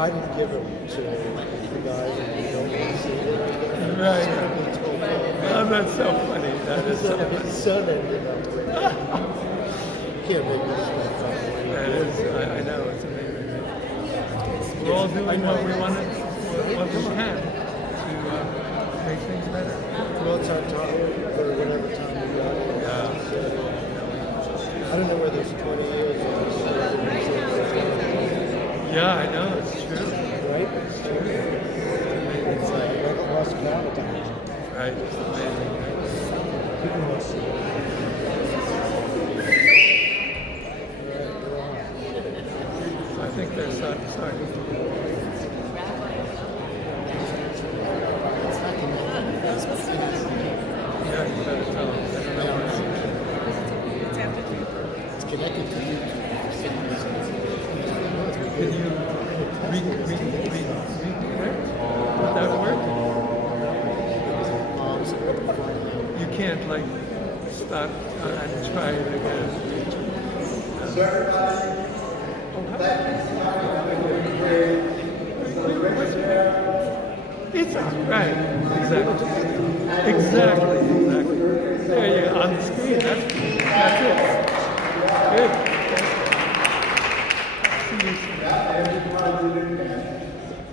I didn't give them to the guys that don't want to see it. Right. Oh, that's so funny. That is so funny. His son ended up with it. Can't make this stuff up. I know, it's amazing. We're all doing what we want to, what we can to make things better. Well, it's our time, or whatever time we got. I don't know whether it's 20 years or yeah, I know, it's true. Right? It's true. It's like lost count of time. Right, it's amazing. People must see it. I think there's sorry. Yeah, you better tell them. It's connected to you. Can you read would that work? You can't like stop and try it again. It's right. Exactly. There you go, on the screen. That's it. Good.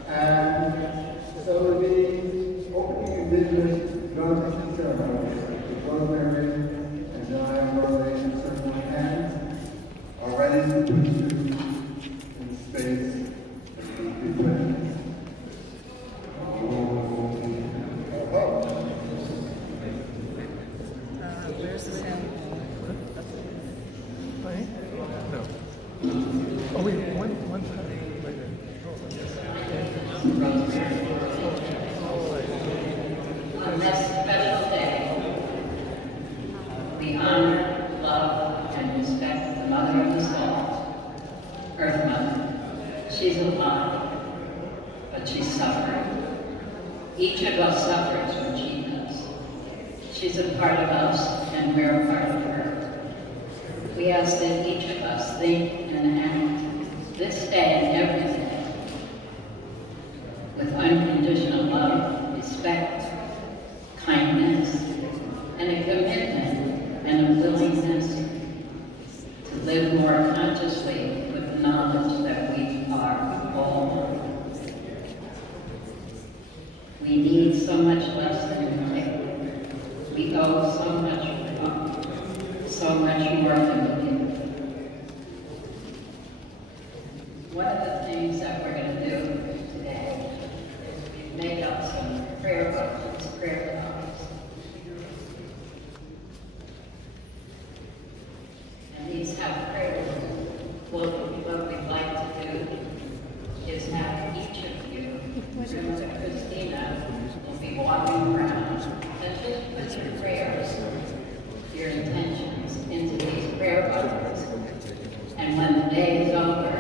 And so the opening Indigenous drum ceremony with Rossa Angelz and Diane Felman ceremony hands are ready to put you in space and be prepared. Where's the sound? Right? No. Oh wait, one time. Wait a minute. On this special day, we honor, love, and respect the Mother of us all, Earth Mother. She's alive, but she's suffering. Each of us suffers when she does. She's a part of us, and we're a part of her. We ask that each of us think and act this day and every day with unconditional love, respect, kindness, and a commitment and a willingness to live more consciously with the knowledge that we are all one. We need so much less than we take. We owe so much more, so much more than we give. One of the things that we're going to do today is make up some prayer buckets, prayer cards. And these have prayers. Well, what we'd like to do is have each of you, Christina, will be walking around and just put your prayers, your intentions into these prayer buckets. And when the day is over,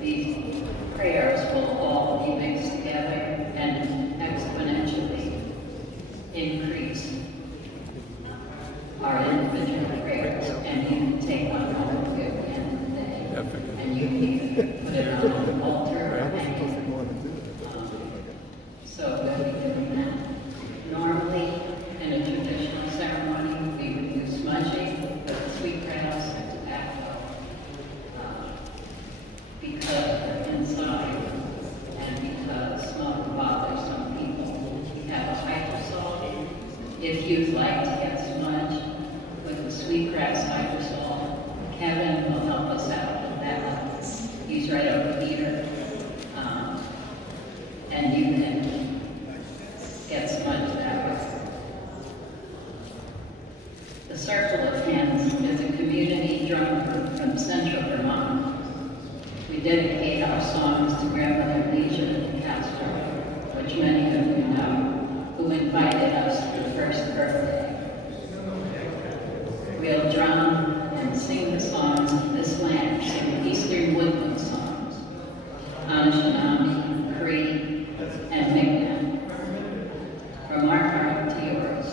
these prayers will all be mixed together and exponentially increase our individual prayers. And you can take one home with you at the end of the day. And you can put it on an altar. So we'll be doing that. Normally, in a traditional ceremony, we would do smudging with sweetgrass and tobacco. Because they're inside and because smoke bothers some people. We have a hydrosol. If you'd like to get smudged with the sweetgrass hydrosol, Kevin will help us out with that. He's right over here. And you can get smudged that way. The Circle of Hands is a community drum group from central Vermont. We dedicate our songs to Grandmother Leisha Castro, which many of you know, who invited us to the first birthday. We'll drum and sing the songs of this land, sing Eastern woodland songs, Anishinaabe, Cree, and Mi'kmaq, from our heart to yours.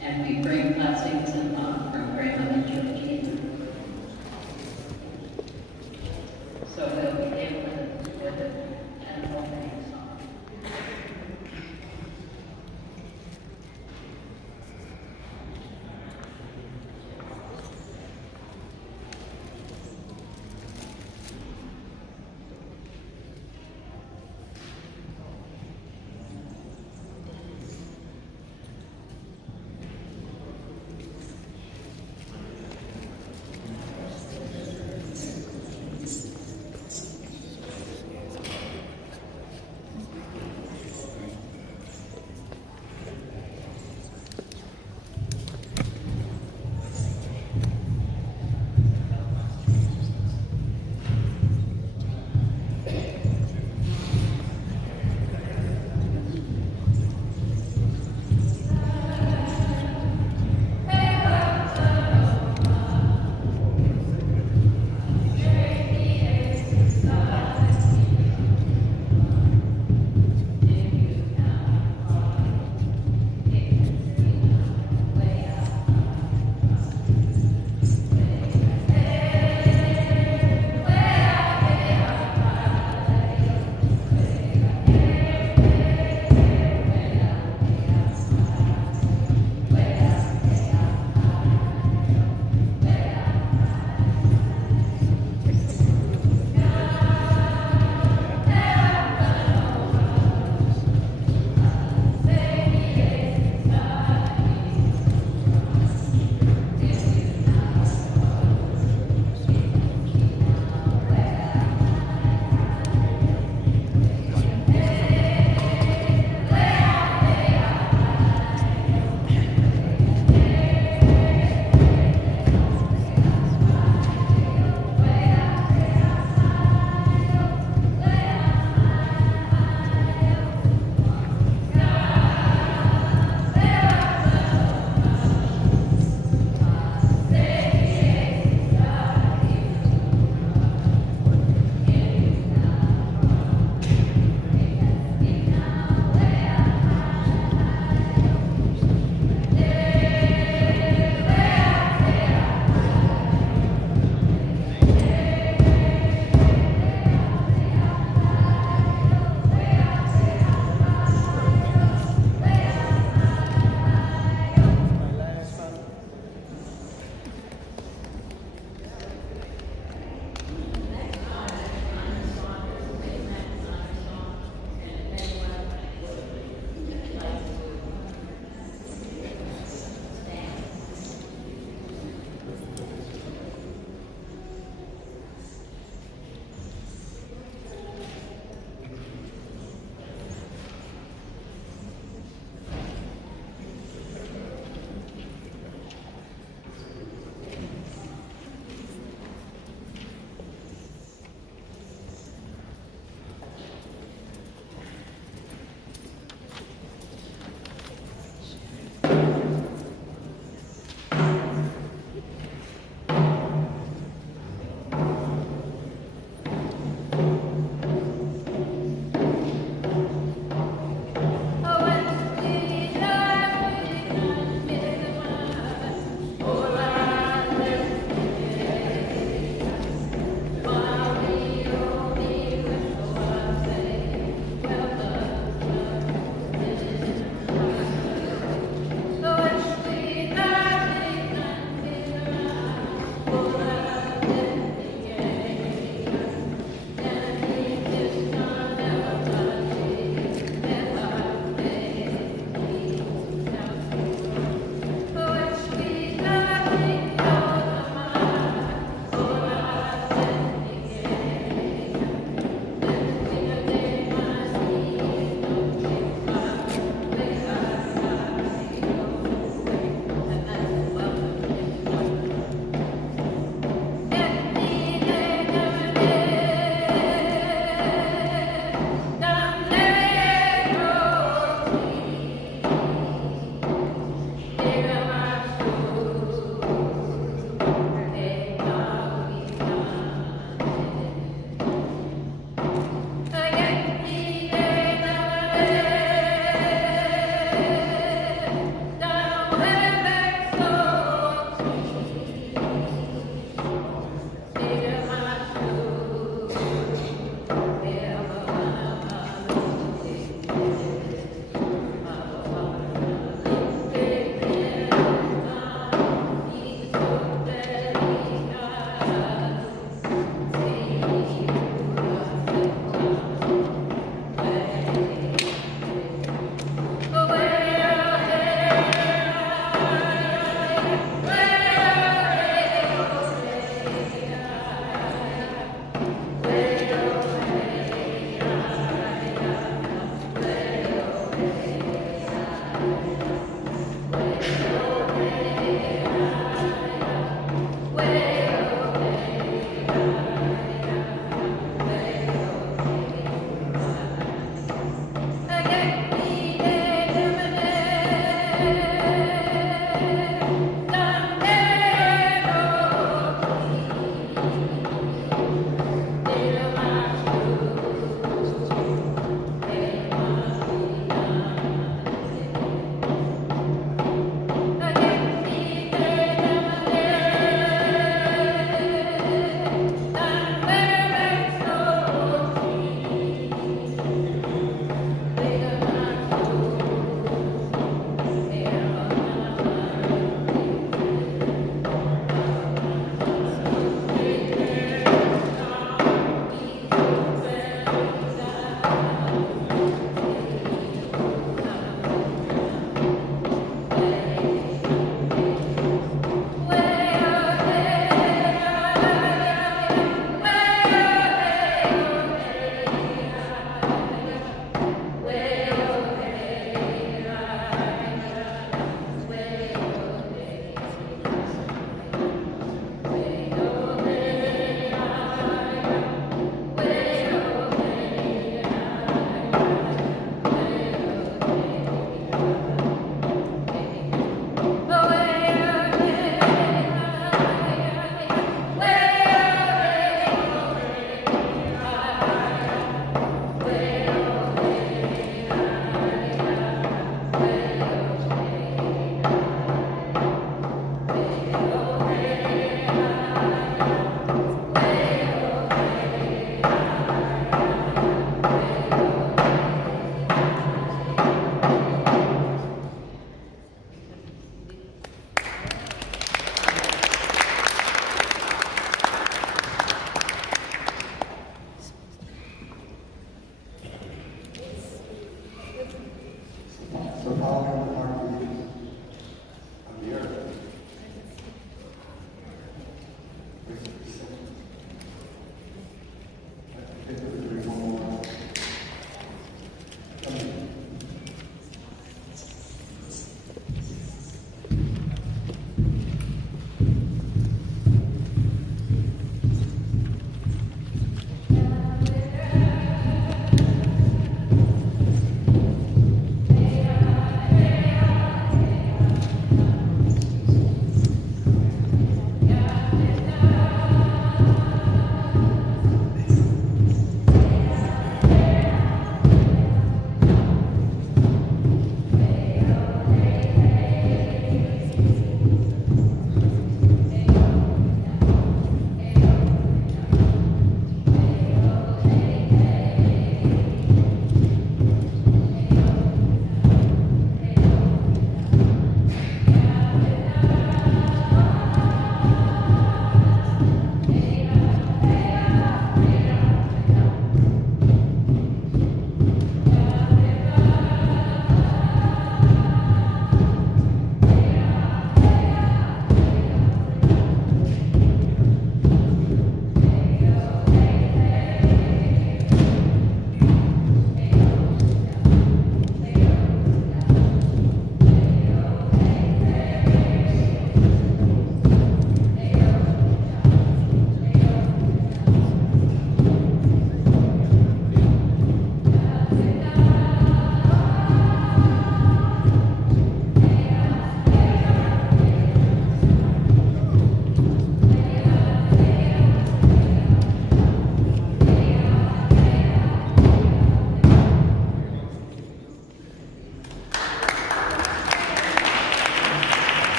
And we bring blessings and love from Grandmother Georgina. So we'll begin with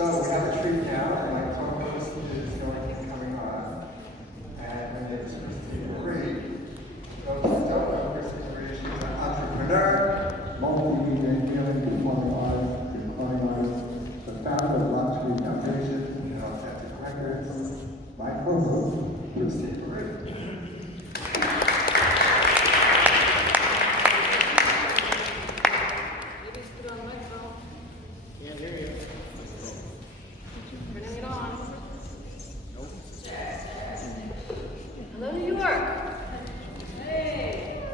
So we have a treat now, and I told Kristen is going to be coming on. And her name is Kristen Marie. Those who don't know Kristen Marie, she's an entrepreneur, multimedia healing, performing artist, the founder of Luxury Foundation, and authentic records. My co-host, Kristen Marie. Hello, New York. Hey.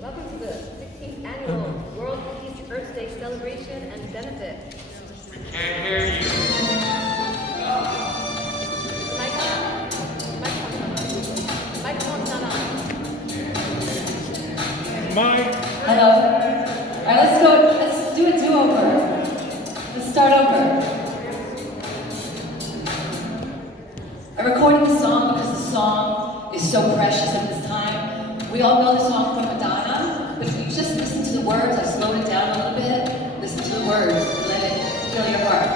Welcome to the 16th annual World Peace Earth Day celebration and benefit. Can't hear you. Mic on? Microphone's not on. Mike. Hello. All right, let's go. Let's do a do-over. Let's start over. I'm recording the song because the song is so precious at this time. We all know the song from Madonna, but if you just listen to the words, I slowed it down a little bit. Listen to the words and let it fill your heart.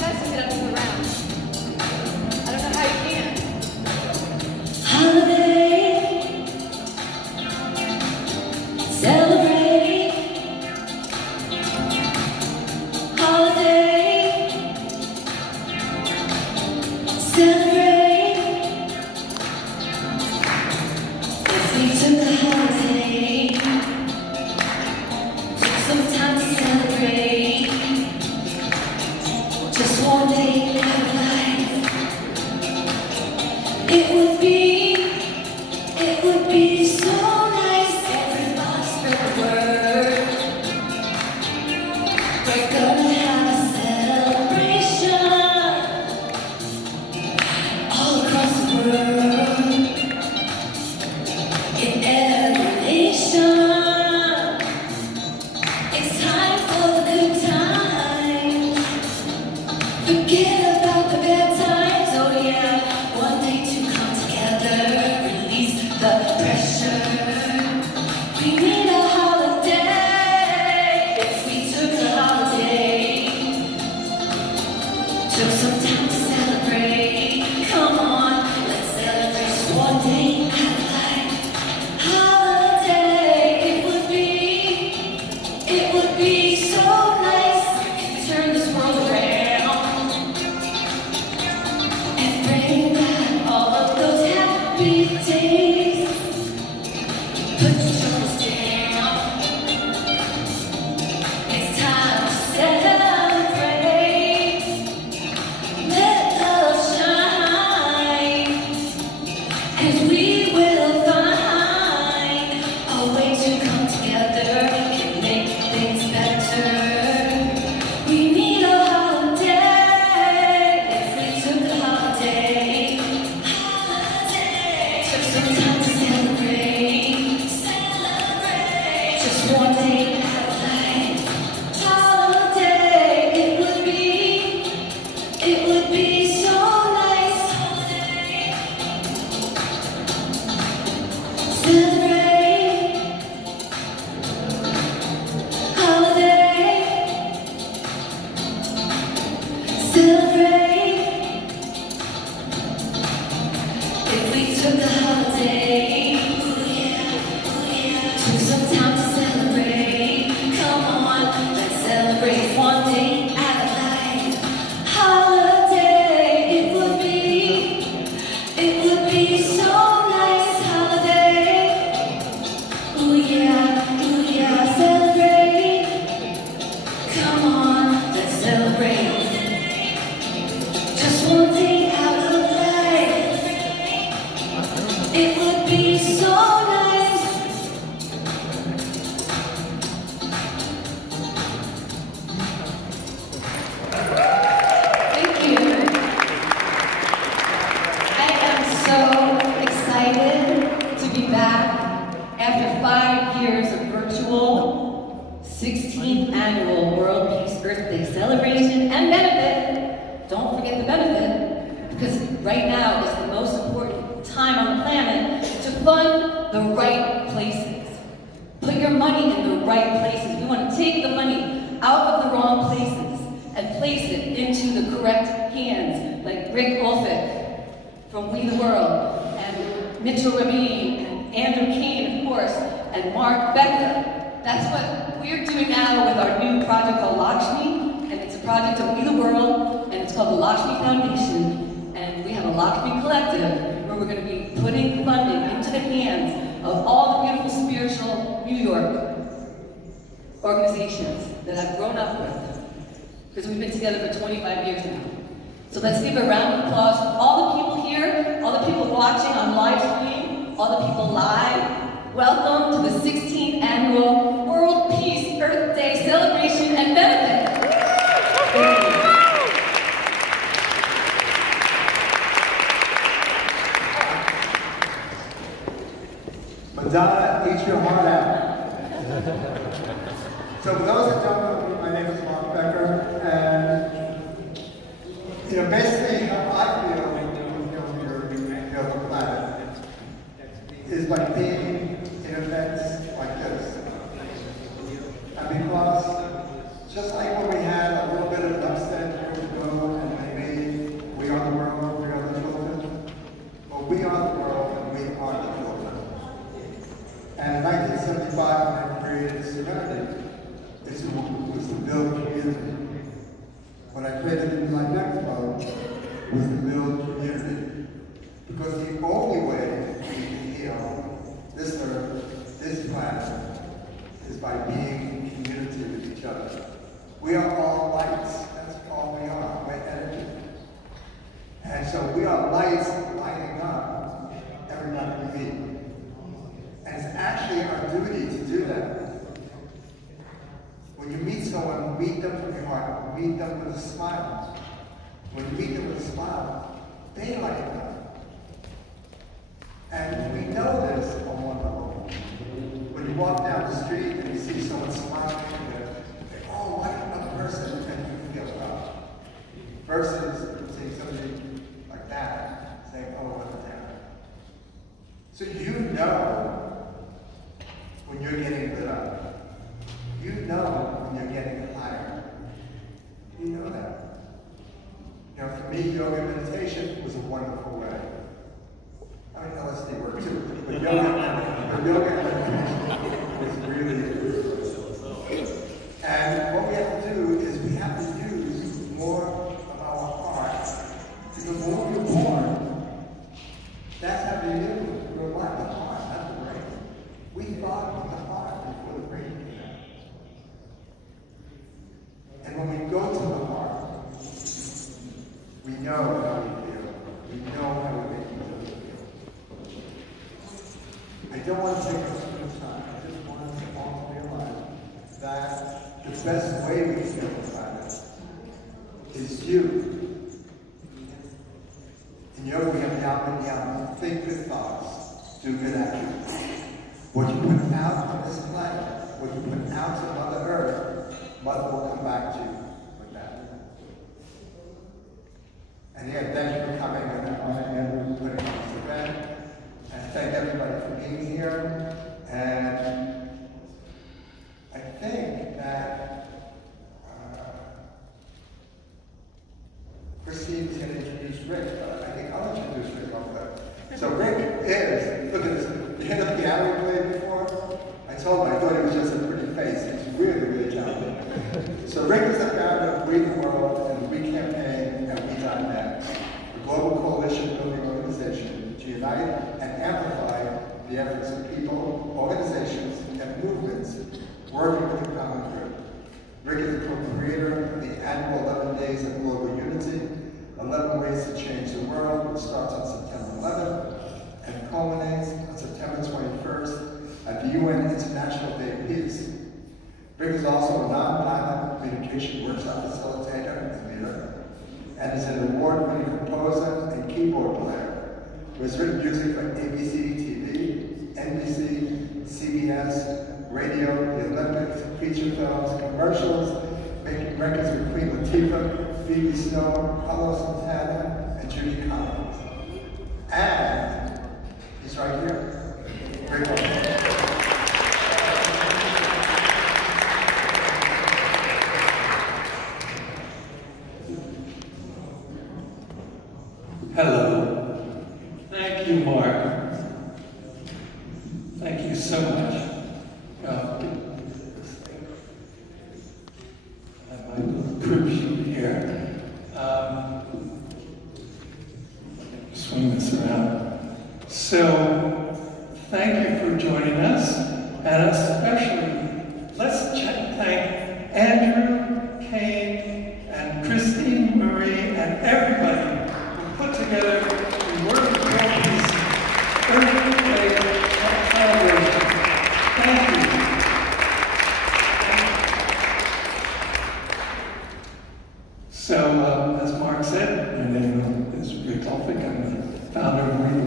Guys, get up and around. I don't know how you can. Holiday, celebrate. Holiday, celebrate. If we took a holiday, took some time to celebrate, just one day in our life, it would be so nice. Everybody spread the word. We're gonna have a celebration all across the world, in every nation. It's time for the good times. Forget about the bad times. Oh yeah, one day to come together, release the pressure. We need a holiday. If we took a holiday, took some time to celebrate. Come on, let's celebrate just one day out of life. Holiday, it would be so nice to turn this world around and bring back all of those happy days. Put your shoulders down. It's time to celebrate. Let love shine, and we will find a way to come together and make things better. We need a holiday. If we took a holiday, took some time to celebrate, just one day out of life. Holiday, it would be so nice. Celebrate, holiday, celebrate. If we took a holiday, took some time to celebrate. Come on, let's celebrate one day out of life. Holiday, it would be so nice. Holiday, ooh yeah, celebrate. Come on, let's celebrate. Just one day out of life. It would be so nice. celebration and benefit. Don't forget the benefit, because right now is the most important time on the planet to fund the right places. Put your money in the right places. We want to take the money out of the wrong places and place it into the correct hands, like Rick Ulfik from We the World, and Mitchell Rabin, and Andrew Kane, of course, and Mark Becker. That's what we're doing now with our new project called Lakshmi, and it's a project of We the World, and it's called the Lakshmi Foundation, and we have a Lakshmi Collective, where we're going to be putting funding into the hands of all the beautiful spiritual New York organizations that I've grown up with, because we've been together for 25 years now. So let's give a round of applause to all the people here, all the people watching on live stream, all the people live. Welcome to the 16th Annual World Peace Earth Day Celebration and Benefit. Thank you. Madonna, eat your heart out. So for those that don't know, my name is Mark Becker, and basically how I feel here on the planet is by being in events like this. And because just like when we had a little bit of upset years ago, and maybe we are the world, we are the children, well, we are the world and we are the children. And in 1975, when I created Shamanic, it was to build community. When I created my next book, was to build community. Because the only way we can heal this earth, this planet, is by being in community with each other. We are all lights. That's all we are. We're energy. And so we are lights lighting up everybody we meet. And it's actually our duty to do that. When you meet someone, meet them from your heart. Meet them with a smile. When you meet them with a smile, they light up. And we know this on one level. When you walk down the street and you see someone smiling, you think, oh, like another person, and you feel proud. Versus seeing somebody like that, saying, oh, what a terror. So you know when you're getting lit up. You know when you're getting higher. You know that. For me, yoga meditation was a wonderful way. I mean, LSD worked too, but yoga meditation was really good. And what we have to do is we have to use more of our heart. Because when we're born, that's how we live. We're alive, the heart, not the brain. We thought with the heart before the brain came out. And when we go to the heart, we know how we feel. We know how we make each other feel. I don't want to take up too much time. I just want us all to realize that the best way we feel about it is you. In yoga, we have yam and yam. Think good thoughts, do good actions. What you put out on this planet, what you put out to Mother Earth, Mother will come back to you with that. And again, thank you for coming and putting on this event. And thank everybody for being here. And I think that Christine's going to introduce Rick, but I think I'll introduce Rick also. So Rick is, look at this, you hear the piano we played before? I told him I thought he was just a pretty face. He's really, really talented. So Rick is the founder of We the World and We Campaign and We.net, a global coalition building organization to unite and amplify the efforts of people, organizations, and movements working with the common good. Rick is the co-creator of the annual 11 Days of Global Unity, 11 Ways to Change the World, which starts on September 11th and culminates on September 21st at the UN International Day of Peace. Rick is also a nonviolent communication workshop facilitator and leader, and is an award-winning composer and keyboard player who has written music for ABC TV, NBC, CBS, radio, the Olympics, feature films, commercials, making records with Queen Tifa, Phoebe Snow, Carlos Santana, and Judy Collins. And he's right here. Very well. Hello. Thank you, Mark. Thank you so much. I have my little crib sheet here. Swing this around. So, thank you for joining us, and especially, let's thank Andrew, Kane, and Christine, Marie, and everybody who put together the Work of Peace Earth Day celebration. Thank you. So, as Mark said, my name is Ulfik. I'm the founder of We the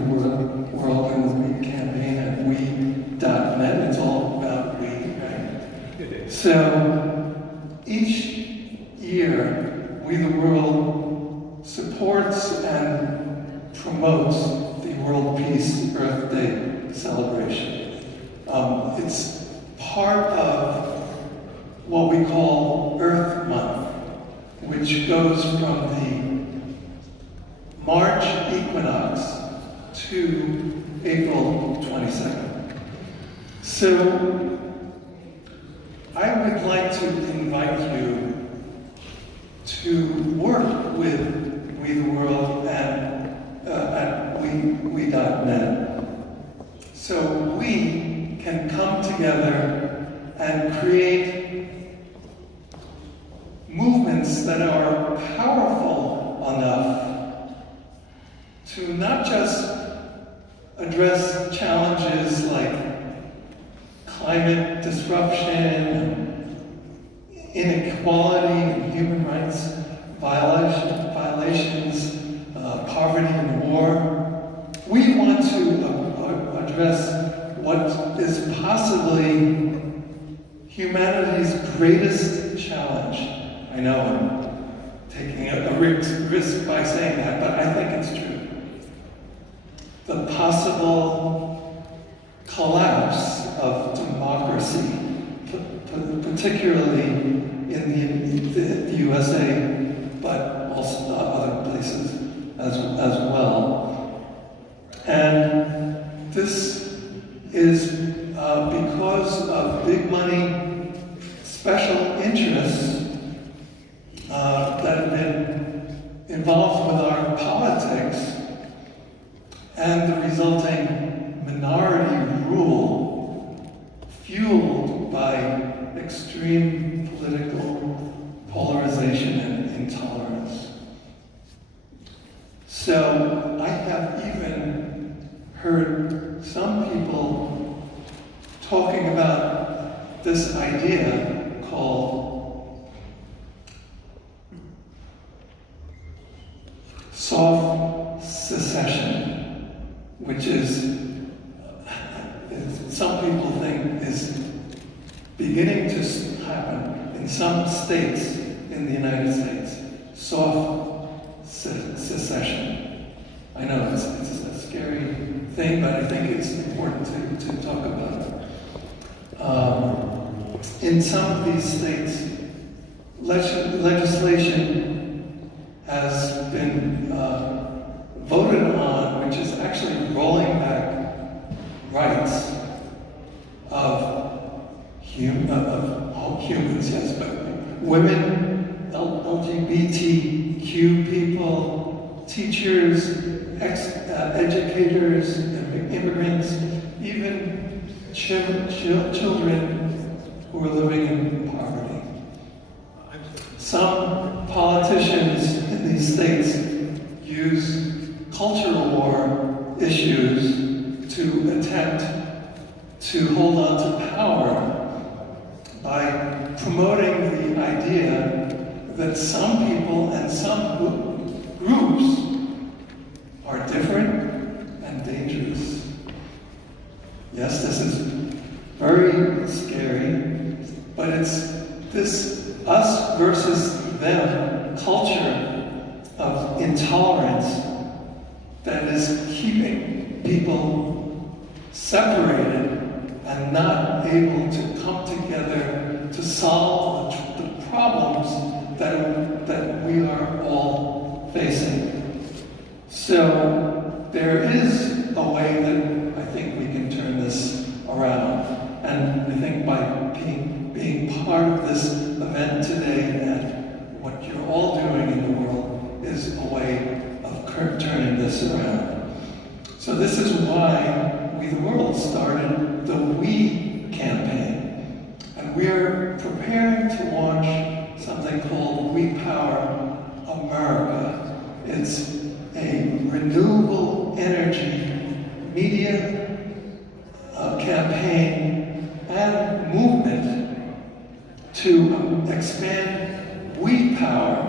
World and the We campaign at we.net. It's all about we, right? So, each year, We the World supports and promotes the World Peace Earth Day celebration. It's part of what we call Earth Month, which goes from the March equinox to April 22nd. So I would like to invite you to work with We the World and at we.net, so we can come together and create movements that are powerful enough to not just address challenges like climate disruption, inequality and human rights violations, poverty and war. We want to address what is possibly humanity's greatest challenge. I know I'm taking a risk by saying that, but I think it's true. The possible collapse of democracy, particularly in the USA, but also other places as well. And this is because of big money, special interests that have been involved with our politics, and the resulting minority rule fueled by extreme political polarization and intolerance. So I have even heard some people talking about this idea called soft secession, which is, some people think is beginning to happen in some states in the United States. Soft secession. I know it's a scary thing, but I think it's important to talk about it. In some of these states, legislation has been voted on, which is actually rolling back rights of humans, yes, but women, LGBTQ people, teachers, educators, immigrants, even children who are living in poverty. Some politicians in these states use cultural war issues to attempt to hold on to power by promoting the idea that some people and some groups are different and dangerous. Yes, this is very scary, but it's this us versus them, culture of intolerance that is keeping people separated and not able to come together to solve the problems that we are all facing. So there is a way that I think we can turn this around. And I think by being part of this event today and what you're all doing in the world is a way of turning this around. So this is why We the World started the We campaign. And we're preparing to launch something called We Power America. It's a renewable energy media campaign and movement to expand We Power,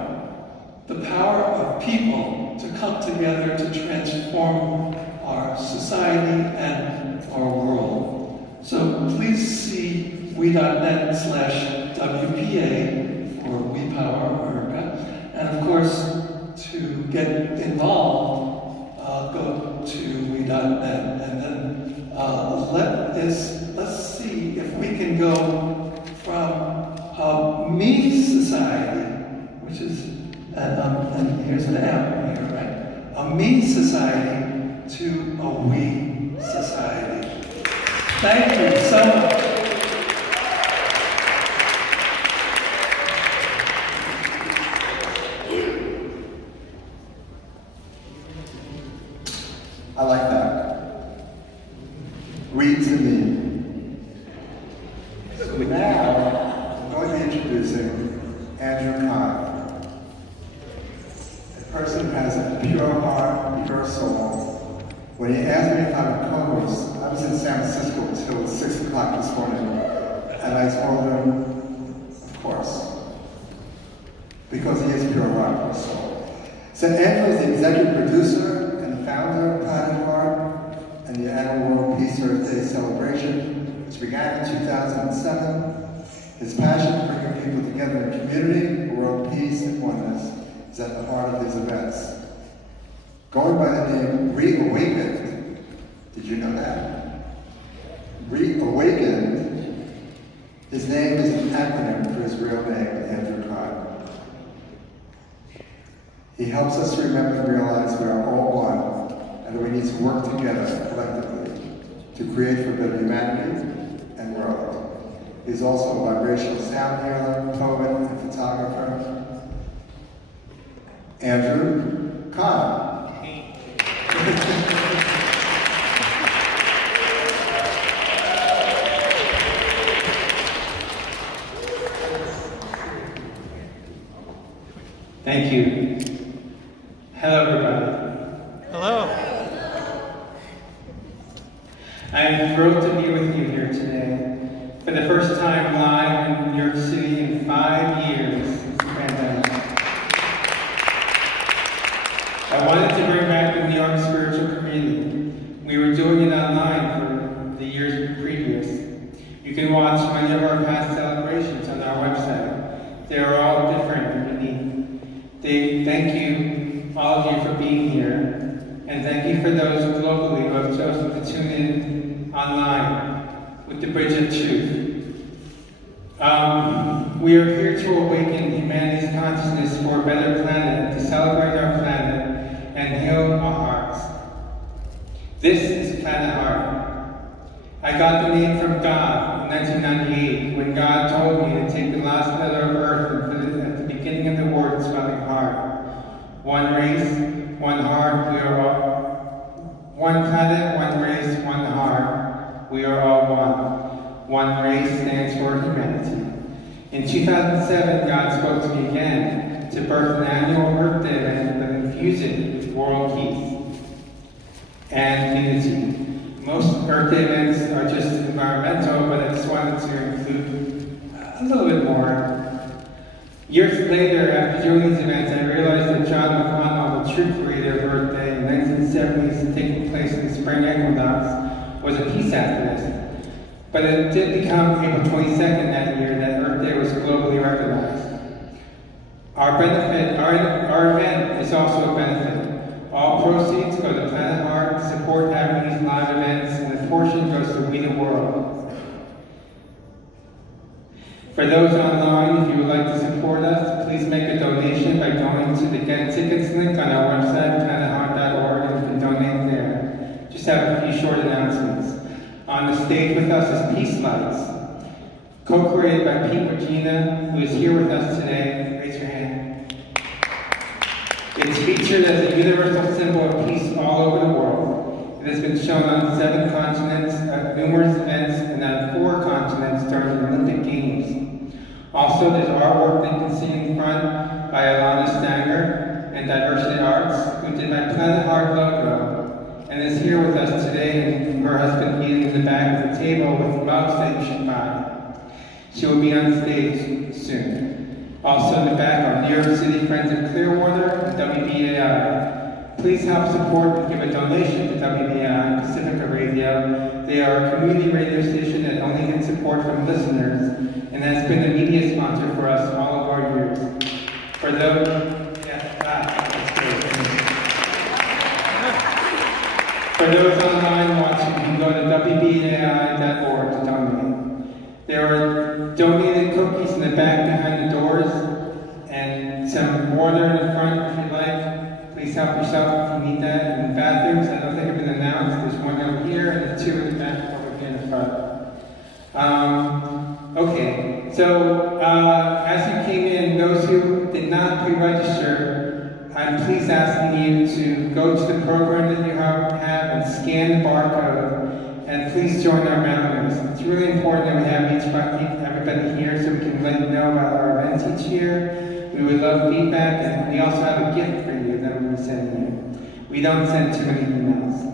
the power of people to come together to transform our society and our world. So please see we.net/WPA for We Power America. And of course, to get involved, go to we.net. And then let's see if we can go from a me society, which is, and here's an M here, right? A me society to a we society. Thank you so much. I like that. Read to me. So now, I'm going to be introducing Andrew Kane, a person who has a pure heart, pure soul. When he asked me if I would co-host, I was in San Francisco until 6 o'clock this morning, and I told him, of course, because he is pure heart, pure soul. So Andrew is the executive producer and founder of Planet Heart and the annual World Peace Earth Day celebration, which began in 2007. His passion for bringing people together in community, world peace, and oneness is at the heart of these events. Going by the name Reawakened, did you know that? Reawakened, his name is an acronym for his real name, Andrew Kane. He helps us to remember and realize we are all one, and that we need to work together collectively to create for better humanity and world. He's also a vibrational sound healer, poet, and photographer. Andrew Kane. Thank you. Hello, everybody. Hello. I'm thrilled to be with you here today. For the first time live in New York City in 5 years since the pandemic. I wanted to bring back the New York spiritual community. We were doing it online for the years previous. You can watch many of our past celebrations on our website. They are all different and unique. Thank you, all of you, for being here. And thank you for those globally who have chosen to tune in online with the Bridge of Truth. We are here to awaken humanity's consciousness for a better planet, to celebrate our planet, and heal our hearts. This is Planet Heart. I got the name from God in 1998 when God told me to take the last letter of Earth and put it at the beginning of the word spelling heart. One race, one heart, we are all. One planet, one race, one heart, we are all one. One race stands for humanity. In 2007, God spoke to me again to birth an annual Earth Day event that infused it with world peace and unity. Most Earth Day events are just environmental, but I just wanted to include a little bit more. Years later, after doing these events, I realized that John McConnell, the true creator of Earth Day in the 1970s, taking place in the spring equinox, was a peace activist. But it did become April 22nd that year that Earth Day was globally recognized. Our event is also a benefit. All proceeds go to Planet Heart to support having these live events, and a portion goes to We the World. For those online, if you would like to support us, please make a donation by going to the Get Tickets link on our website, planetheart.org, and you can donate there. Just have a few short announcements. On the stage with us is Peace Lights, co-created by Pete Regina, who is here with us today. Raise your hand. It's featured as a universal symbol of peace all over the world. It has been shown on 7 continents at numerous events and on 4 continents during the Olympic Games. Also, there's artwork that you can see in front by Alana Stringer and Diversity Arts, who did my Planet Heart logo, and is here with us today, and her husband eating in the back of the table with mugs that you should buy. She will be on stage soon. Also in the back are New York City Friends of Clearwater and WBAI. Please help support and give a donation to WBAI Pacifica Radio. They are a community radio station that only gets support from listeners and has been a media sponsor for us all of our years. For those, that's great. For those online watching, you can go to WBAI.org to donate. There are donated cookies in the back behind the doors and some water in the front if you'd like. Please help yourself if you need that. In the bathrooms, I don't think have been announced. There's one over here and 2 in the back over here in the front. Okay, so as you came in, those who did not pre-register, I'm please asking you to go to the program that you have and scan the barcode, and please join our mailing list. It's really important that we have everybody here so we can let you know about our events each year. We would love feedback, and we also have a gift for you that we're sending you. We don't send too many emails.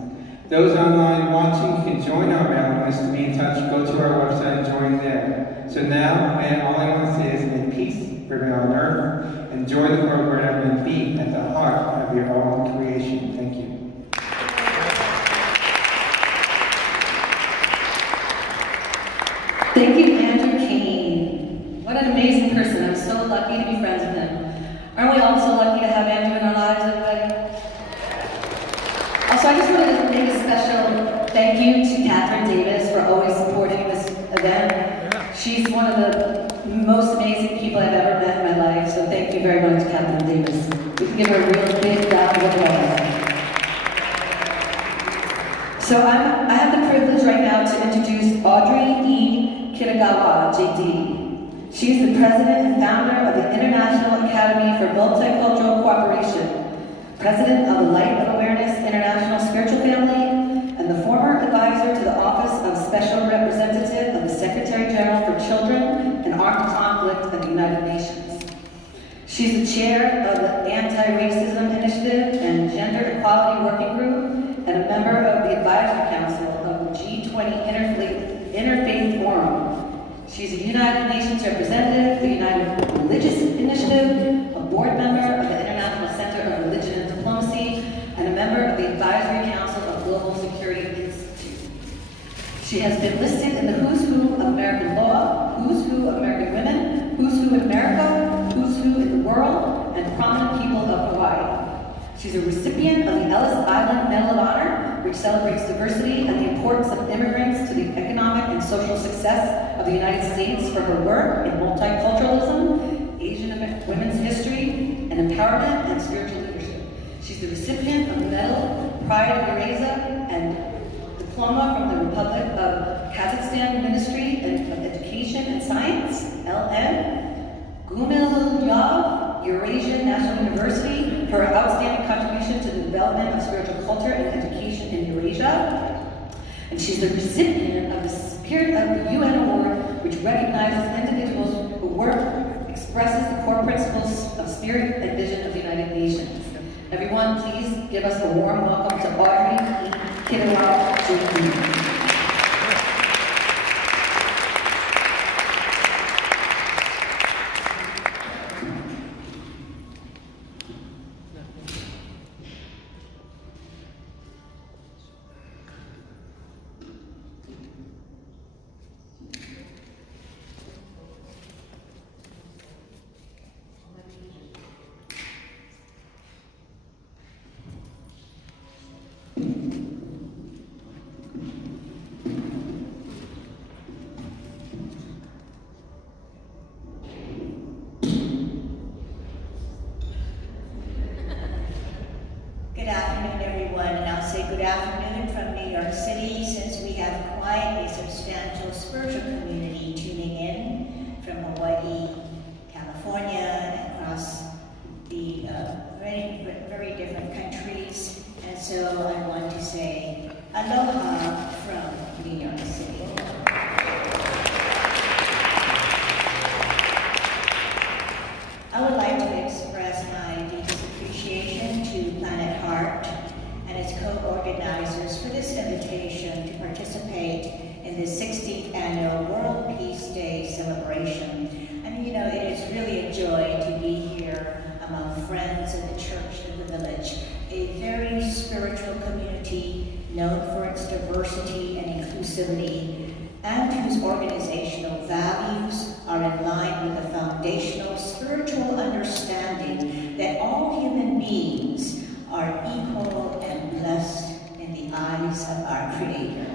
Those online watching can join our mailing list to be in touch. Go to our website and join there. So now, all I want to say is may peace prevail on earth. Enjoy the program and be at the heart of your own creation. Thank you. Thank you, Andrew Kane. What an amazing person. I'm so lucky to be friends with him. Aren't we all so lucky to have Andrew in our lives, everybody? Also, I just wanted to make a special thank you to Catherine Davis for always supporting this event. She's one of the most amazing people I've ever met in my life, so thank you very much, Catherine Davis. We can give her a real big round of applause. So I have the privilege right now to introduce Audrey Kagawa, JD. She is the president and founder of the International Academy for Multicultural Cooperation, president of the Light of Awareness International Spiritual Family, and the former advisor to the Office of Special Representative of the Secretary General for Children and Armed Conflict of the United Nations. She's the chair of the Anti-Racism Initiative and Gender Equality Working Group, and a member of the Advisory Council of the G20 Interfaith Forum. She's a United Nations representative, the United Religious Initiative, a board member of the International Center of Religion and Diplomacy, and a member of the Advisory Council of Global Security Institute. She has been listed in the Who's Who of American Law, Who's Who of American Women, Who's Who in America, Who's Who in the World, and Prominent People of Hawaii. She's a recipient of the Ellis Island Medal of Honor, which celebrates diversity and the importance of immigrants to the economic and social success of the United States for her work in multiculturalism, Asian women's history, and empowerment and spiritual leadership. She's the recipient of the Medal, Pride of Eurasia, and Diploma from the Republic of Kazakhstan Ministry of Education and Science, LN, Gumilyov Eurasian National University, for her outstanding contribution to the development of spiritual culture and education in Eurasia. And she's the recipient of the Spirit of the UN Award, which recognizes individuals who work, expresses the core principles of spirit and vision of the United Nations. Everyone, please give us a warm welcome to Audrey Kagawa, JD. good afternoon from New York City, since we have quite a substantial spiritual community tuning in from Hawaii, California, and across the very different countries. And so I want to say aloha from New York City. I would like to express my deepest appreciation to Planet Heart and its co-organizers for this invitation to participate in the 16th Annual World Peace Day celebration. And you know, it is really a joy to be here among friends of the church of the village, a very spiritual community known for its diversity and inclusivity, and whose organizational values are in line with the foundational spiritual understanding that all human beings are equal and blessed in the eyes of our Creator.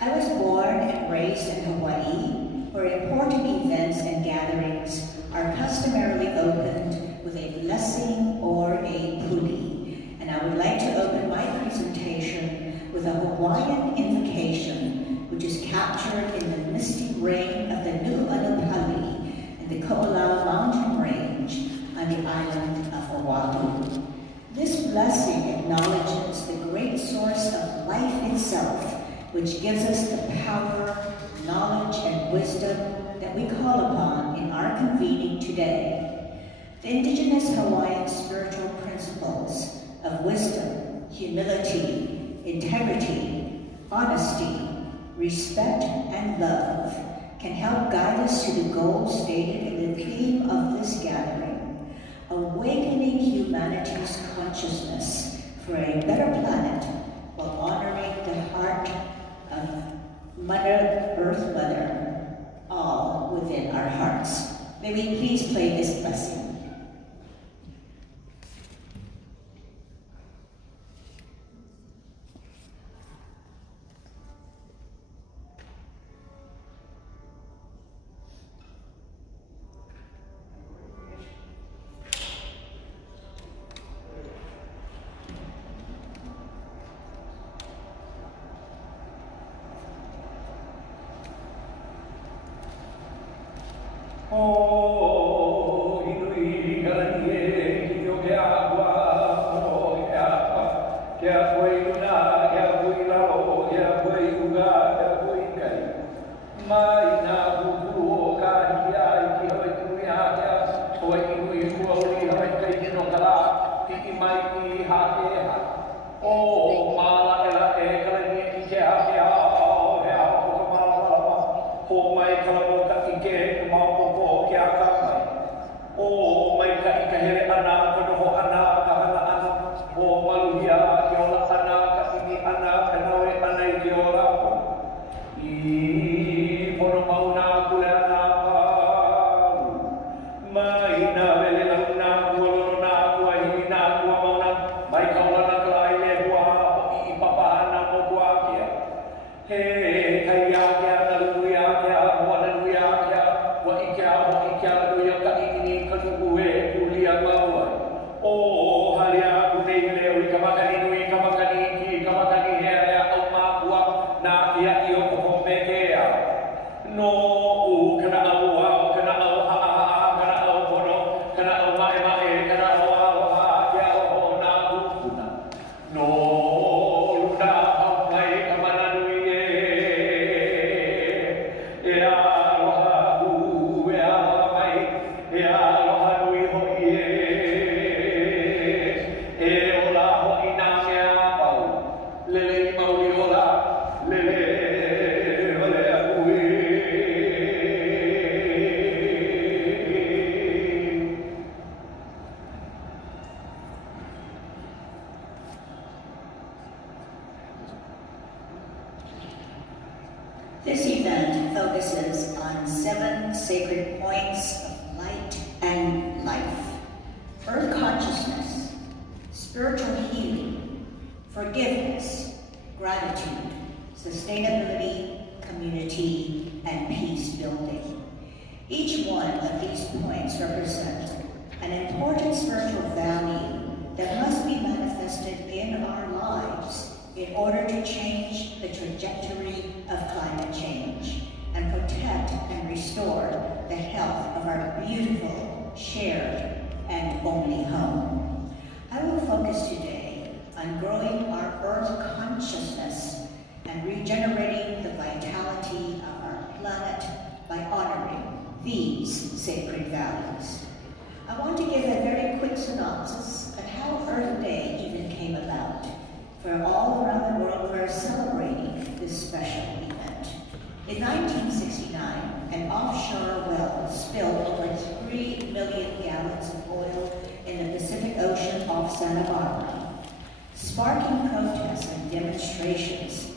I was born and raised in Hawaii, where important events and gatherings are customarily opened with a blessing or a puli. And I would like to open my presentation with a Hawaiian invocation, which is captured in the misty rain of the Nu'uanupali in the Ko'olau mountain range on the island of Oahu. This blessing acknowledges the great source of life itself, which gives us the power, knowledge, and wisdom that we call upon in our convening today. The Indigenous Hawaiian spiritual principles of wisdom, humility, integrity, honesty, respect, and love can help guide us to the goals stated in the theme of this gathering: awakening humanity's consciousness for a better planet while honoring the heart of Mother Earth Mother, all within our hearts. May we please play this blessing. This event focuses on 7 sacred points of light and life: earth consciousness, spiritual healing, forgiveness, gratitude, sustainability, community, and peace building. Each one of these points represents an important spiritual value that must be manifested in our lives in order to change the trajectory of climate change and protect and restore the health of our beautiful, shared, and only home. I will focus today on growing our earth consciousness and regenerating the vitality of our planet by honoring these sacred values. I want to give a very quick synopsis of how Earth Day even came about. For all around the world, we are celebrating this special event. In 1969, an offshore well spilled over 3 million gallons of oil in the Pacific Ocean off Santa Barbara, sparking protests and demonstrations.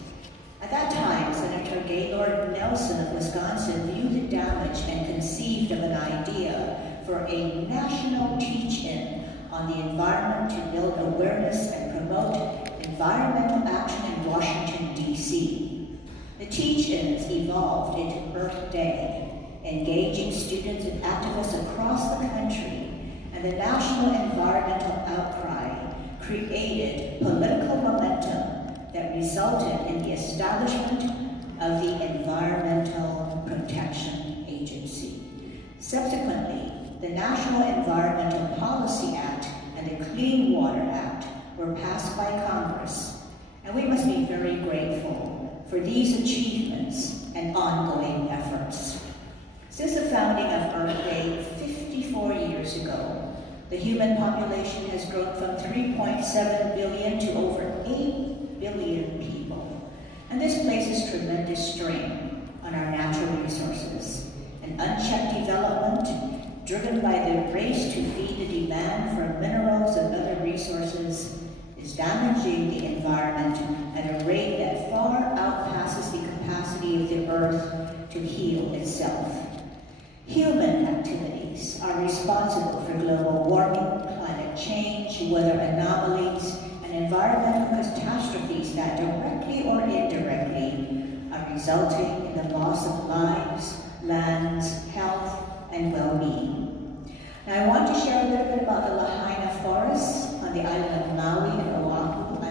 At that time, Senator Gaylord Nelson of Wisconsin viewed the damage and conceived of an idea for a national teach-in on the environment to build awareness and promote environmental action in Washington, D.C. The teach-ins evolved into Earth Day, engaging students and activists across the country, and the national environmental outcry created political momentum that resulted in the establishment of the Environmental Protection Agency. Subsequently, the National Environmental Policy Act and the Clean Water Act were passed by Congress, and we must be very grateful for these achievements and ongoing efforts. Since the founding of Earth Day 54 years ago, the human population has grown from 3.7 billion to over 8 billion people, and this places tremendous strain on our natural resources. An unchecked development driven by the race to feed the demand for minerals and other resources is damaging the environment at a rate that far outpasses the capacity of the earth to heal itself. Human activities are responsible for global warming, climate change, weather anomalies, and environmental catastrophes that directly or indirectly are resulting in the loss of lives, lands, health, and well-being. Now I want to share a little bit about the Lahaina forests on the island of Maui and Oahu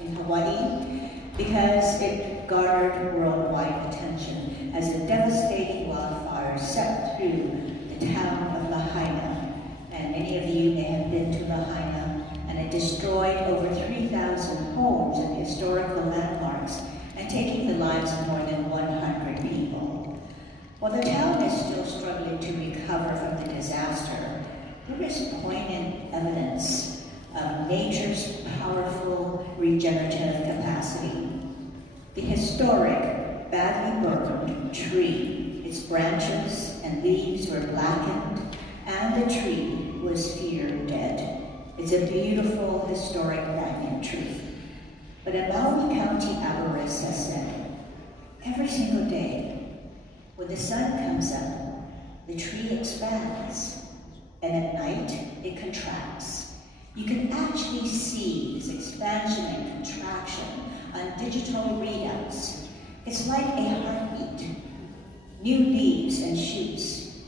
in Hawaii, because it garnered worldwide attention as a devastating wildfire swept through the town of Lahaina. And many of you may have been to Lahaina, and it destroyed over 3,000 homes and historical landmarks, and taking the lives of more than 100 people. While the town is still struggling to recover from the disaster, there is poignant evidence of nature's powerful regenerative capacity. The historic, badly burned tree, its branches and leaves were blackened, and the tree was feared dead. It's a beautiful, historic banyan tree. But a Maui County arborist has said, every single day, when the sun comes up, the tree expands, and at night, it contracts. You can actually see this expansion and contraction on digital readouts. It's like a heartbeat. New leaves and shoots.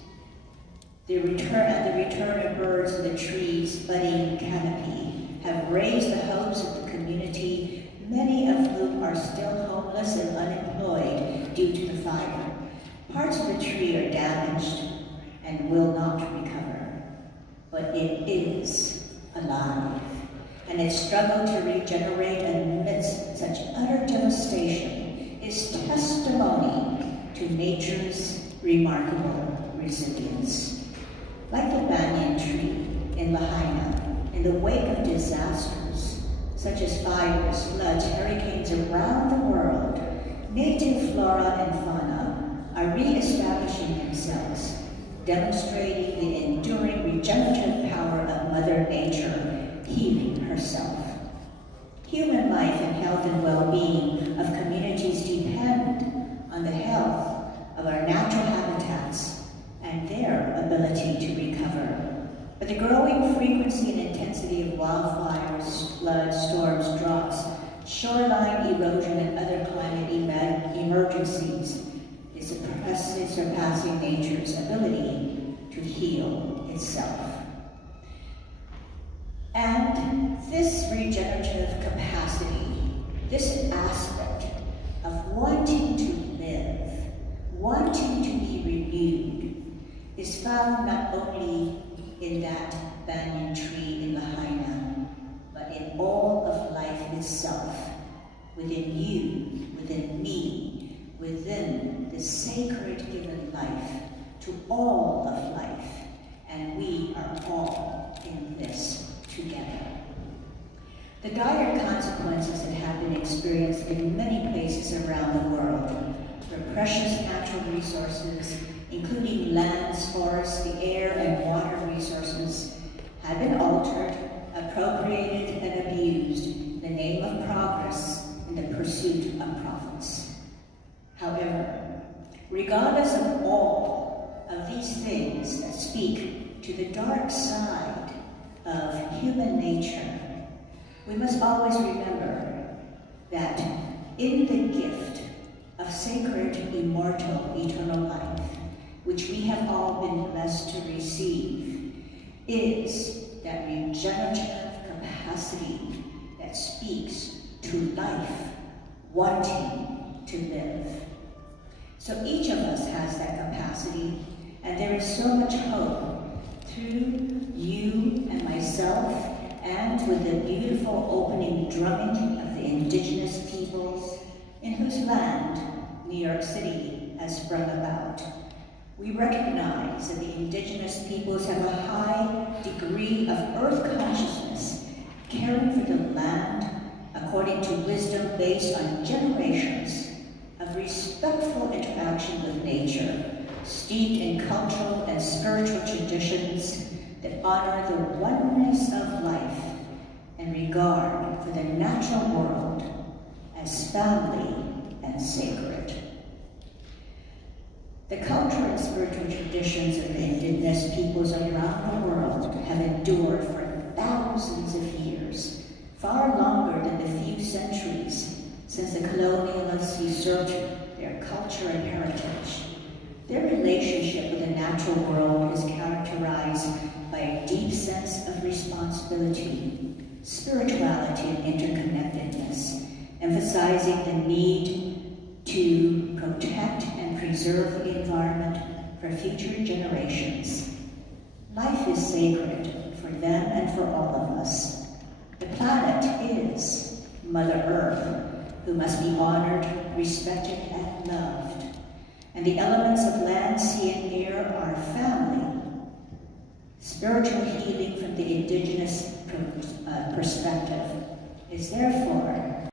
The return of birds in the tree's budding canopy have raised the hopes of the community, many of whom are still homeless and unemployed due to the fire. Parts of the tree are damaged and will not recover, but it is alive, and its struggle to regenerate amidst such utter devastation is testimony to nature's remarkable resilience. Like the banyan tree in Lahaina, in the wake of disasters such as fires, floods, hurricanes around the world, native flora and fauna are re-establishing themselves, demonstrating the enduring regenerative power of Mother Nature, healing herself. Human life and health and well-being of communities depend on the health of our natural habitats and their ability to recover. But the growing frequency and intensity of wildfires, floods, storms, droughts, shoreline erosion, and other climate emergencies is surpassing nature's ability to heal itself. regenerative capacity, this aspect of wanting to live, wanting to be renewed, is found not only in that banyan tree in Lahaina, but in all of life itself, within you, within me, within the sacred given life to all of life, and we are all in this together. The dire consequences that have been experienced in many places around the world, where precious natural resources, including lands, forests, the air and water resources, have been altered, appropriated, and abused in the name of progress in the pursuit of profits. However, regardless of all of these things that speak to the dark side of human nature, we must always remember that in the gift of sacred, immortal, eternal life, which we have all been blessed to receive, is that regenerative capacity that speaks to life wanting to live. So each of us has that capacity, and there is so much hope through you and myself, and with the beautiful opening drumming of the indigenous peoples in whose land New York City has sprung about. We recognize that the indigenous peoples have a high degree of earth consciousness, caring for the land according to wisdom based on generations of respectful interaction with nature, steeped in cultural and spiritual traditions that honor the oneness of life and regard for the natural world as family and sacred. The cultural and spiritual traditions of the indigenous peoples around the world have endured for thousands of years, far longer than the few centuries since the colonialists usurped their culture and heritage. Their relationship with the natural world is characterized by a deep sense of responsibility, spirituality, and interconnectedness, emphasizing the need to protect and preserve the environment for future generations. Life is sacred for them and for all of us. The planet is Mother Earth, who must be honored, respected, and loved. And the elements of land, sea, and air are family. Spiritual healing from the indigenous perspective is therefore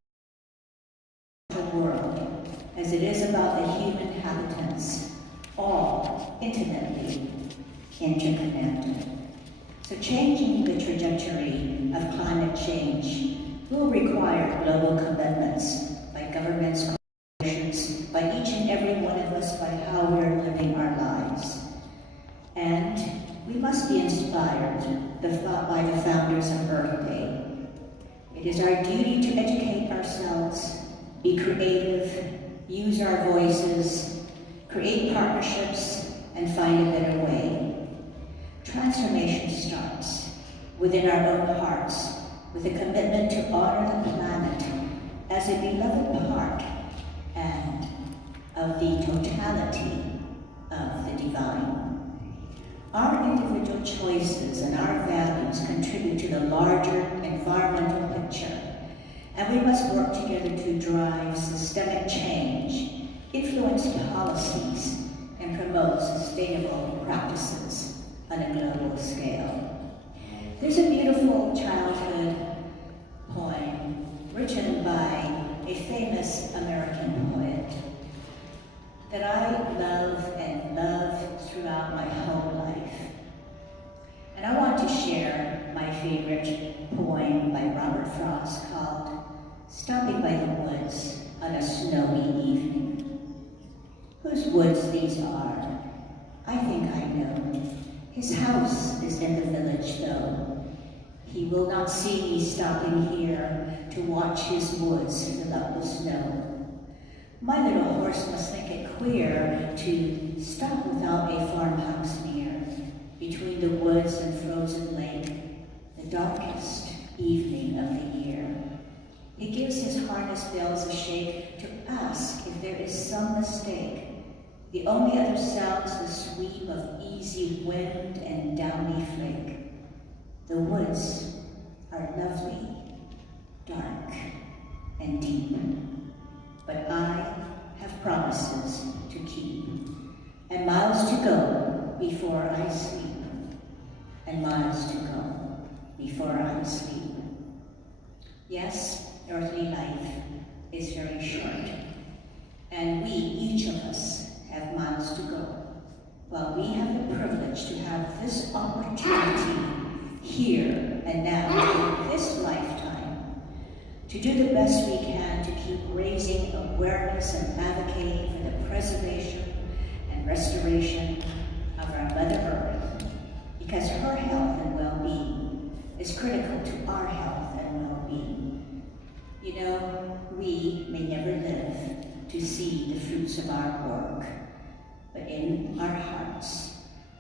the world, as it is about the human inhabitants, all intimately interconnected. So changing the trajectory of climate change will require global commitments by governments, corporations, by each and every one of us, by how we're living our lives. And we must be inspired by the founders of Earth Day. It is our duty to educate ourselves, be creative, use our voices, create partnerships, and find a better way. Transformation starts within our own hearts with a commitment to honor the planet as a beloved part and of the totality of the divine. Our individual choices and our values contribute to the larger environmental picture, and we must work together to drive systemic change, influence policies, and promote sustainable practices on a global scale. There's a beautiful childhood poem written by a famous American poet that I love and love throughout my whole life. And I want to share my favorite poem by Robert Frost called Stopping by the Woods on a Snowy Evening. Whose woods these are, I think I know. His house is in the village though. He will not see me stopping here to watch his woods fill up with snow. My little horse must think it queer to stop without a farmhouse near, between the woods and frozen lake, the darkest evening of the year. He gives his harness bells a shake to ask if there is some mistake. The only other sounds the sweep of easy wind and downy flake. The woods are lovely, dark, and deep, but I have promises to keep, and miles to go before I sleep, and miles to go before I sleep. Yes, earthly life is very short, and we, each of us, have miles to go, while we have the privilege to have this opportunity here and now in this lifetime to do the best we can to keep raising awareness and advocating for the preservation and restoration of our Mother Earth, because her health and well-being is critical to our health and well-being. You know, we may never live to see the fruits of our work, but in our hearts,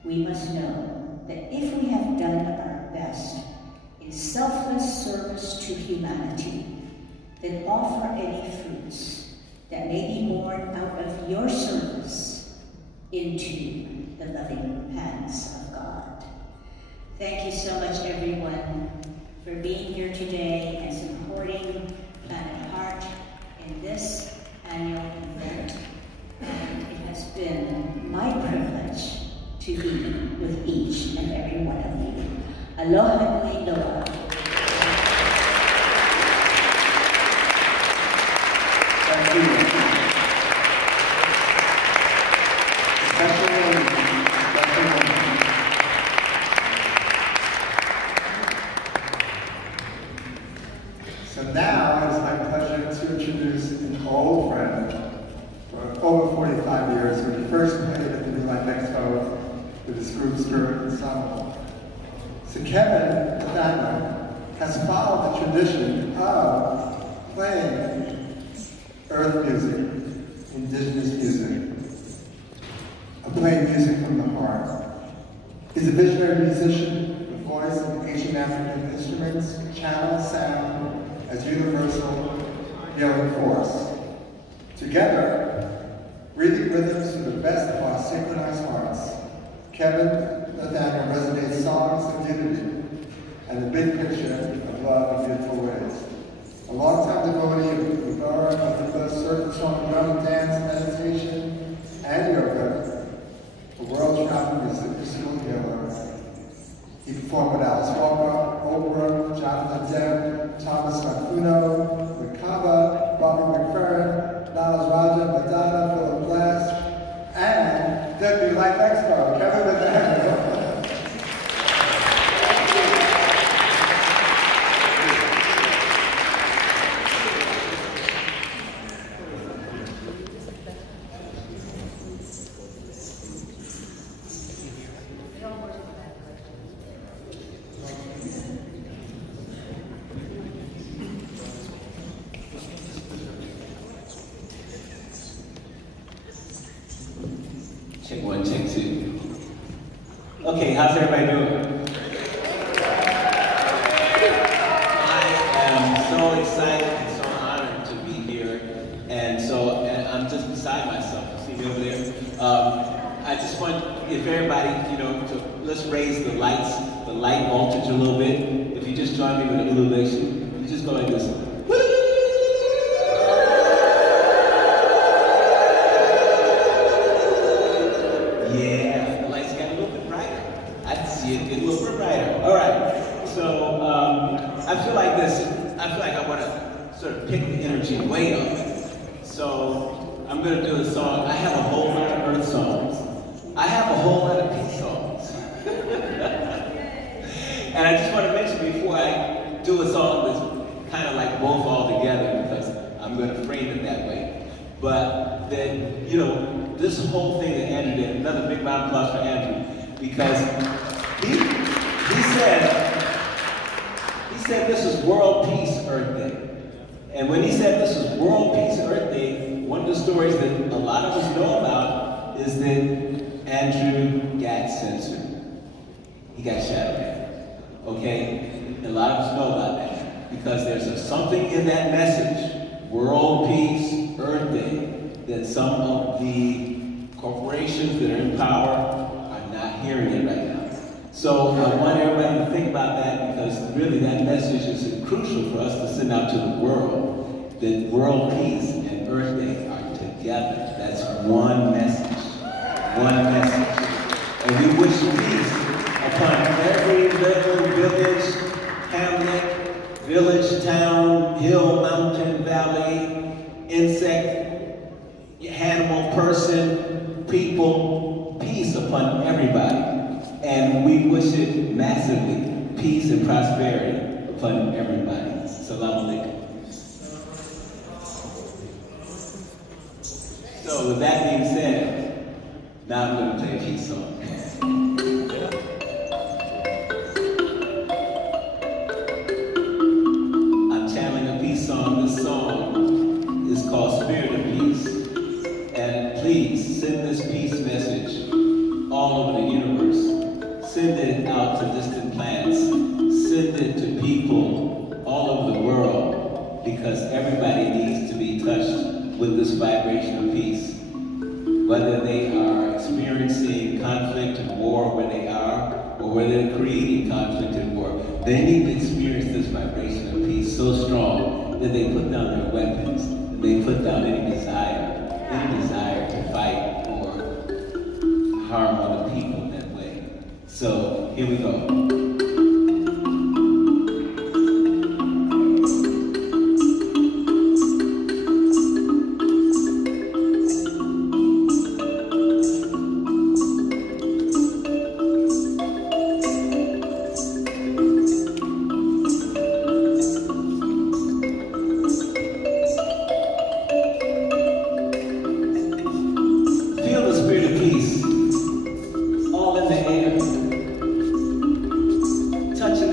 we must know that if we have done our best in selfless service to humanity, then offer any fruits that may be born out of your service into the loving hands of God. Thank you so much, everyone, for being here today and supporting Planet Heart in this annual event. And it has been my privilege to be with each and every one of you. Aloha nui loa. Thank you. So now it is my pleasure to introduce an old friend for over 45 years, who he first played at the New Life Expo with his group Spirit Ensemble. So Kevin Nathaniel has followed the tradition of playing earth music, indigenous music, of playing music from the heart. He's a visionary musician, the voice of Asian African instruments, channels sound as universal healing force. Together, breathing rhythms to the best of our synchronized hearts, Kevin Nathaniel resonates songs of unity and the big picture of love in beautiful ways. A long-time devotee of the Bora, of the surf song, drum, dance, meditation, and yoga, a world-traveling musical healer. He performed with Alice Walker, Oprah, Jonathan Demme, Thomas Mafuno, Makaba, Bobby McFerrin, Niles Raja, Madonna, Philip Glass, and the New Life Expo, Kevin Nathaniel. Check one, check two. Okay, how's everybody doing? I am so excited and so honored to be here, and I'm just beside myself. See me over there? I just want if everybody, let's raise the light voltage a little bit. If you just join me with a illumination, you just go like this. Yeah, the lights got a little bit brighter. I can see it get a little bit brighter. All right. So I feel like I want to sort of pick the energy way up. So I'm going to do a song. I have a whole lot of earth songs. I have a whole lot of peace songs. And I just want to mention before I do a song that's kind of like both all together, because I'm going to frame it that way. But then, this whole thing that Andrew did, another big round of applause for Andrew, because he said this is World Peace Earth Day. And when he said this is World Peace Earth Day, one of the stories that a lot of us know about is that Andrew got censored. He got shadowed. Okay? A lot of us know about that. because there's something in that message, world peace, Earth Day, that some of the corporations that are in power are not hearing it right now. So I want everybody to think about that, because really that message is crucial for us to send out to the world, that world peace and Earth Day are together. That's one message. One message. And we wish peace upon every little village, hamlet, village, town, hill, mountain, valley, insect, animal, person, people, peace upon everybody. And we wish it massively, peace and prosperity upon everybody. Salam alaikum. So with that being said, now I'm going to play a peace song. I'm channeling a peace song. This song is called Spirit of Peace. And please send this peace message all over the universe. Send it out to distant planets. Send it to people all over the world, because everybody needs to be touched with this vibration of peace. Whether they are experiencing conflict and war where they are, or whether they're creating conflict and war, they need to experience this vibration of peace so strong that they put down their weapons, and they put down any desire to fight or harm other people. So, here we go. Feel the spirit of peace all in the air.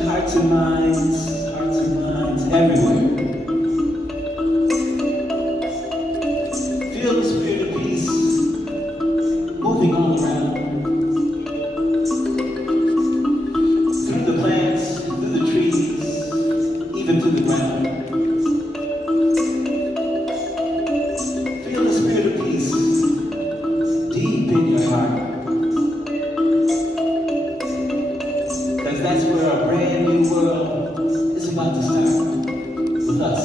Hearts and minds everywhere. Feel the spirit of peace moving all around. Through the plants, through the trees, even through the ground. Feel the spirit of peace deep in your heart. Because that's where our brand new world is about to start with us.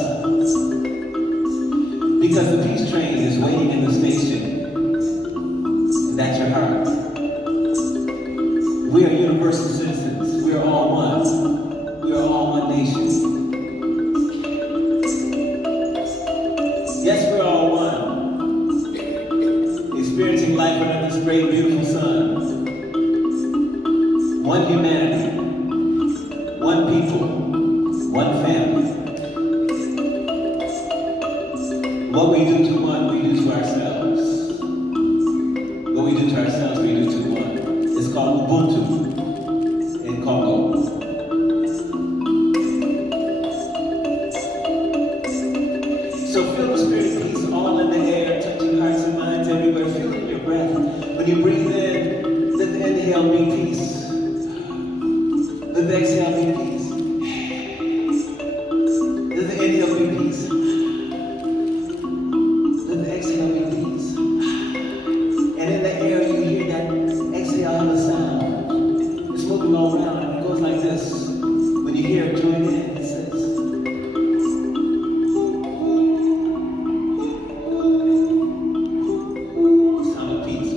Because the peace train is waiting in the station, and that's your heart. We are universal citizens. We are all one. We are all one nation. Yes, we're all one. Experiencing life under this great, beautiful sun. One humanity. One people, one family. What we do to one, we do to ourselves. What we do to ourselves, we do to one. It's called Ubuntu in Congo. So feel the spirit of peace all in the air, touching hearts and minds everywhere. Feel it in your breath. When you breathe in, let the inhale be peace. Let the exhale be peace. Let the inhale be peace. Let the exhale be peace. And in the air you hear that exhale have a sound. It's moving all around and it goes like this. When you hear it, join in. It says, sound of peace.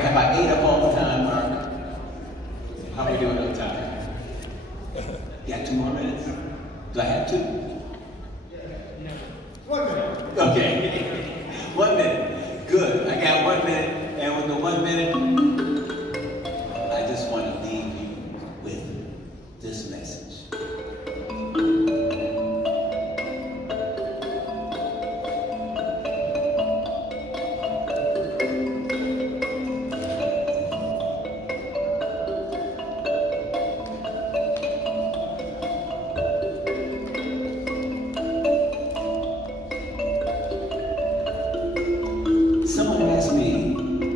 Have I ate up all the time, Mark? How are we doing on time? Got 2 more minutes? Do I have 2? 1 minute. Okay. 1 minute. Good. I got 1 minute, and with the 1 minute, I just want to leave you with this message. Someone asked me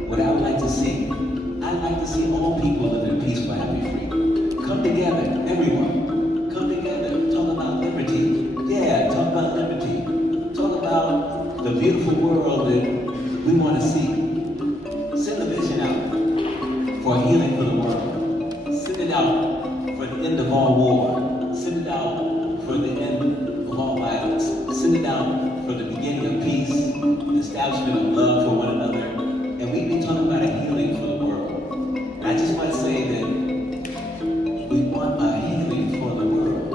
what I would like to see. I'd like to see all people living in peaceful, happy, free. Come together, everyone. Come together. Talk about liberty. Yeah, talk about liberty. Talk about the beautiful world that we want to see. Send the vision out for healing for the world. Send it out for the end of all war. Send it out for the end of all violence. Send it out for the beginning of peace, the establishment of love for one another. And we've been talking about a healing for the world. And I just want to say that we want a healing for the world.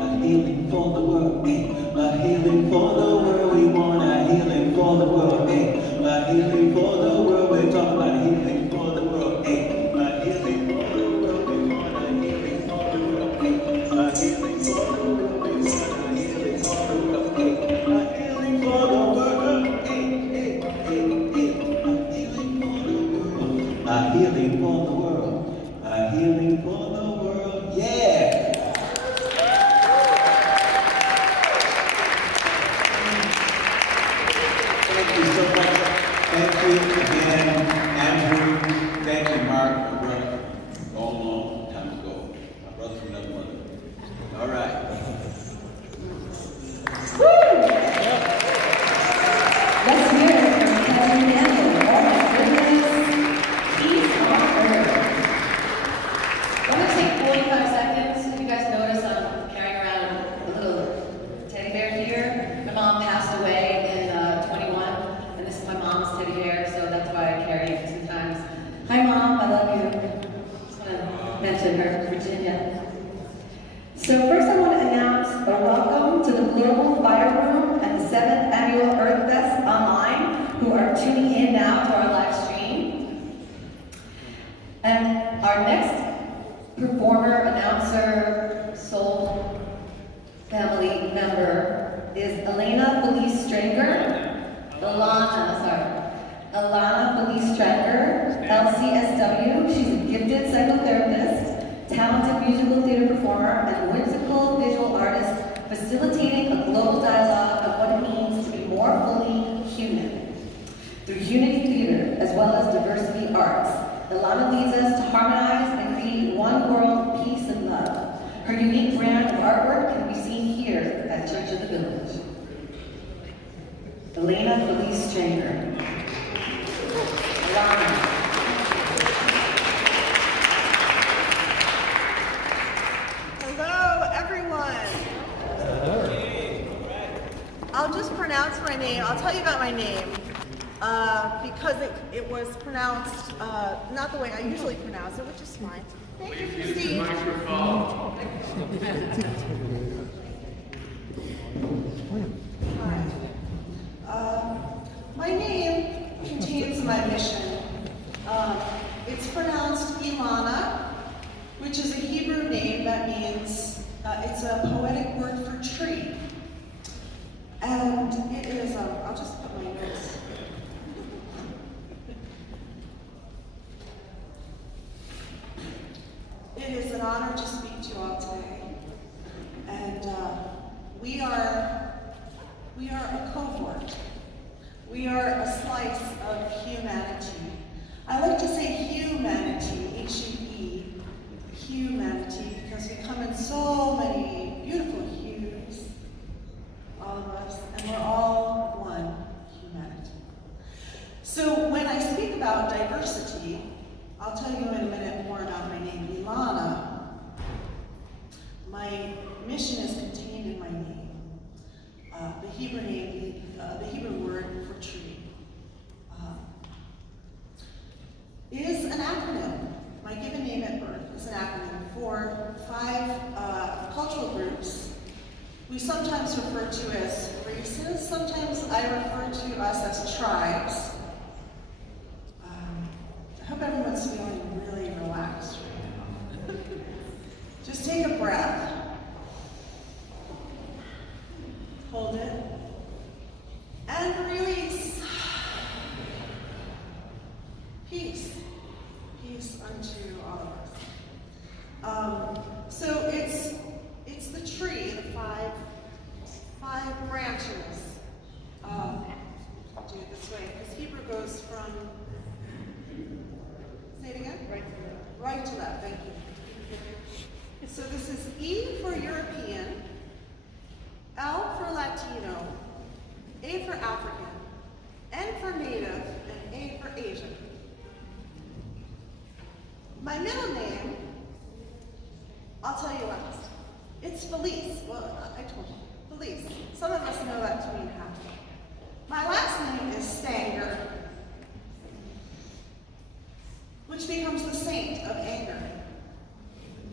A healing for the world. Hey. A healing for the world. We want a healing for the world. Hey. A healing for the world. We're talking about healing for the world. Hey. A healing for the world. We want a healing for the world. Hey. A healing for the world. We want a healing for the world. Hey. A healing for the world. Hey, hey, hey, hey. A healing for the world. A healing for the world. Yeah. Thank you so much. Thank you again, Andrew. Thank you, Mark, my brother. Long, long time ago. My brother from another mother. All right. Let's hear it from Cousin Daniel. Oh my goodness. Peace on earth. I'm going to take 45 seconds. If you guys notice, I'm carrying around a little teddy bear here. My mom passed away in 21, and this is my mom's teddy bear, so that's why I carry it sometimes. Hi, Mom. I love you. Just want to mention her, Virginia. So first I want to announce a welcome to the Global Fire Room at the 7th Annual Earth Fest Online, who are tuning in now to our live stream. And our next performer, announcer, soul family member is Alana Stringer. Alana Stringer, LCSW. She's a gifted psychotherapist, talented musical theater performer, and whimsical visual artist, facilitating a global dialogue of what it means to be more fully human through unity theater as well as diversity arts. Elina leads us to harmonize and create one world of peace and love. Her unique brand of artwork can be seen here at Church of the Village. Alana Stringer. Elina. Hello, everyone. I'll just pronounce my name. I'll tell you about my name because it was pronounced not the way I usually pronounce it, which is fine. Thank you, Christine. My name contains my mission. It's pronounced Elina, which is a Hebrew name that means, it's a poetic word for tree. And it is, I'll just put my notes. It is an honor to speak to you all today. And we are a cohort. We are a slice of humanity. I like to say humanity, H-U-E, humanity, because we come in so many beautiful hues, all of us, and we're all one humanity. So when I speak about diversity, I'll tell you in a minute more about my name, Elina. My mission is contained in my name. The Hebrew name, the Hebrew word for tree, is an acronym. My given name at birth is an acronym for 5 cultural groups. We sometimes refer to as races. Sometimes I refer to us as tribes. I hope everyone's feeling really relaxed right now. Just take a breath. Hold it. And release. Peace. Peace unto all of us. So it's the tree, the five branches. I'll do it this way, because Hebrew goes from, say it again? Right to left, thank you. So this is E for European, L for Latino, A for African, N for Native, and A for Asian. My middle name, I'll tell you last. It's Felice. Well, I told you. Felice. Some of us know that to mean happy. My last name is Stanger, which becomes the saint of anger.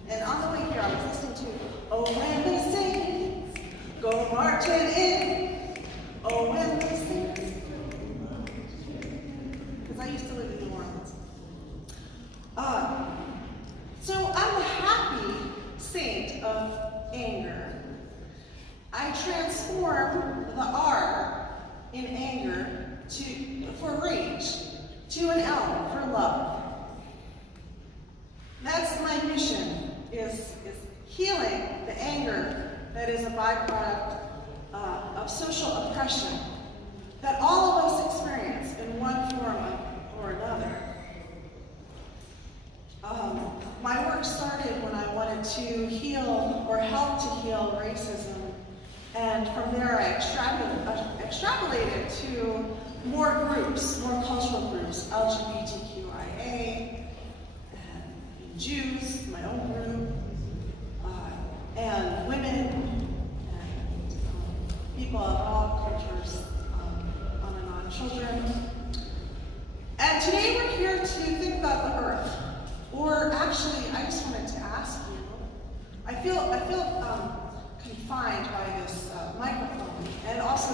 And on the way here, I was listening to, oh, when the saints go marching in, oh, when the saints, because I used to live in New Orleans. So I'm a happy saint of anger. I transform the R in anger for rage to an L for love. That's my mission, is healing the anger that is a byproduct of social oppression that all of us experience in one form or another. My work started when I wanted to heal or help to heal racism, and from there I extrapolated to more groups, more cultural groups, LGBTQIA, and Jews, my own group, and women, and people of all cultures, on and on, children. And today we're here to think about the earth. Or actually, I just wanted to ask you, I feel confined by this microphone and also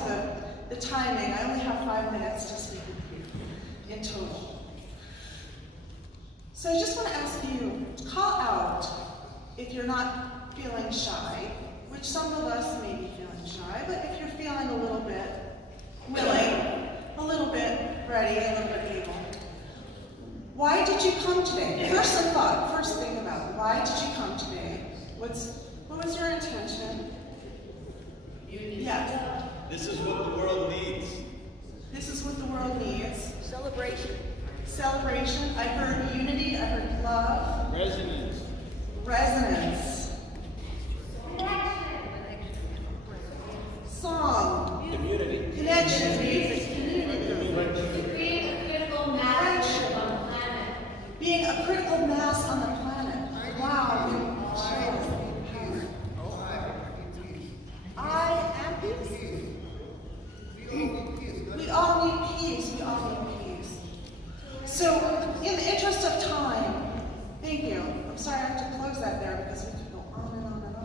the timing. I only have 5 minutes to speak with you in total. So I just want to ask you to call out if you're not feeling shy, which some of us may be feeling and shy, but if you're feeling a little bit willing, a little bit ready, a little bit able. Why did you come today? First think about it. Why did you come today? What was your intention? Yeah. This is what the world needs. This is what the world needs. Celebration. Celebration. I heard unity. I heard love. Resonance. Resonance. Song. Community. Connection. To create a critical mass on the planet. Being a critical mass on the planet. Wow. I am peace. We all need peace. We all need peace. So, in the interest of time, thank you. I'm sorry I have to close that there because we could go on and on and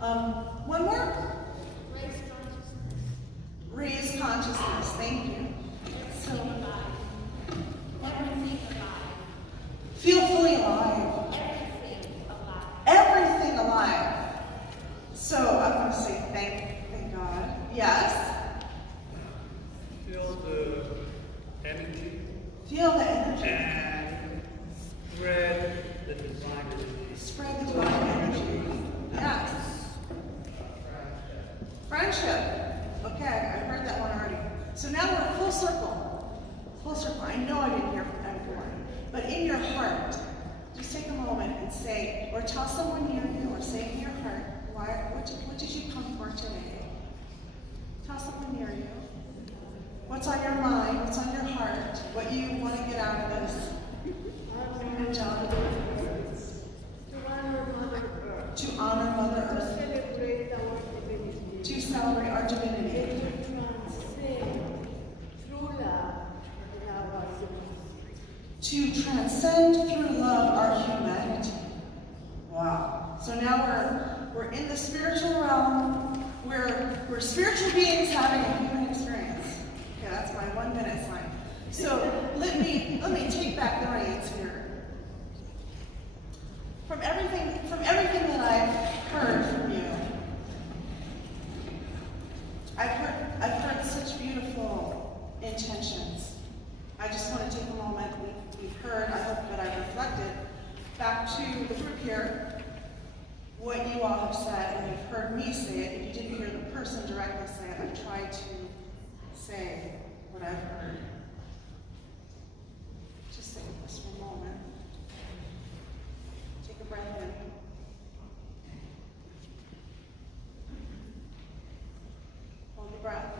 on. One more? Raise consciousness. Raise consciousness. Thank you. So, Everything alive. feel fully alive. Everything alive. Everything alive. So, I'm going to say thank God. Yes? Feel the energy Feel the energy. and spread the divine energy. Spread the divine energy. Yes. Friendship. Okay, I heard that one already. So now we're full circle. Full circle. I know I didn't hear from everyone. But in your heart, just take a moment and say, or tell someone near you, or say in your heart, what did you come for today? Tell someone near you. What's on your mind? What's on your heart? What you want to get out of this? Angelica. To honor Mother Earth. To celebrate our divinity. To transcend through love our humanity. Wow. So now we're in the spiritual realm. We're spiritual beings having a human experience. Okay, that's my 1 minute sign. So let me take back the reins here. From everything that I've heard from you, I've heard such beautiful intentions. I just want to take a moment. We've heard, I hope that I've reflected back to the group here what you all have said, and you've heard me say it. If you didn't hear the person directly say it, I've tried to say what I've heard. Just think this for a moment. Take a breath in. Hold the breath.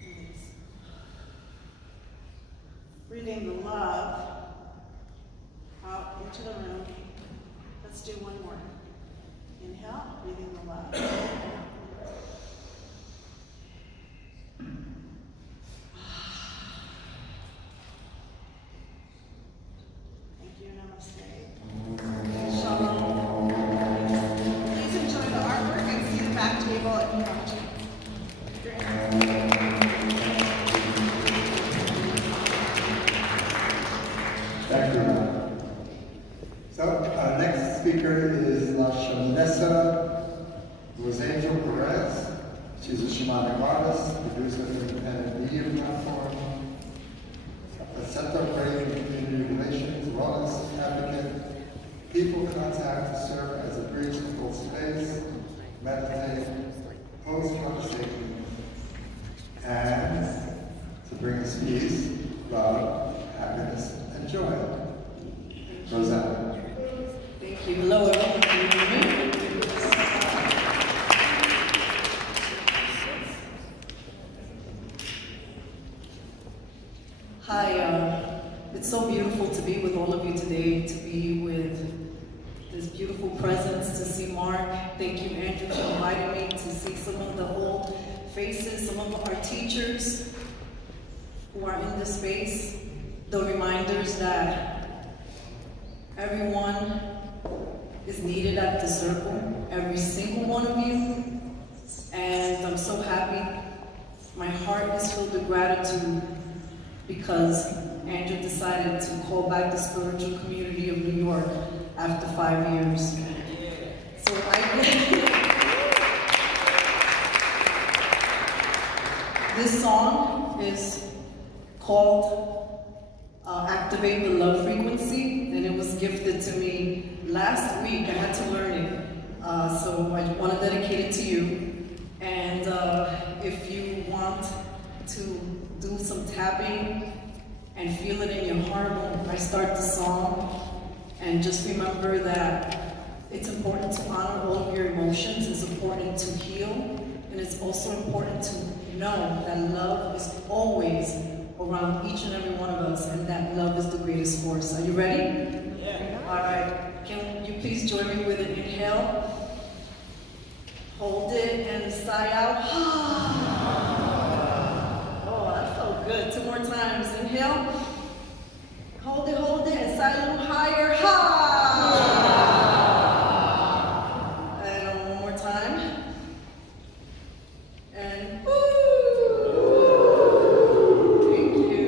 Release. Breathing the love out into the room. Let's do one more. Inhale, breathing the love. Thank you, namaste. Shalom. Please enjoy the artwork and see the back table if you want to. Thank you. So, our next speaker is La Shamanessa Rossa Angelz. She's a shamanic artist, producer of an independent media platform, a celebrating community relations, wellness advocate, people contact, serve as a bridge to hold space, meditate, host conversation, and to bring us peace, love, happiness, and joy. Rossa. Thank you. Hello, everyone. Can you hear me? Hi, it's so beautiful to be with all of you today, to be with this beautiful presence, to see Mark. Thank you, Andrew, for inviting me to see some of the old faces, some of our teachers who are in this space. The reminders that everyone is needed at the circle, every single one of you. And I'm so happy. My heart is filled with gratitude because Andrew decided to call back the spiritual community of New York after 5 years. So I This song is called Activate the Love Frequency, and it was gifted to me last week. I had to learn it. So I want to dedicate it to you. And if you want to do some tapping and feel it in your heart when I start the song, and just remember that it's important to honor all of your emotions, it's important to heal, and it's also important to know that love is always around each and every one of us, and that love is the greatest force. Are you ready? Yeah. All right. Can you please join me with an inhale? Hold it and sigh out. Oh, that felt good. 2 more times. Inhale. Hold it, and sigh a little higher. And one more time. And woo! Thank you.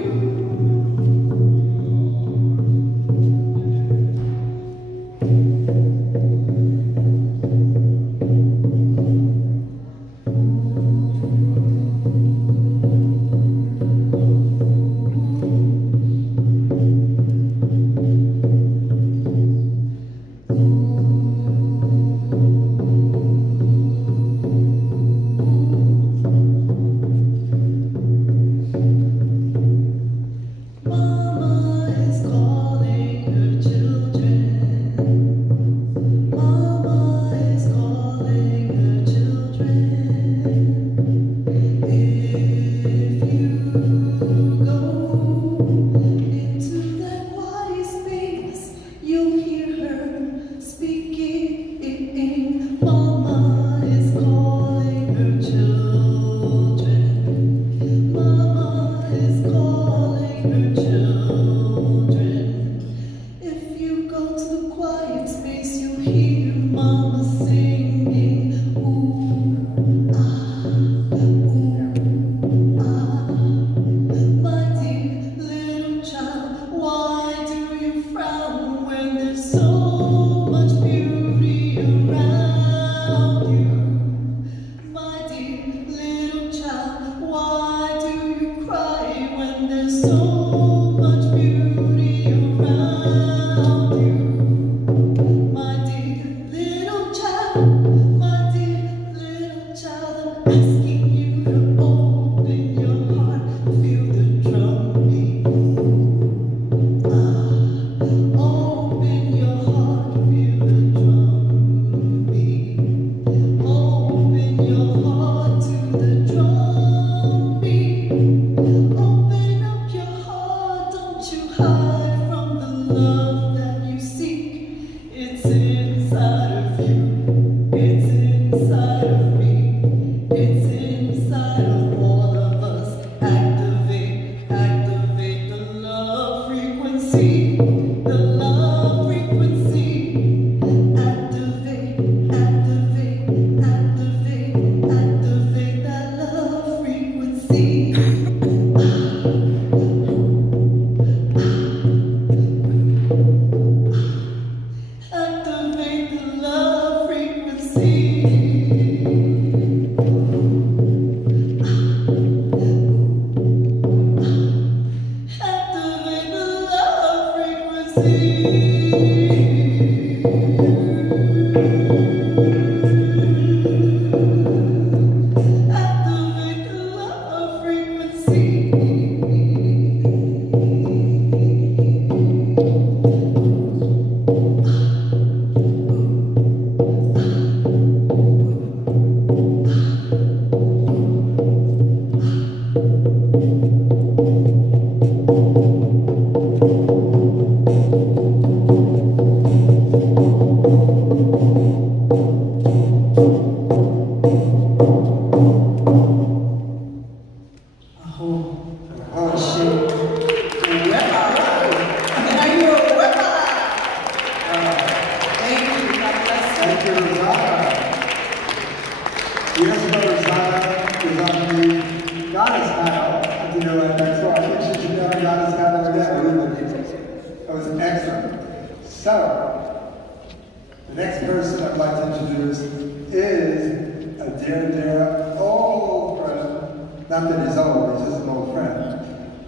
not that he's old, he's just an old friend,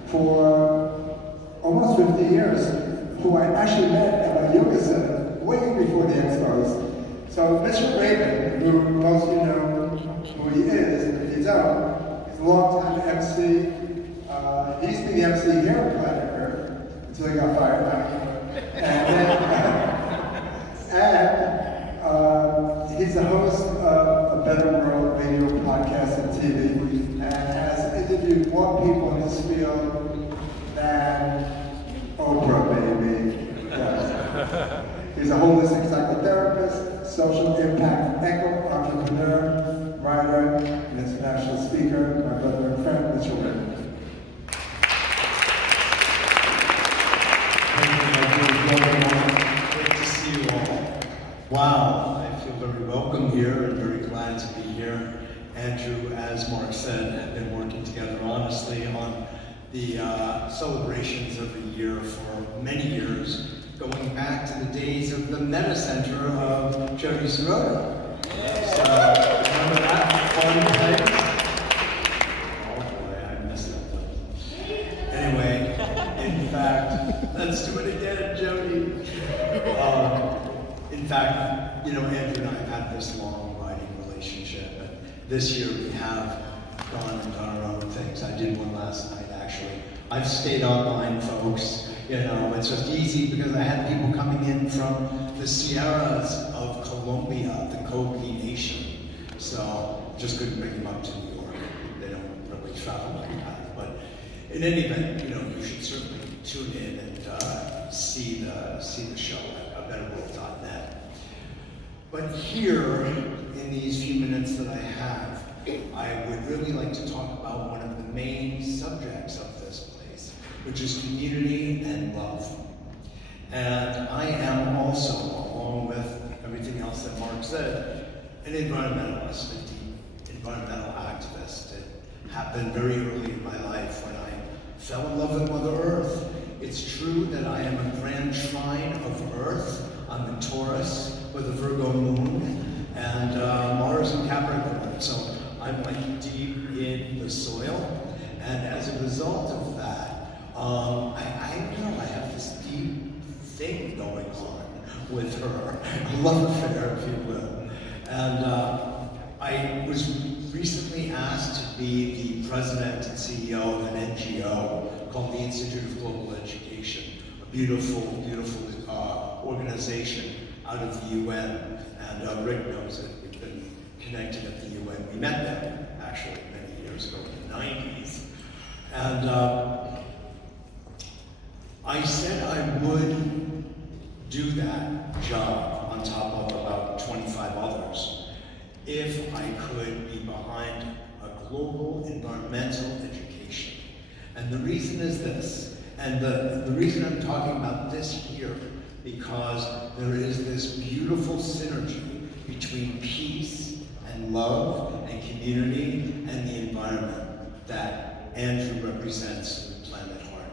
for almost 50 years, who I actually met at my yoga center way before the Expos. So Mr. Rabin, who most of you know who he is, and if you don't, he's a long-time MC. He used to be the MC here on Planet Earth until he got fired out. And he's the host of a Better World radio podcast and TV, and has interviewed more people in this field than Oprah, baby. Yes. He's a holistic psychotherapist, social impact eco-entrepreneur, writer, and international speaker, my brother and friend, Mr. Rabin. Great to see you all. Wow, I feel very welcome here and very glad to be here. Andrew, as Mark said, have been working together honestly on the celebrations of the year for many years, going back to the days of the Meta Center of Jody Serota. So, remember that fun place? Oh boy, I missed that place. Anyway, in fact, let's do it again, Jody. In fact, you know, Andrew and I have had this long writing relationship, and this year we have gone and done our own things. I did one last night, actually. I've stayed online, folks. You know, it's just easy because I had people coming in from the Sierras of Colombia, the Kogi Nation. So just couldn't bring them up to New York. They don't really travel like that. But in any event, you know, you should certainly tune in and see the show at betterworld.net. But here, in these few minutes that I have, I would really like to talk about one of the main subjects of this place, which is community and love. And I am also, along with everything else that Mark said, an environmentalist, a deep environmental activist. It happened very early in my life when I fell in love with Mother Earth. It's true that I am a grand shrine of Earth. I'm a Taurus with a Virgo moon, and Mars in Capricorn. So I'm like deep in the soil. And as a result of that, I know I have this deep thing going on with her, a love affair, if you will. And I was recently asked to be the president and CEO of an NGO called the Institute of Global Education, a beautiful, beautiful organization out of the UN. And Rick knows it. We've been connected at the UN. We met them, actually, many years ago in the 90s. And I said I would do that job on top of about 25 others if I could be behind a global environmental education. And the reason is this, and the reason I'm talking about this here, because there is this beautiful synergy between peace and love and community and the environment that Andrew represents in Planet Heart.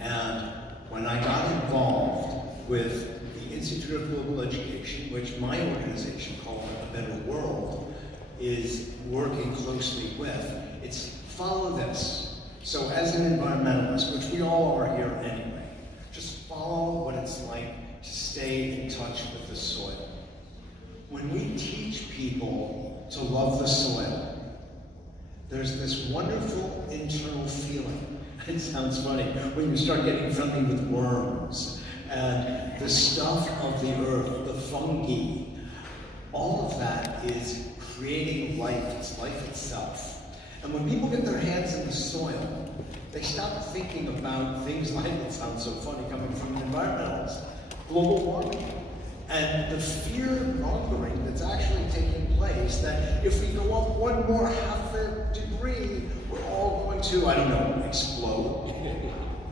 And when I got involved with the Institute of Global Education, which my organization called A Better World is working closely with, it's follow this. So as an environmentalist, which we all are here anyway, just follow what it's like to stay in touch with the soil. When we teach people to love the soil, there's this wonderful internal feeling. It sounds funny when you start getting friendly with worms and the stuff of the earth, the fungi. All of that is creating life. It's life itself. And when people get their hands in the soil, they stop thinking about things like, it sounds so funny coming from an environmentalist, global warming. And the fear-mongering that's actually taking place, that if we go up one more half a degree, we're all going to, I don't know, explode.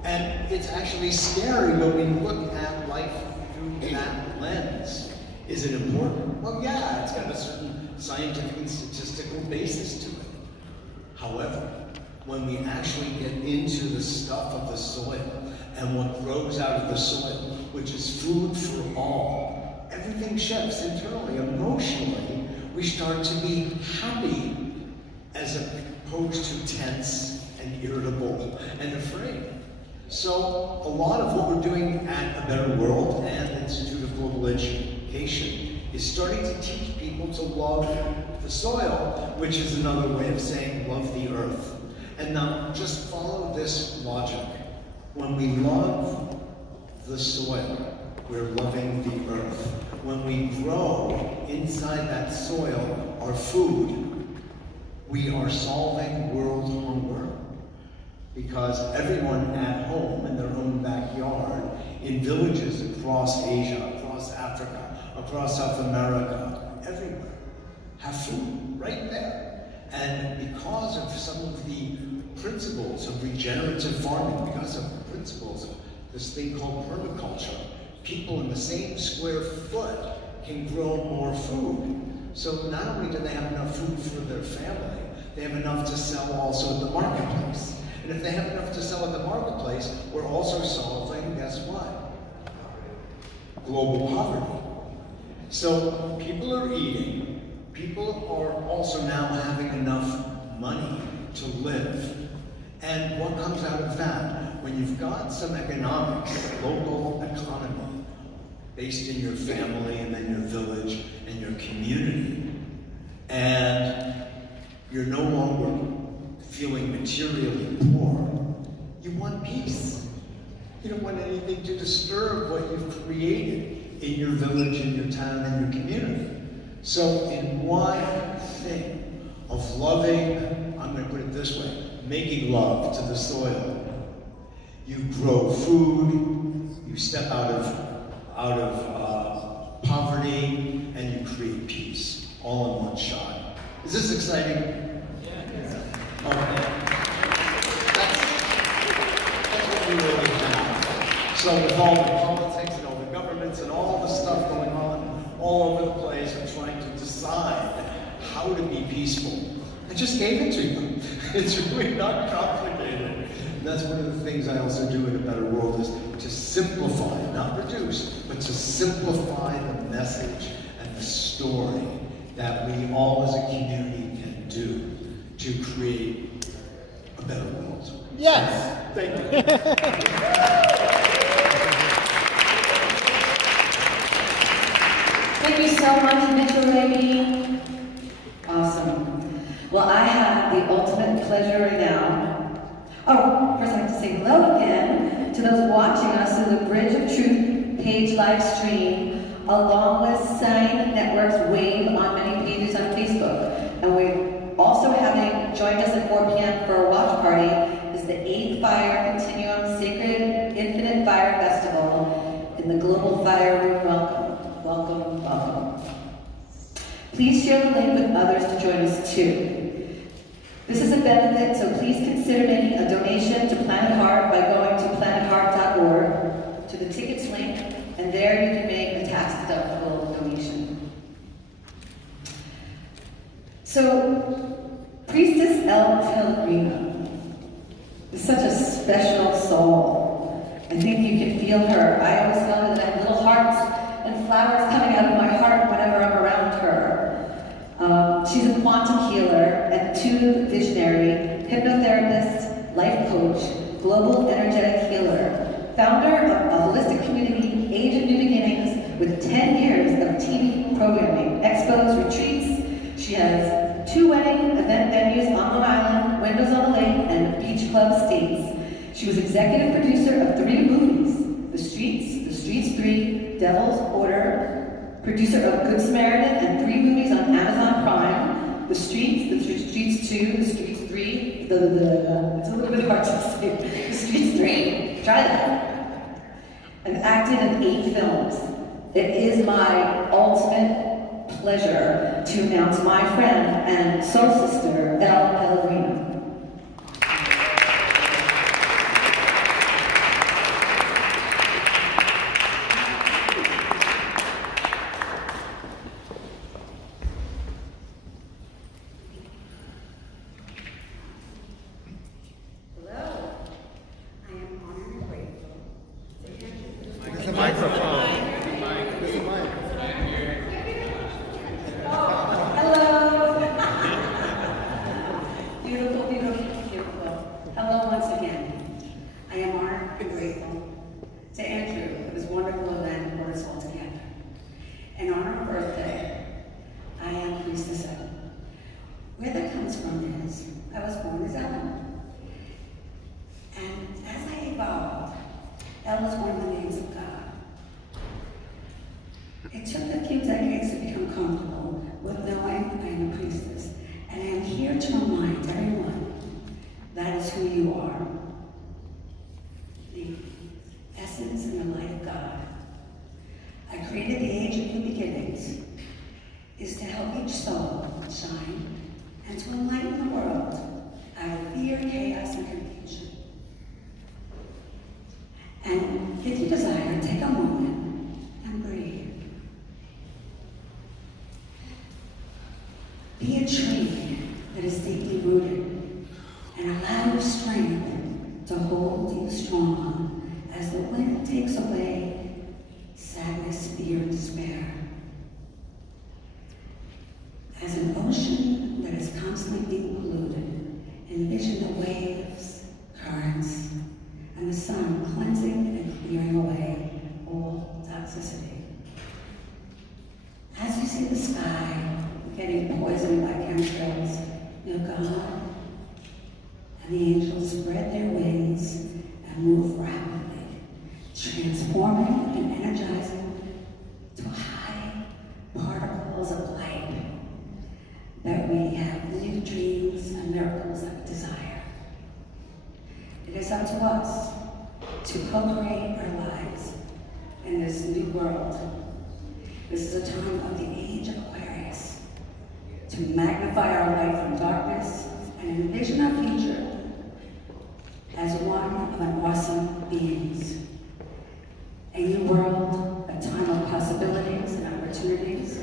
And it's actually scary when we look at life through that lens. Is it important? Well, yeah, it's got a certain scientific and statistical basis to it. However, when we actually get into the stuff of the soil and what grows out of the soil, which is food for all, everything shifts internally, emotionally. We start to be happy as opposed to tense and irritable and afraid. So a lot of what we're doing at A Better World and the Institute of Global Education is starting to teach people to love the soil, which is another way of saying love the earth. And now just follow this logic. When we love the soil, we're loving the earth. When we grow inside that soil our food, we are solving world hunger, because everyone at home in their own backyard, in villages across Asia, across Africa, across South America, everywhere, have food right there. And because of some of the principles of regenerative farming, because of the principles of this thing called permaculture, people in the same square foot can grow more food. So not only do they have enough food for their family, they have enough to sell also in the marketplace. And if they have enough to sell at the marketplace, we're also solving, guess what? Global poverty. So people are eating, people are also now having enough money to live. And what comes out of that? When you've got some economics, local economy, based in your family and then your village and your community, and you're no longer feeling materially poor, you want peace. You don't want anything to disturb what you've created in your village, in your town, in your community. So in one thing of loving, I'm going to put it this way, making love to the soil, you grow food, you step out of poverty, and you create peace, all in one shot. Is this exciting? Okay. That's what we really have. So with all the politics and all the governments and all the stuff going on all over the place and trying to decide how to be peaceful, I just gave it to you. It's really not complicated. And that's one of the things I also do in A Better World, is to simplify, not reduce, but to simplify the message and the story that we all as a community can do to create a better world. Yes! Thank you. Thank you so much, Mitchell Lady. Awesome. Well, I have the ultimate pleasure right now. Oh, first I have to say hello again to those watching us through the Bridge of Truth page live stream, along with Sign Network's Wave on many pages on Facebook. And we're also having joined us at 4 p.m. for a watch party is the 8th Fire Continuum Sacred Infinite Fire Festival in the Global Fire Room. Welcome, welcome, welcome. Please share the link with others to join us too. This is a benefit, so please consider making a donation to Planet Heart by going to planetheart.org to the tickets link, and there you can make a tax-deductible donation. So, Priestess El Pellegrino is such a special soul. I think you can feel her. I always know that I have little hearts and flowers coming out of my heart whenever I'm around her. She's a quantum healer, intuitive visionary, hypnotherapist, life coach, global energetic healer, founder of a holistic community, Age of New Beginnings, with 10 years of TV programming, expos, retreats. She has 2 wedding event venues on Long Island, Windows on the Lake, and Beach Club Estates. She was executive producer of 3 movies, The Streets 3, Devil's Order, producer of Good Samaritan and 3 movies on Amazon Prime, The Streets 2, The Streets 3, it's a little bit hard to say, The Streets 3, try that, and acted in 8 films. It is my ultimate pleasure to announce my friend and soul sister, El Pellegrino. Beautiful, beautiful, beautiful. Hello once again. I am honored and grateful to Andrew for this wonderful event that brought us all together. And on our birthday, I am Priestess Ellen. Where that comes from is, I was born as Ellen. And as I evolved, Ellen was one of the names of God. It took a few decades to become comfortable with knowing I am a priestess. And I am here to remind everyone that is who you are. The essence and the light of God. I created the age of new beginnings is to help each soul shine and to enlighten the world out of fear, chaos, and confusion. And if you desire, take a moment and breathe. Be a tree that is deeply rooted and allow your strength to hold you strong as the wind takes away sadness, fear, and despair. As an ocean that is constantly being polluted, envision the waves, currents, and the sun cleansing and clearing away all toxicity. As you see the sky getting poisoned by chemtrails, your God and the angels spread their wings and move rapidly, transforming and energizing to high particles of light, that we have new dreams and miracles that we desire. It is up to us to co-create our lives in this new world. This is a time of the age of Aquarius, to magnify our light from darkness and envision our future as one of an awesome beings. A new world, a time of possibilities and opportunities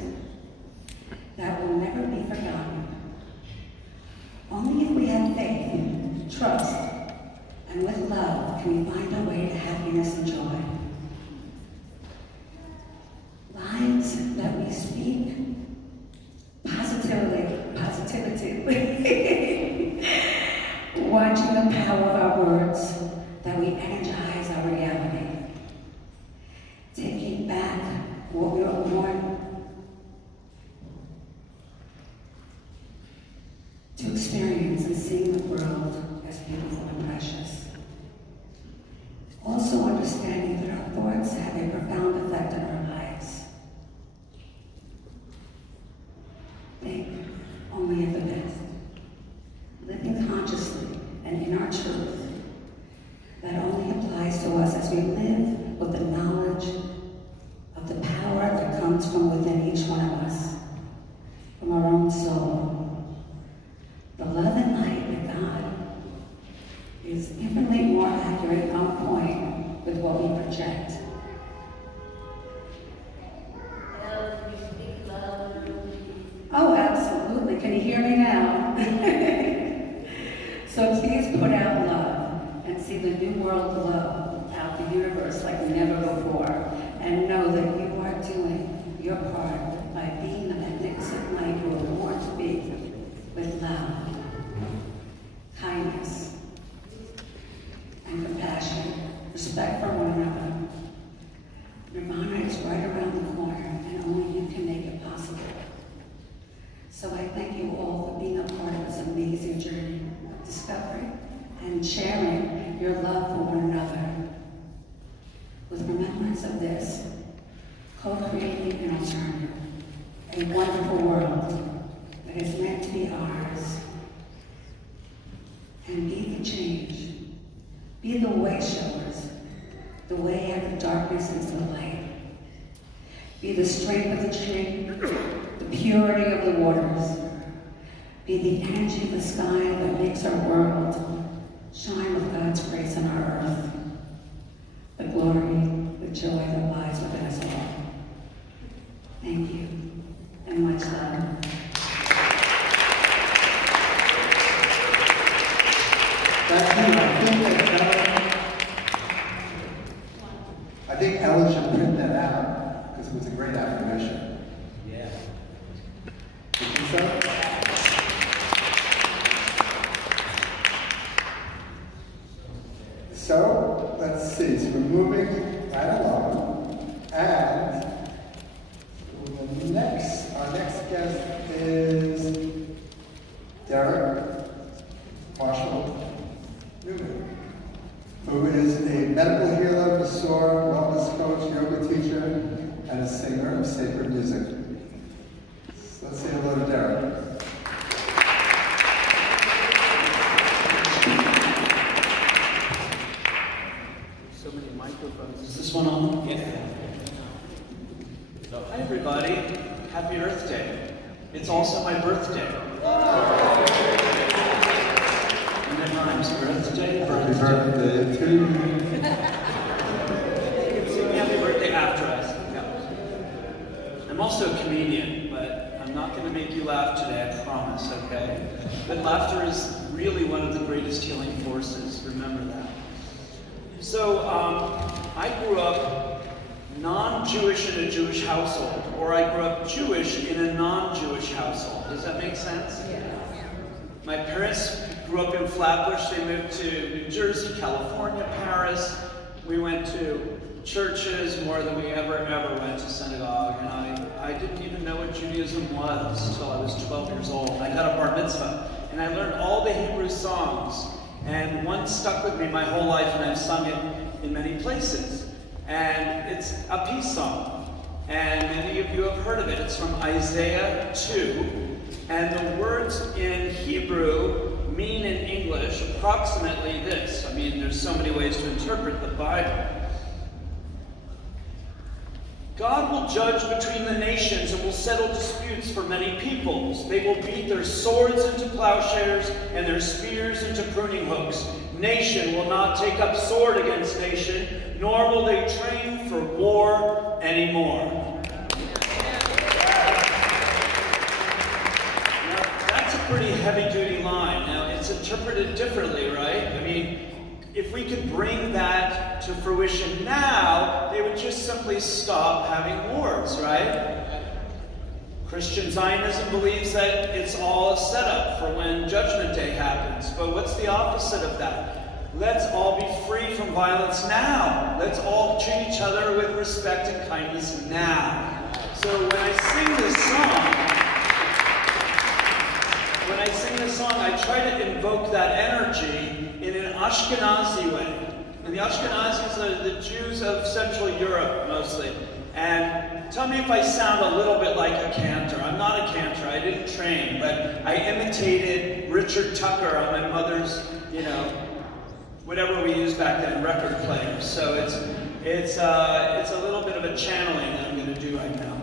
that will never be forgotten. Only if we have faith, trust, and with love can we find our way to happiness and joy. Lines that we speak positivity, watching the power of our words, that we energize our reality. Taking back what we were born to experience and seeing the world as beautiful and precious. Also understanding that our thoughts have a profound effect on our lives. Think only of the best. Living consciously and in our truth that only applies to us as we live with the knowledge of the power that comes from within each one of us, from our own soul. The love and light of God is infinitely more accurate and on point with what we project. Oh, absolutely. Can you hear me now? So please put out love and see the new world love out the universe like never before. And know that you are doing your part by being the magnificent light you were born to be, with love, kindness, and compassion, respect for one another. Nirvana is right around the corner, and only you can make it possible. So I thank you all for being a part of this amazing journey of discovery and sharing your love for one another. With remembrance of this, co-creating an alternative, a wonderful world that is meant to be ours. And be the change. Be the way showers, the way out of darkness into the light. Be the strength of the tree, the purity of the waters. Be the energy of the sky that makes our world shine with God's grace on our earth. The glory, the joy that lies within us all. Thank you, and much love. Thank you. I think Ellen should print that out because it was a great affirmation. Yeah. You think so? So, let's see. So we're moving right along. And our next guest is Derek Marshall Newman, who is a medical healer, masseur, wellness coach, yoga teacher, and a singer of sacred music. So let's say hello to Derek. So many microphones. Is this one on? Yeah. So, hi everybody. Happy Earth Day. It's also my birthday. And it rhymes. Earth Day, Happy birthday to you. Sing happy birthday after us. Yeah. I'm also a comedian, but I'm not going to make you laugh today, I promise, okay? But laughter is really one of the greatest healing forces. Remember that. So, I grew up non-Jewish in a Jewish household, or I grew up Jewish in a non-Jewish household. Does that make sense? Yeah. My parents grew up in Flatbush. They moved to New Jersey, California, Paris. We went to churches more than we ever went to synagogue, and I didn't even know what Judaism was until I was 12 years old. I got a bar mitzvah, and I learned all the Hebrew songs, and one stuck with me my whole life, and I've sung it in many places. And it's a peace song, and many of you have heard of it. It's from Isaiah 2, and the words in Hebrew mean in English approximately this. I mean, there's so many ways to interpret the Bible. God will judge between the nations and will settle disputes for many peoples. They will beat their swords into plowshares and their spears into pruning hooks. Nation will not take up sword against nation, nor will they train for war anymore. Now, that's a pretty heavy-duty line. Now, it's interpreted differently, right? I mean, if we could bring that to fruition now, they would just simply stop having wars, right? Christian Zionism believes that it's all a setup for when Judgment Day happens. But what's the opposite of that? Let's all be free from violence now. Let's all treat each other with respect and kindness now. So when I sing this song, I try to invoke that energy in an Ashkenazi way. And the Ashkenazis are the Jews of Central Europe, mostly. And tell me if I sound a little bit like a cantor. I'm not a cantor, I didn't train, but I imitated Richard Tucker on my mother's, whatever we used back then, record players. So it's a little bit of a channeling that I'm going to do right now.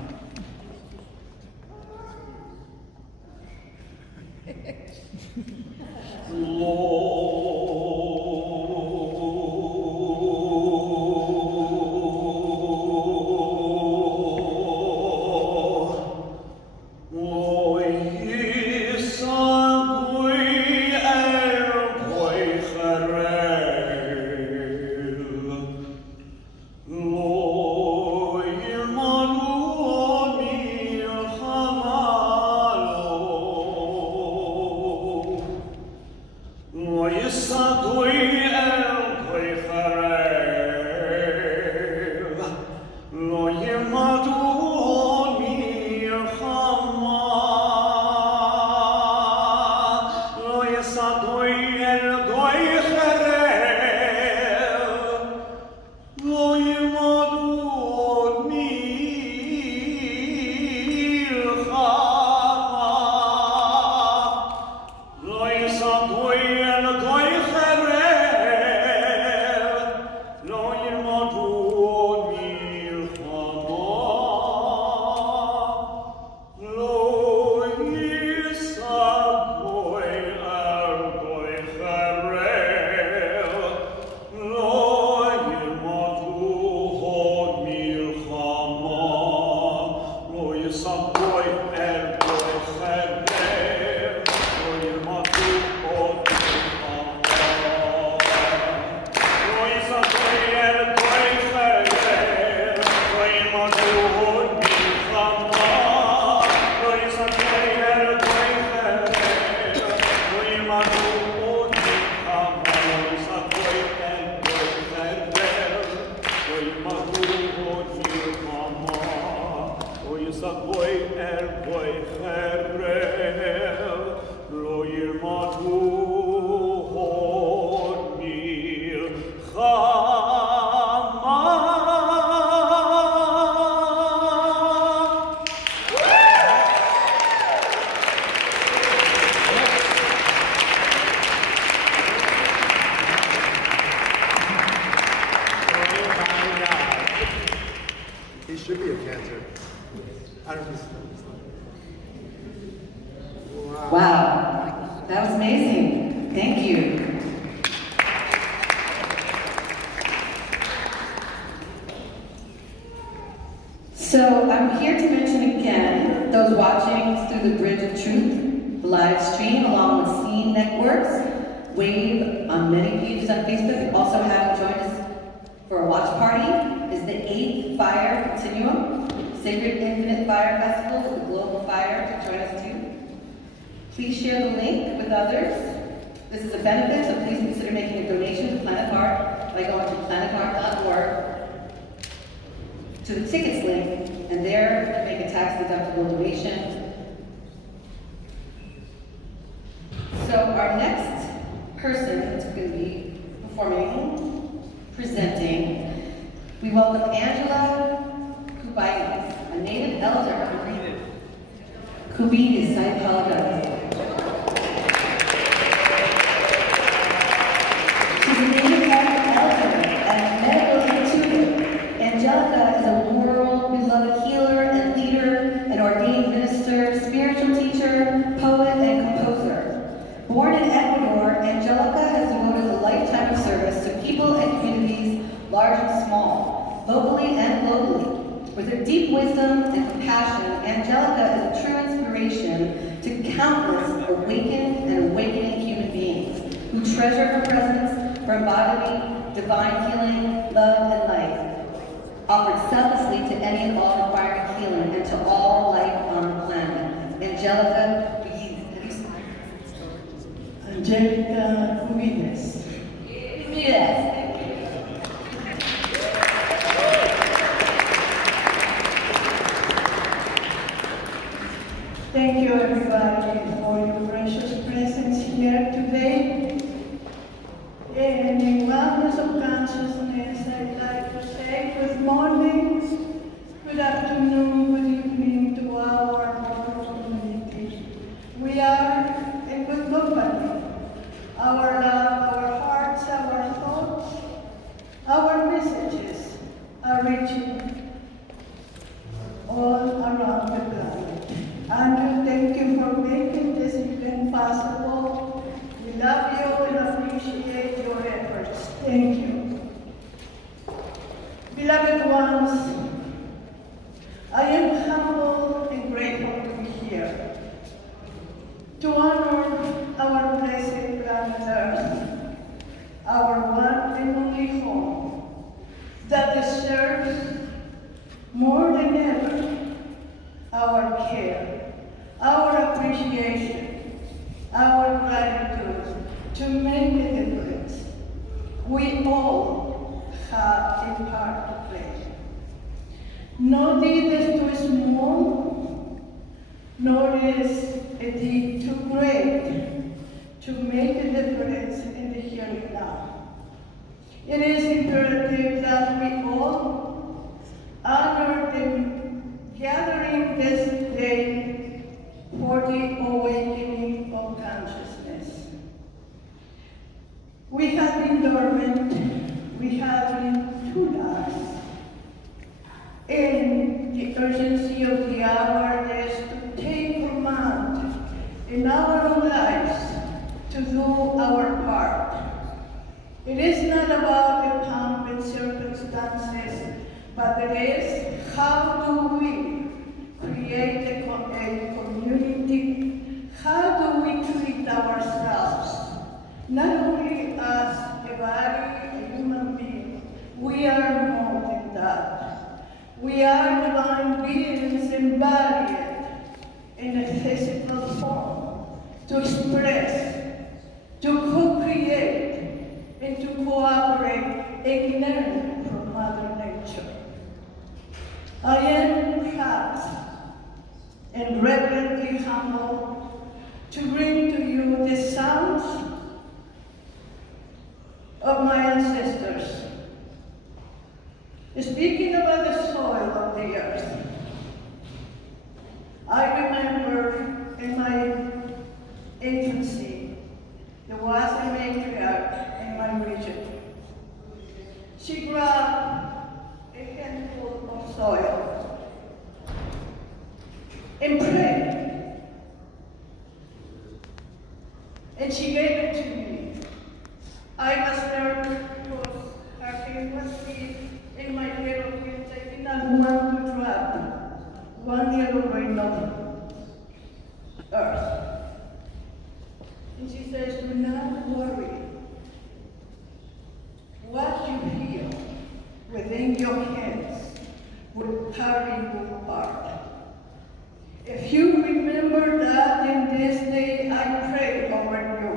Thank you. So I'm here to mention again those watching through the Bridge of Truth, the live stream, along with Scene Networks, Wave on many pages on Facebook. We also have joined us for a watch party is the 8th Fire Continuum, Sacred Infinite Fire Festival with the Global Fire to join us too. Please share the link with others. This is a benefit, so please consider making a donation to Planet Heart by going to planetheart.org to the tickets link, and there you can make a tax-deductible donation. So our next person is going to be performing, presenting. We welcome Angelica K, a native elder. Kubinis, I apologize. She's a native elder and medical intuitive. Angelica is a world-beloved healer and leader, an ordained minister, spiritual teacher, poet, and composer. Born in Ecuador, Angelica has devoted a lifetime of service to people and communities, large and small, locally and globally. With her deep wisdom and compassion, Angelica is a true inspiration to countless awakened and awakening human beings who treasure her presence for embodying divine healing, love, and life, offered selflessly to any and all requiring healing and to all life on the planet. Angelica Kubinis. Yes. Thank you, everybody, for your precious presence here today. In the wellness of consciousness, I'd like to say good morning, good afternoon, good evening to our wonderful community. We are in good company. Our love, our hearts, our thoughts, our messages are reaching all around the planet. Andrew, thank you for making this event possible. We love you and appreciate your efforts. Thank you. Beloved ones, I am humble and grateful to be here to honor our blessed planet Earth, our one and only home that deserves more than ever our care, our appreciation, our gratitude to make a difference. We all have a part to play. No deed is too small, nor is a deed too great to make a difference in the here and now. It is imperative that we all honor the gathering this day for the awakening of consciousness. We have been dormant, we have been too lax, and the urgency of the hour is to take command in our own lives to do our part. It is not about the pomp and circumstances, but it is how do we create a community, how do we treat ourselves, not only as a body, a human being, we are more than that. We are divine beings embodied in a physical form to express, to co-create, and to cooperate and learn from Mother Nature. I am proud and reverently humble to bring to you the sounds of my ancestors. Speaking about the soil of the earth, I remember in my infancy, there was a matriarch in my region. She grabbed a handful of soil and prayed. And she gave it to me. I was nervous because her hand was deep in my little hands. I did not want to drop 1 little grain of earth. And she says, do not worry. What you feel within your hands will carry you apart. If you remember that in this day I pray over you,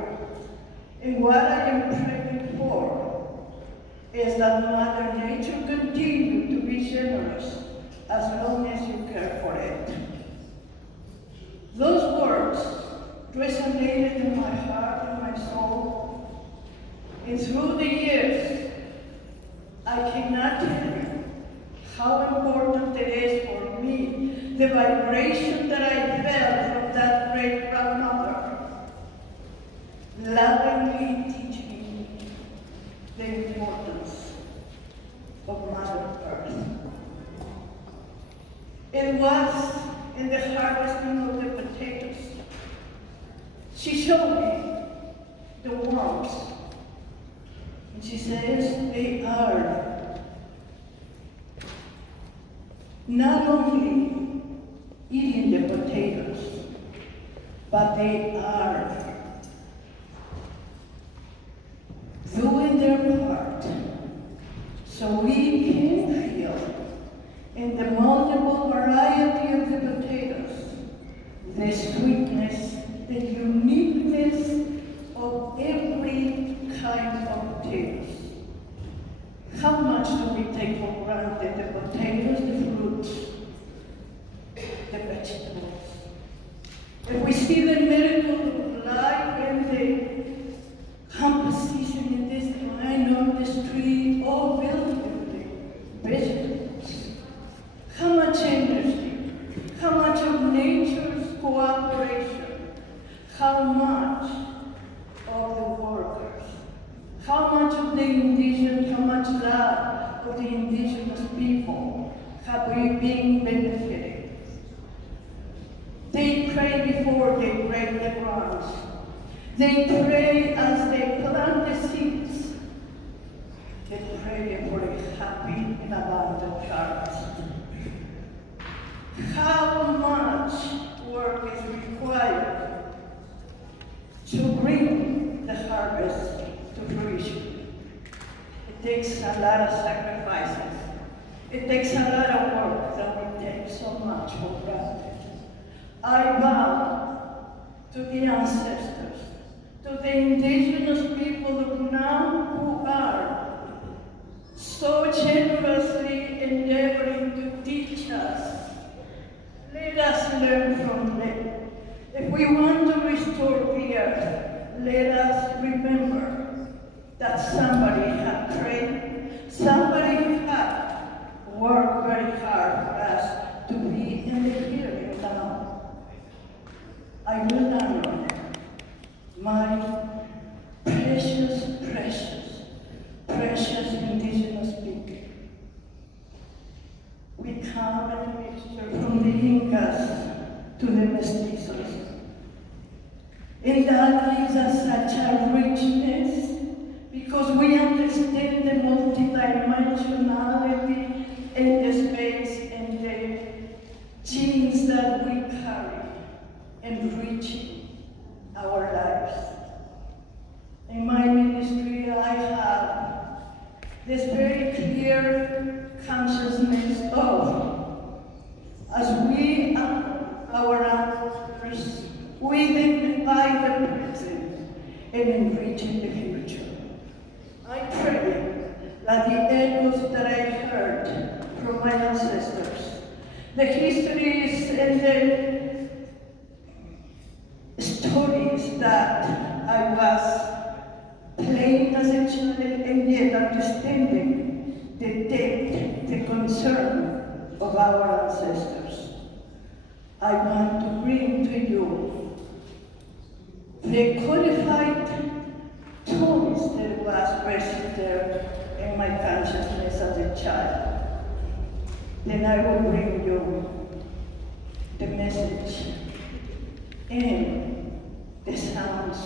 and what I am praying for is that Mother Nature continue to be generous as long as you care for it. Those words resonated in my heart and my soul, and through the years, I cannot tell you how important it is for me, the vibration that I felt from that great grandmother, lovingly teaching me the importance of Mother Earth. It was in the harvesting of the potatoes. She showed me the worms, and she says they are not only eating the potatoes, but they are doing their part so we can feel in the multiple variety of the potatoes the sweetness, the uniqueness of every kind of potatoes. How much do we take for granted the potatoes, the fruits, the vegetables? If we see the miracle of life and the composition in this line of this tree, all built with the vegetables, how much energy, how much of nature's cooperation, how much of the workers, how much of the indigenous, how much love of the indigenous people have we been benefiting. They pray before they break the grounds. They pray as they plant the seeds. They pray for a happy and abundant harvest. How much work is required to bring the harvest to fruition? It takes a lot of sacrifices. It takes a lot of work that we take so much for granted. I bow to the ancestors, to the indigenous people of now who are so generously endeavoring to teach us. Let us learn from them. If we want to restore the earth, let us remember that somebody had prayed, somebody had worked very hard for us to be in the here and now. I will honor my precious, precious, precious indigenous people. We come in a mixture from the Incas to the mestizos. And that gives us such a richness because we understand the multidimensionality and the space and the genes that we carry enriching our lives. In my ministry, I have this very clear consciousness of, as we are our ancestors, we dignify the present and enrich in the future. I pray that the echoes that I heard from my ancestors, the histories and the stories that I was playing as a child and yet understanding the depth, the concern of our ancestors. I want to bring to you the codified tools that was registered in my consciousness as a child. Then I will bring you the message and the sounds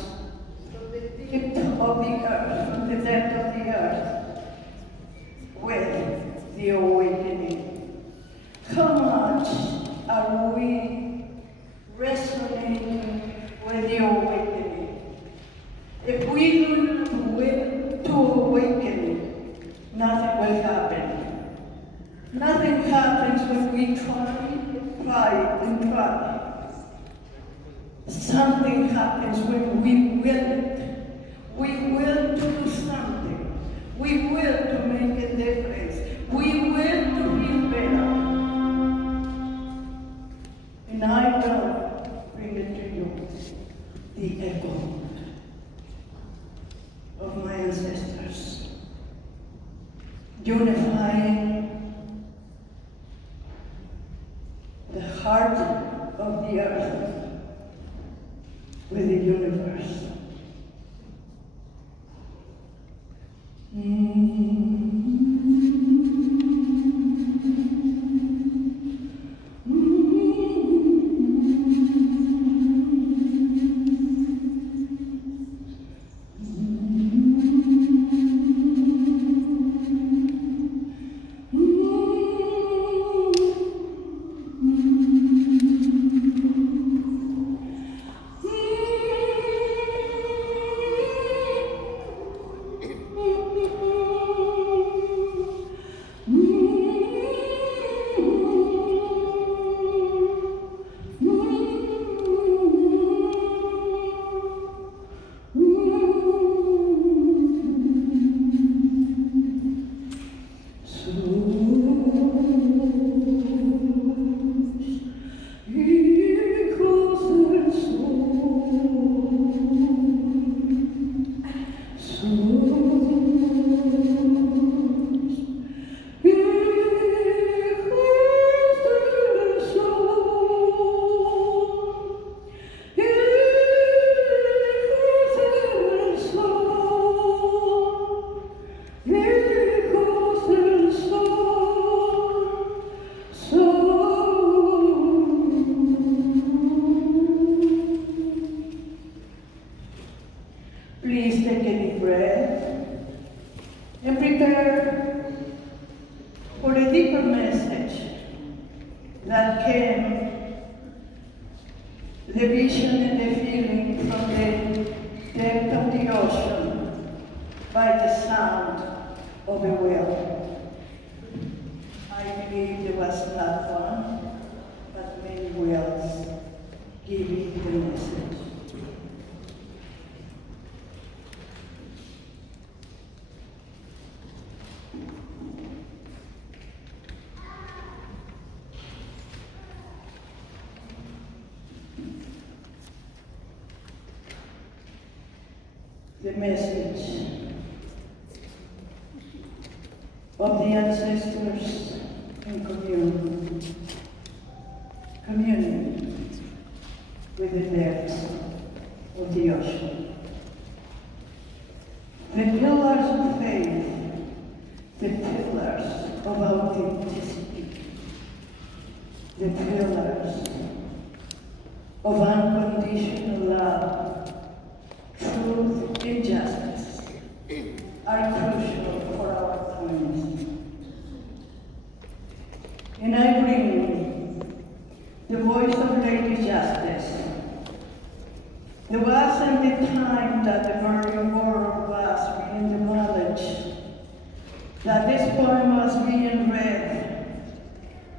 from the deep of the earth, from the depth of the earth with the awakening. How much are we resonating with the awakening? If we do not will to awaken, nothing will happen. Nothing happens when we try. Something happens when we will it. We will to do something. We will to make a difference. We will to feel better. And I will bring it to you, the echo of my ancestors, unifying the heart of the earth with the universe. Please take a deep breath and prepare for a deeper message that came, the vision and the feeling from the depth of the ocean by the sound of a whale. I believe there was not one, but many whales giving the message. The message of the ancestors in communion with the depths of the ocean. The pillars of faith, the pillars of authenticity, the pillars of unconditional love, truth and justice are crucial for our times. And I bring the voice of Lady Justice. There wasn't the time that the very world was being acknowledged, that this poem was being read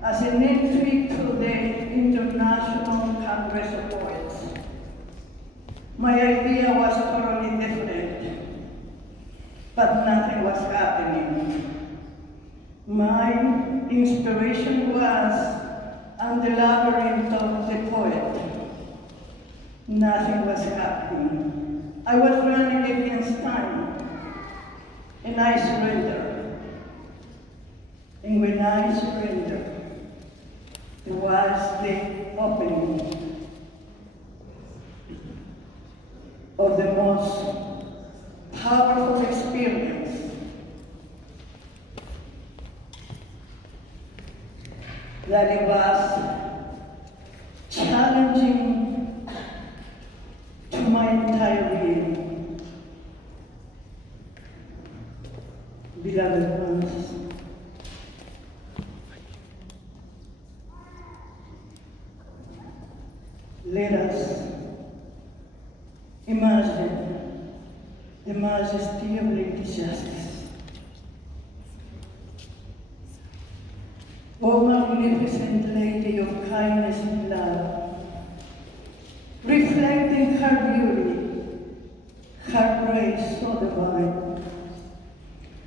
as an entry to the International Congress of Poets. My idea was totally different, but nothing was happening. My inspiration was on the labyrinth of the poet. Nothing was happening. I was running against time, and I surrendered. And when I surrendered, there was the opening of the most powerful experience that it was challenging to my entire being. beloved ones. Let us imagine the majesty of Lady Justice. O magnificent Lady of kindness and love, reflecting her beauty, her grace so divine,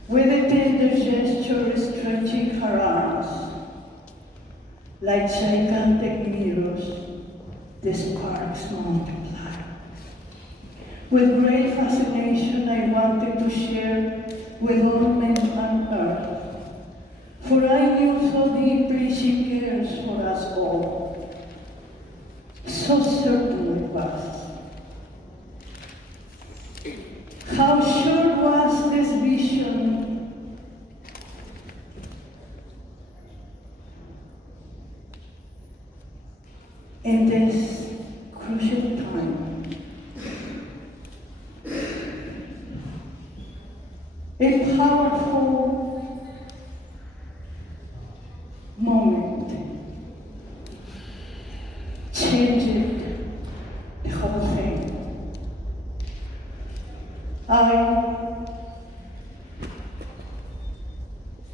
with a tender gesture stretching her arms, like gigantic mirrors, the sparks multiply. With great fascination, I wanted to share with all men on earth, for I knew so deeply she cares for us all. So certain it was. How sure was this vision? In this crucial time, a powerful moment changed the whole thing. I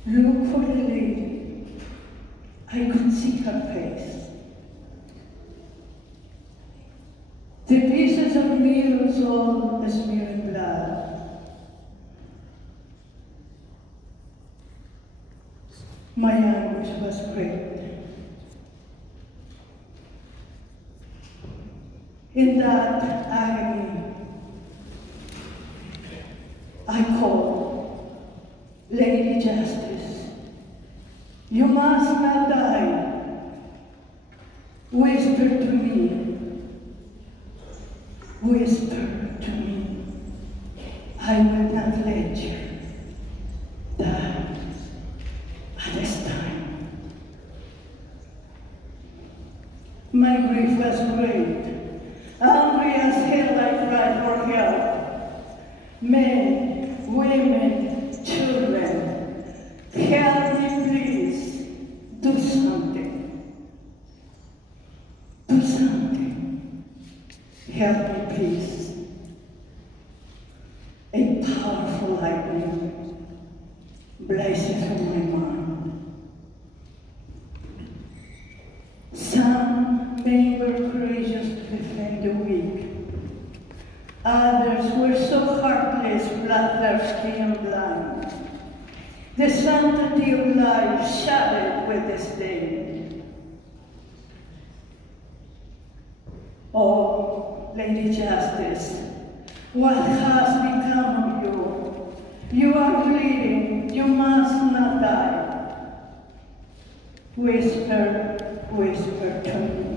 looked for the lady. I could see her face. The pieces of mirrors all smearing blood. My anguish was great. In that agony, I called, Lady Justice, you must not die. Whisper to me. Whisper to me, I will not let you die at this time. My grief was great. Angry as hell, I cried for help. Men, women, children, help me please. Do something. Do something. Help me please. A powerful lightning blazes from my mind. Some men were courageous to defend the weak. Others were so heartless, bloodthirsty and blind. The sanctity of life shattered with disdain. Oh, Lady Justice, what has become of you? You are bleeding, you must not die. Whisper, whisper to me.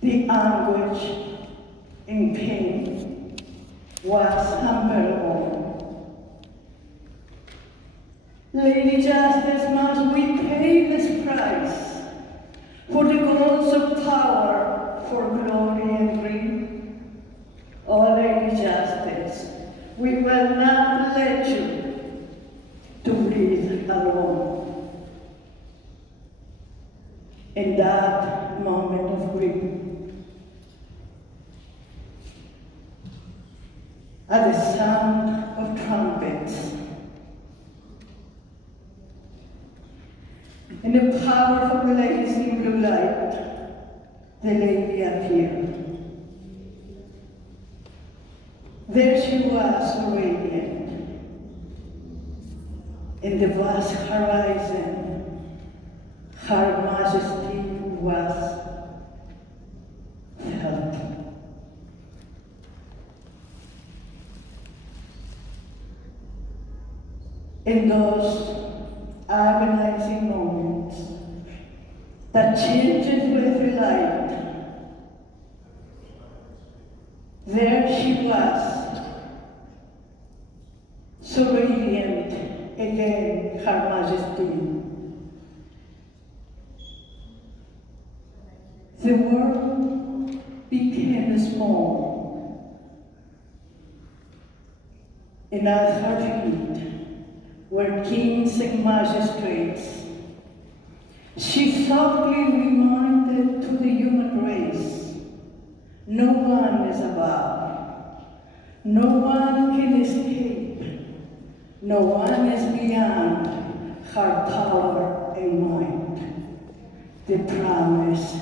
The anguish and pain was unbearable. Lady Justice, must we pay this price? For the goals of power, for glory and greed? Oh, Lady Justice, we will not let you to breathe alone. In that moment of grief, at the sound of trumpets, in the powerful blazing blue light, the lady appeared. There she was, so radiant. In the vast horizon, her majesty was felt. In those agonizing moments that changes with the light, there she was, so radiant again, Her Majesty. The world became small. and at her feet were kings and magistrates. She softly reminded to the human race, no one is above, no one can escape, no one is beyond her power and mind. The promise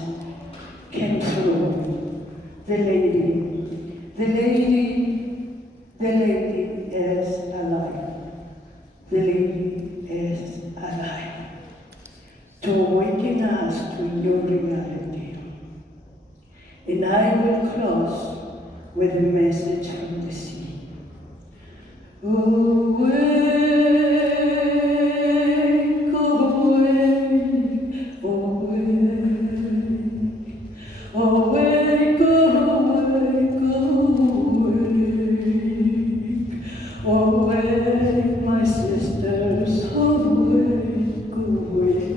came through. The lady is alive. The lady is alive. To awaken us to your reality. And I will close with a message from the sea. Awake, awake, awake, awake, awake, awake, my sisters, awake, awake.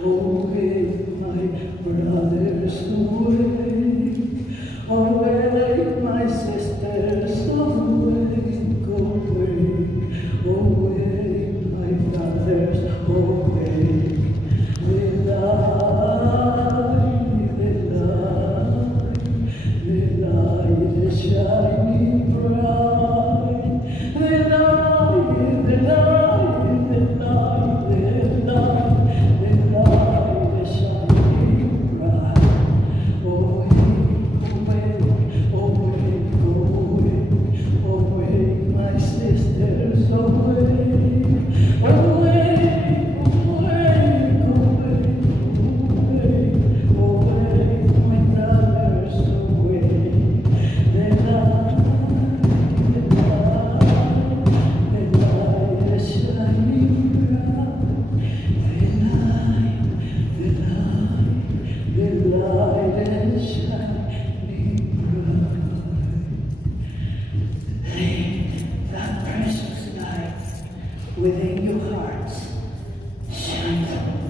Awake, my brothers, awake, awake, my sisters, awake, awake, awake, my brothers, awake. The light is shining bright, the light, the light, the light, the light. Within your hearts, shine through.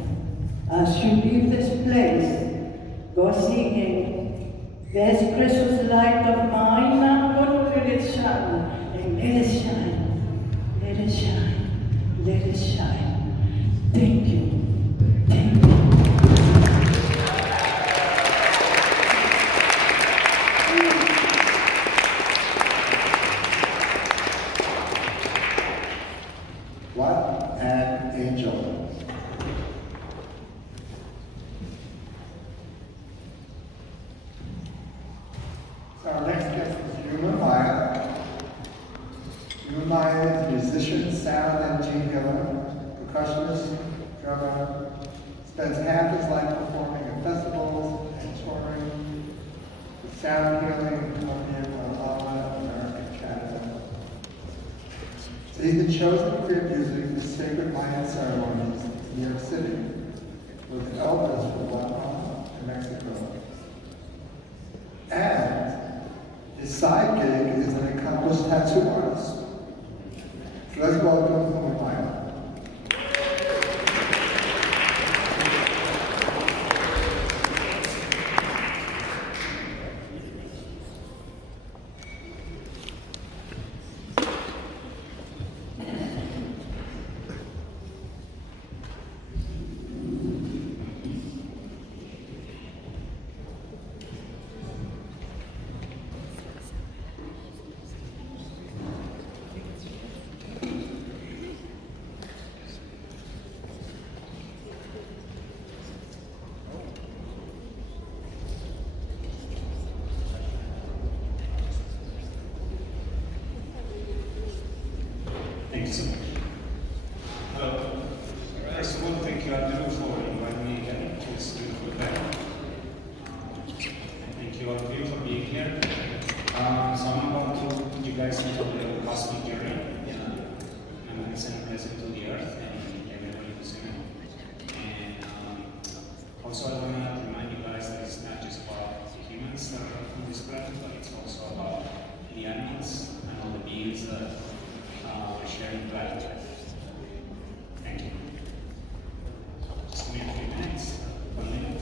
As you leave this place, go singing, this precious light of mine, I'm going to let it shine, and let it shine, let it shine, let it shine. Thank you, thank you. What an angel. So our next guest is Yuma Maya. Yuma Maya is a musician, sound and gene healer, percussionist, drummer, spends half his life performing at festivals and touring with sound healing in Colombia, Guatemala, America, Canada. So he's been chosen to create music for sacred Mayan ceremonies in New York City, with elders from Guatemala and Mexico. And his side gig is an accomplished tattoo artist. So let's welcome Yuma Maya. Thank you so much. Hello. First of all, thank you, Andrew, for inviting me again to this beautiful event. Thank you all of you for being here. So I'm about to you guys into the cosmic journey. I'm going to send a message to the earth and everybody who's in it. And also I want to remind you guys that it's not just about the humans that are on this planet, but it's also about the animals and all the beings that we're sharing the planet with. Thank you. Just give me a few minutes. 1 minute.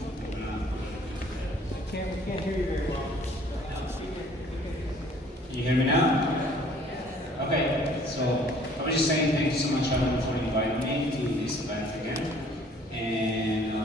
We can't hear you very well. You hear me now? Okay, so I was just saying thank you so much, Alana, for inviting me to this event again. And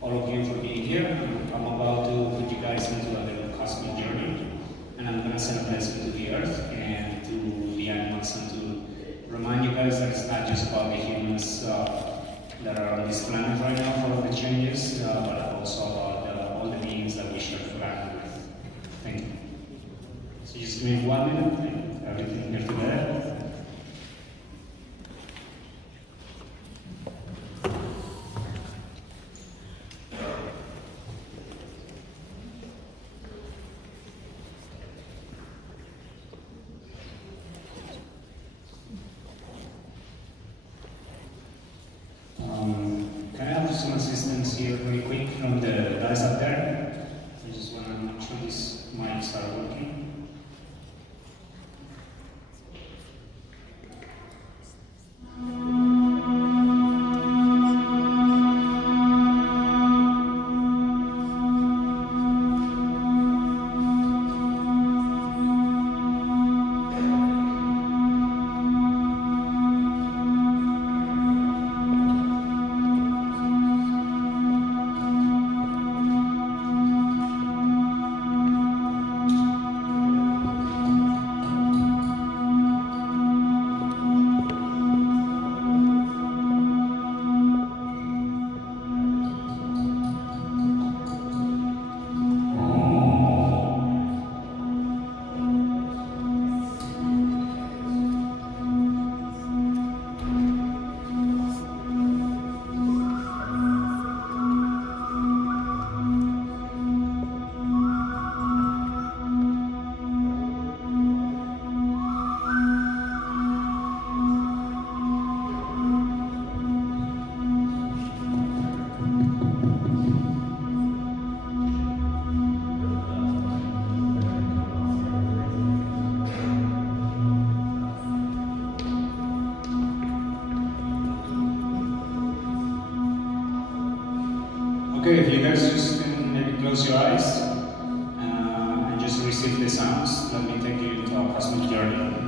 all of you for being here. I'm about to put you guys into a little cosmic journey. And I'm going to send a blessing to the earth and to the animals and to remind you guys that it's not just about the humans that are on this planet right now for all the changes, but also about all the beings that we share the planet with. Thank you. So just give me 1 minute and everything here together. Can I have some assistance here really quick from the guys up there? I just want to make sure these mics are working. Okay, if you guys just can maybe close your eyes and just receive the sounds, let me take you into a cosmic journey.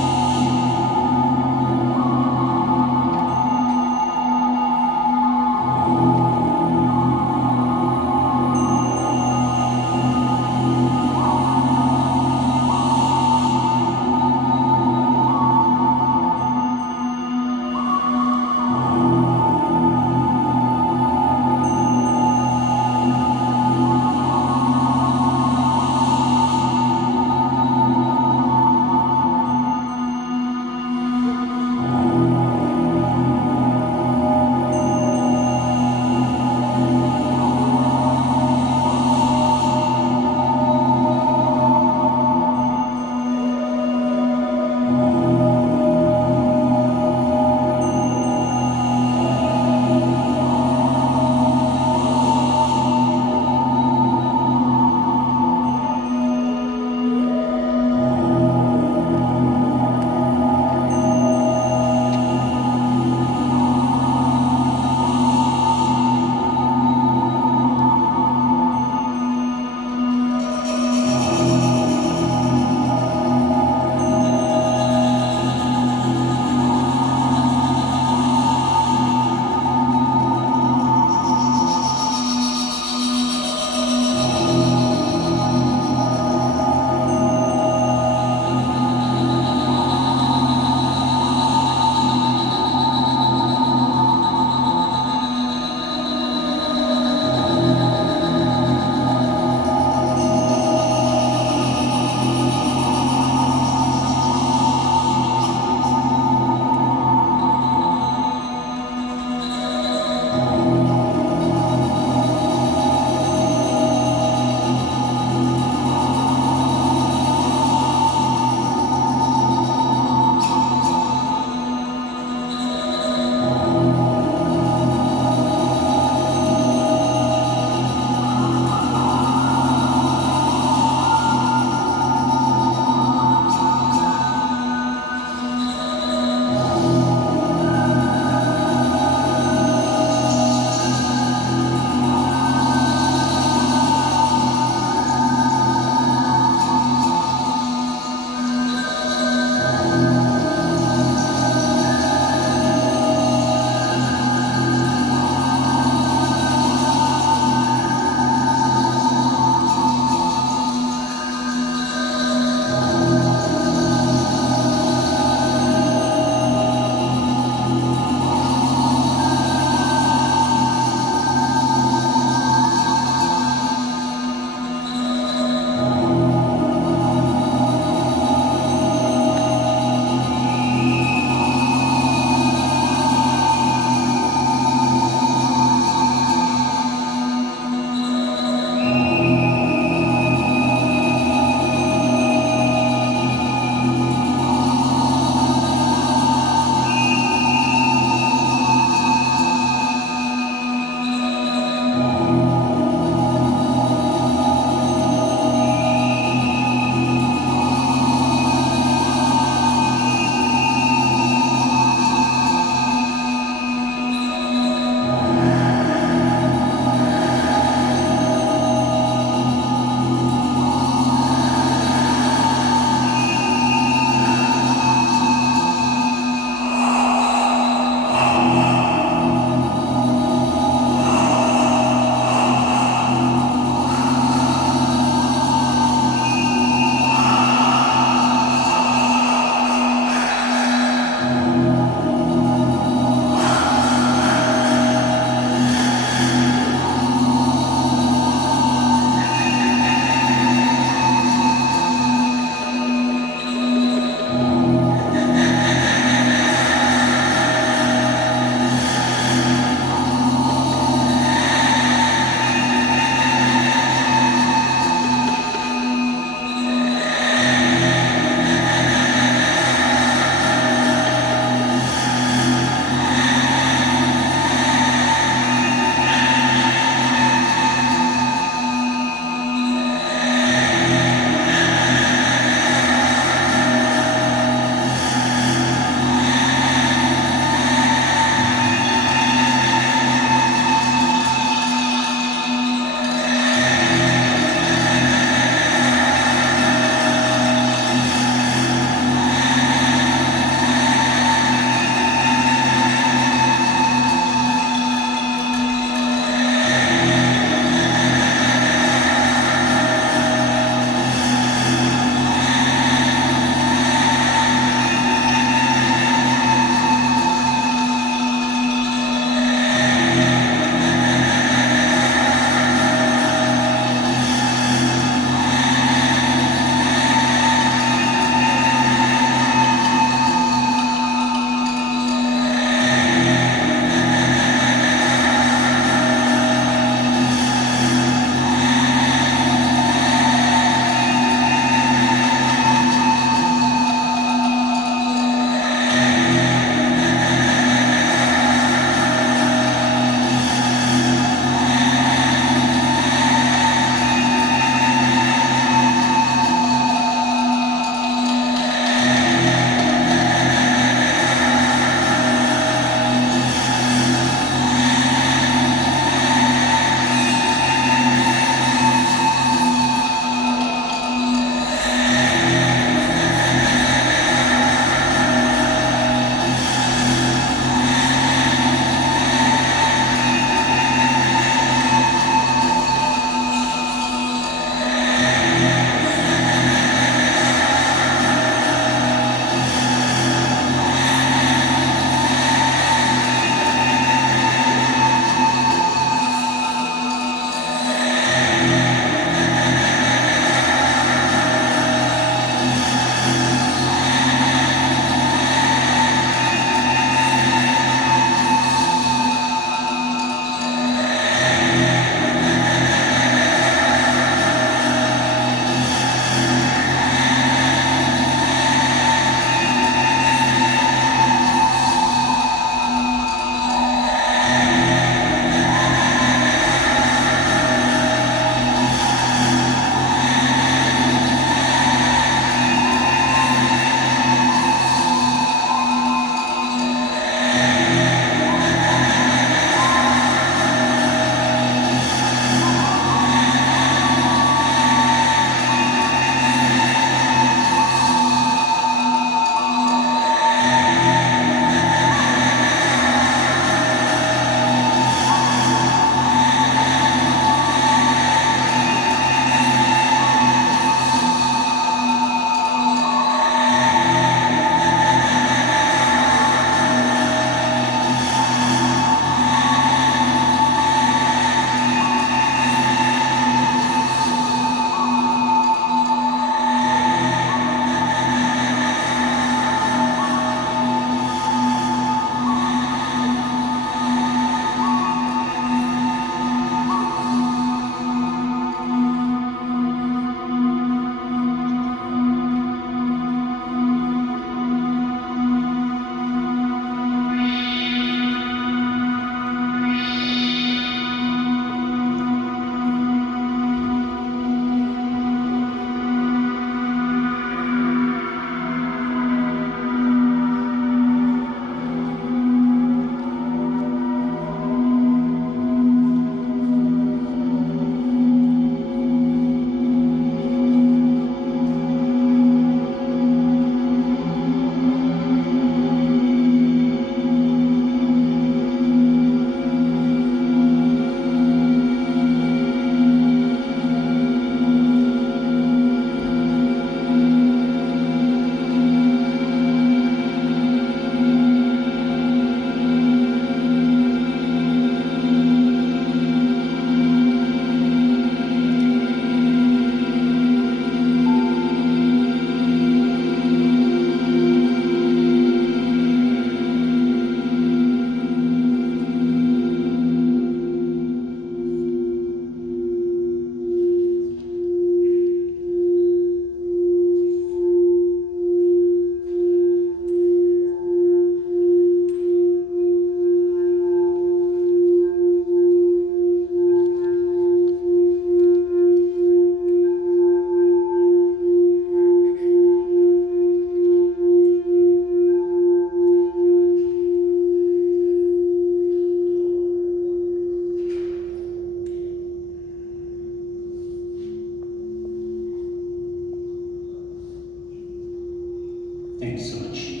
much.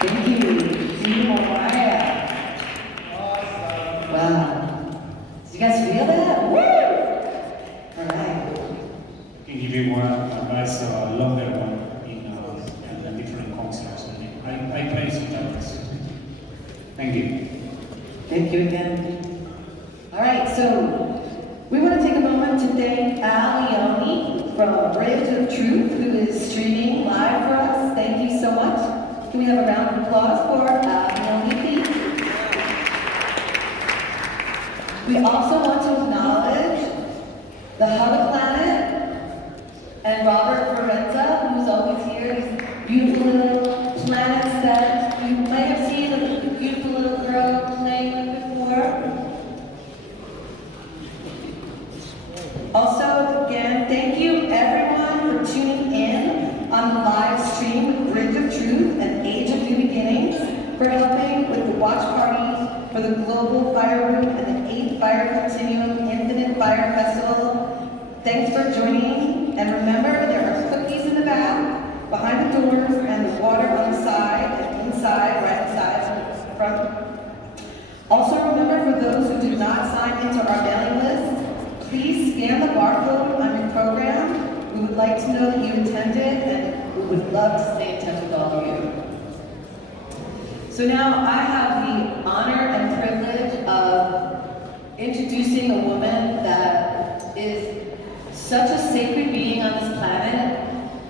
Thank you, Mariah. Wow. Did you guys feel that? Woo! All right. I can give you one advice, a longer one in different concerts. I play sometimes. Thank you. Thank you again. All right, so we want to take a moment to thank Leone from Bridge of Truth, who is streaming live for us. Thank you so much. Can we have a round of applause for Leone, please? We also want to acknowledge the Hubble Planet and Robert Forenza, who's always here. These beautiful little planet sets. You might have seen the beautiful little girl playing with before. Also, again, thank you everyone for tuning in on the live stream with Bridge of Truth and Age of New Beginnings, for helping with the watch parties for the Global Fire Room and the 8th Fire Continuum Infinite Fire Festival. Thanks for joining, and remember there are cookies in the back, behind the doors, and the water on the side and inside, right inside the front. Also remember, for those who did not sign into our mailing list, please scan the barcode on your program. We would like to know that you attended, and we would love to stay in touch with all of you. So now I have the honor and privilege of introducing a woman that is such a sacred being on this planet.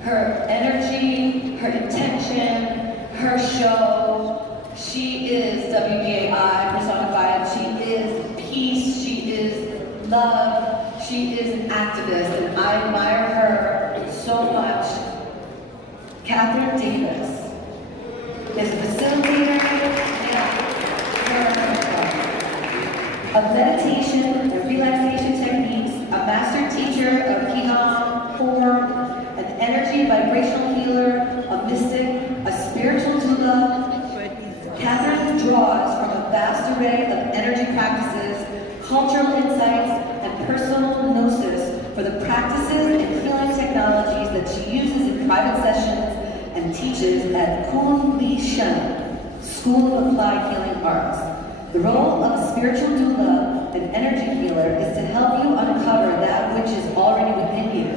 Her energy, her intention, her show, she is WBAI personified. She is peace, she is love, she is an activist, and I admire her so much. Catherine Davis is a facilitator of meditation and relaxation techniques, a master teacher of QiGong form, an energy vibrational healer, a mystic, a spiritual doula. Catherine draws from a vast array of energy practices, cultural insights, and personal gnosis for the practices and healing technologies that she uses in private sessions and teaches at Shamanic, School of Applied Healing Arts. The role of a spiritual doula and energy healer is to help you uncover that which is already within you,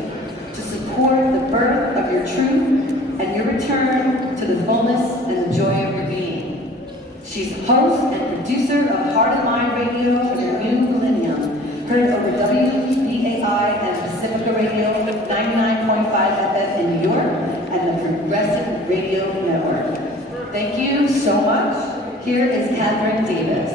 to support the birth of your truth and your return to the fullness and the joy of your being. She's host and producer of Heart and Mind Radio for the new millennium, heard over WBAI and Pacifica Radio 99.5 FM in New York and the Progressive Radio Network. Thank you so much. Here is Catherine Davis.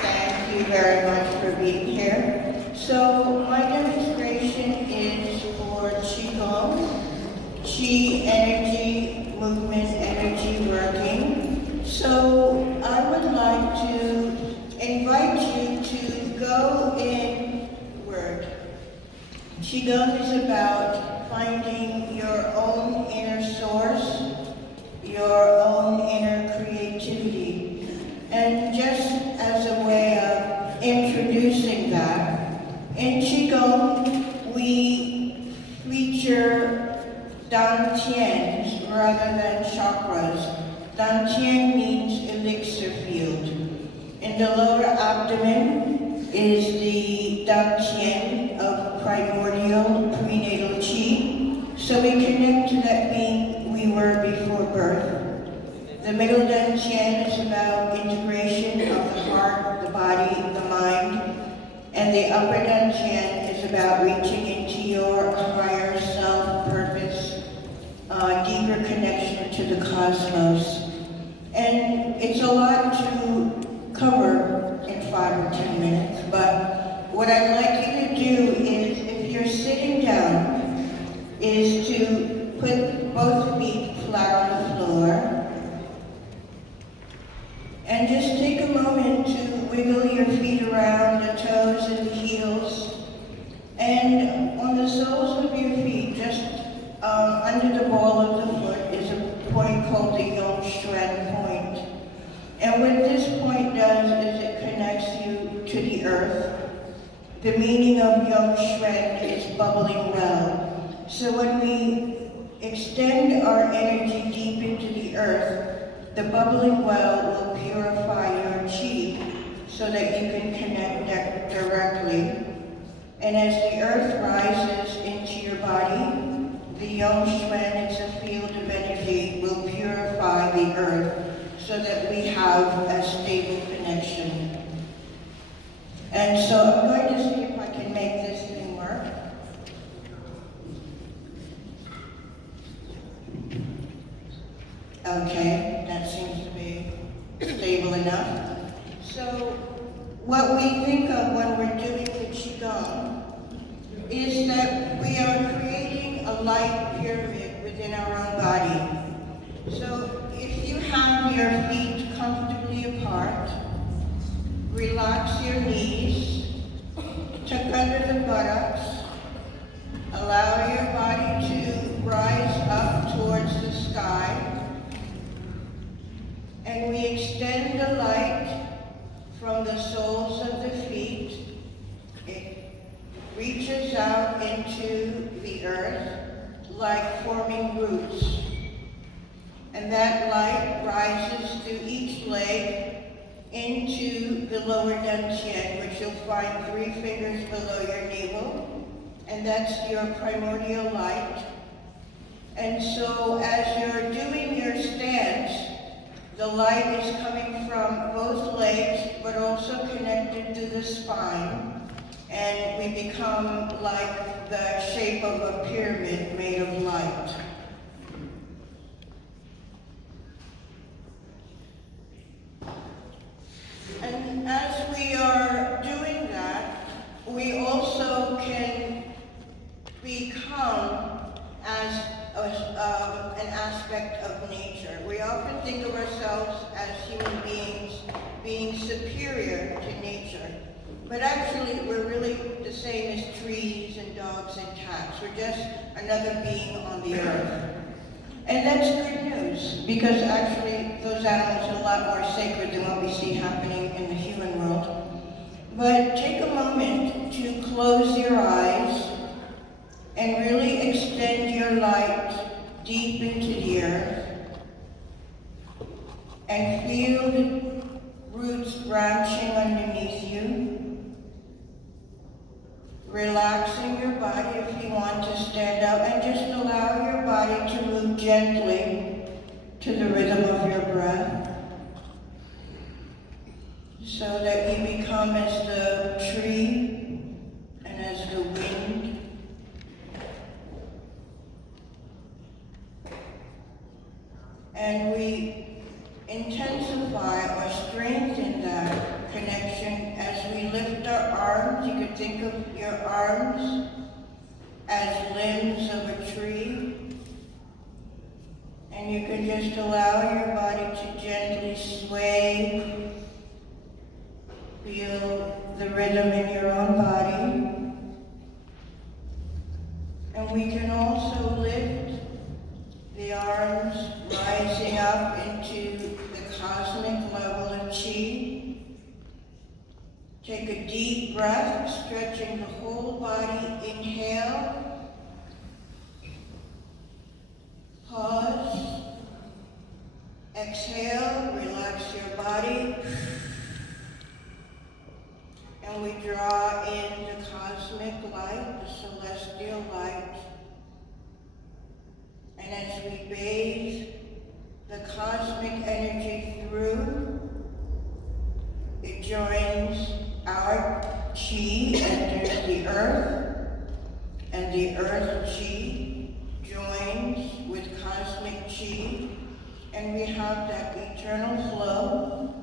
Thank you very much for being here. So my demonstration is for QiGong, Qi energy, movement energy working. So I would like to invite you to go inward. QiGong is about finding your own inner source, your own inner creativity. And just as a way of introducing that, in QiGong we feature dantians rather than chakras. Dantian means elixir field. In the lower abdomen is the dantian of primordial prenatal qi. So we connect to that being we were before birth. The middle dantian is about integration of the heart, the body, the mind. And the upper dantian is about reaching into your higher self purpose, deeper connection to the cosmos. And it's a lot to cover in 5 or 10 minutes, but what I'd like you to do is, if you're sitting down, is to put both feet flat on the floor, and just take a moment to wiggle your feet around the toes and the heels, and on the soles of your feet, just under the ball of the And what this point does is it connects you to the earth. The meaning of Yom Shwen is bubbling well. So when we extend our energy deep into the earth, the bubbling well will purify your chi so that you can connect directly. And as the earth rises into your body, the Yom Shwen, it's a field of energy, will purify the earth so that we have a stable connection. And so I'm going to see if I can make this thing work. Okay, that seems to be stable enough. So what we think of when we're doing the QiGong is that we are creating a light pyramid within our own body. So if you have your feet comfortably apart, relax your knees, tuck under the buttocks, allow your body to rise up towards the sky, and we extend the light from the soles of the feet. It reaches out into the earth like forming roots. And that light rises through each leg into the lower dantian, which you'll find 3 fingers below your navel. And that's your primordial light. And so as you're doing your stance, the light is coming from both legs, but also connected to the spine. And we become like the shape of a pyramid made of light. And as we are doing that, we also can become as an aspect of nature. We often think of ourselves as human beings being superior to nature. But actually, we're really the same as trees and dogs and cats. We're just another being on the earth. And that's good news, because actually those animals are a lot more sacred than what we see happening in the human world. But take a moment to close your eyes and really extend your light deep into the earth and feel the roots branching underneath you. Relaxing your body if you want to stand up, and just allow your body to move gently to the rhythm of your breath so that you become as the tree and as the wind. And we intensify or strengthen that connection as we lift our arms. You could think of your arms as limbs of a tree. And you can just allow your body to gently sway. Feel the rhythm in your own body. And we can also lift the arms rising up into the cosmic level of chi. Take a deep breath, stretching the whole body. Inhale. Pause. Exhale, relax your body. And we draw in the cosmic light, the celestial light. And as we bathe the cosmic energy through, it joins our chi, enters the earth, and the earth chi joins with cosmic chi, and we have that eternal flow.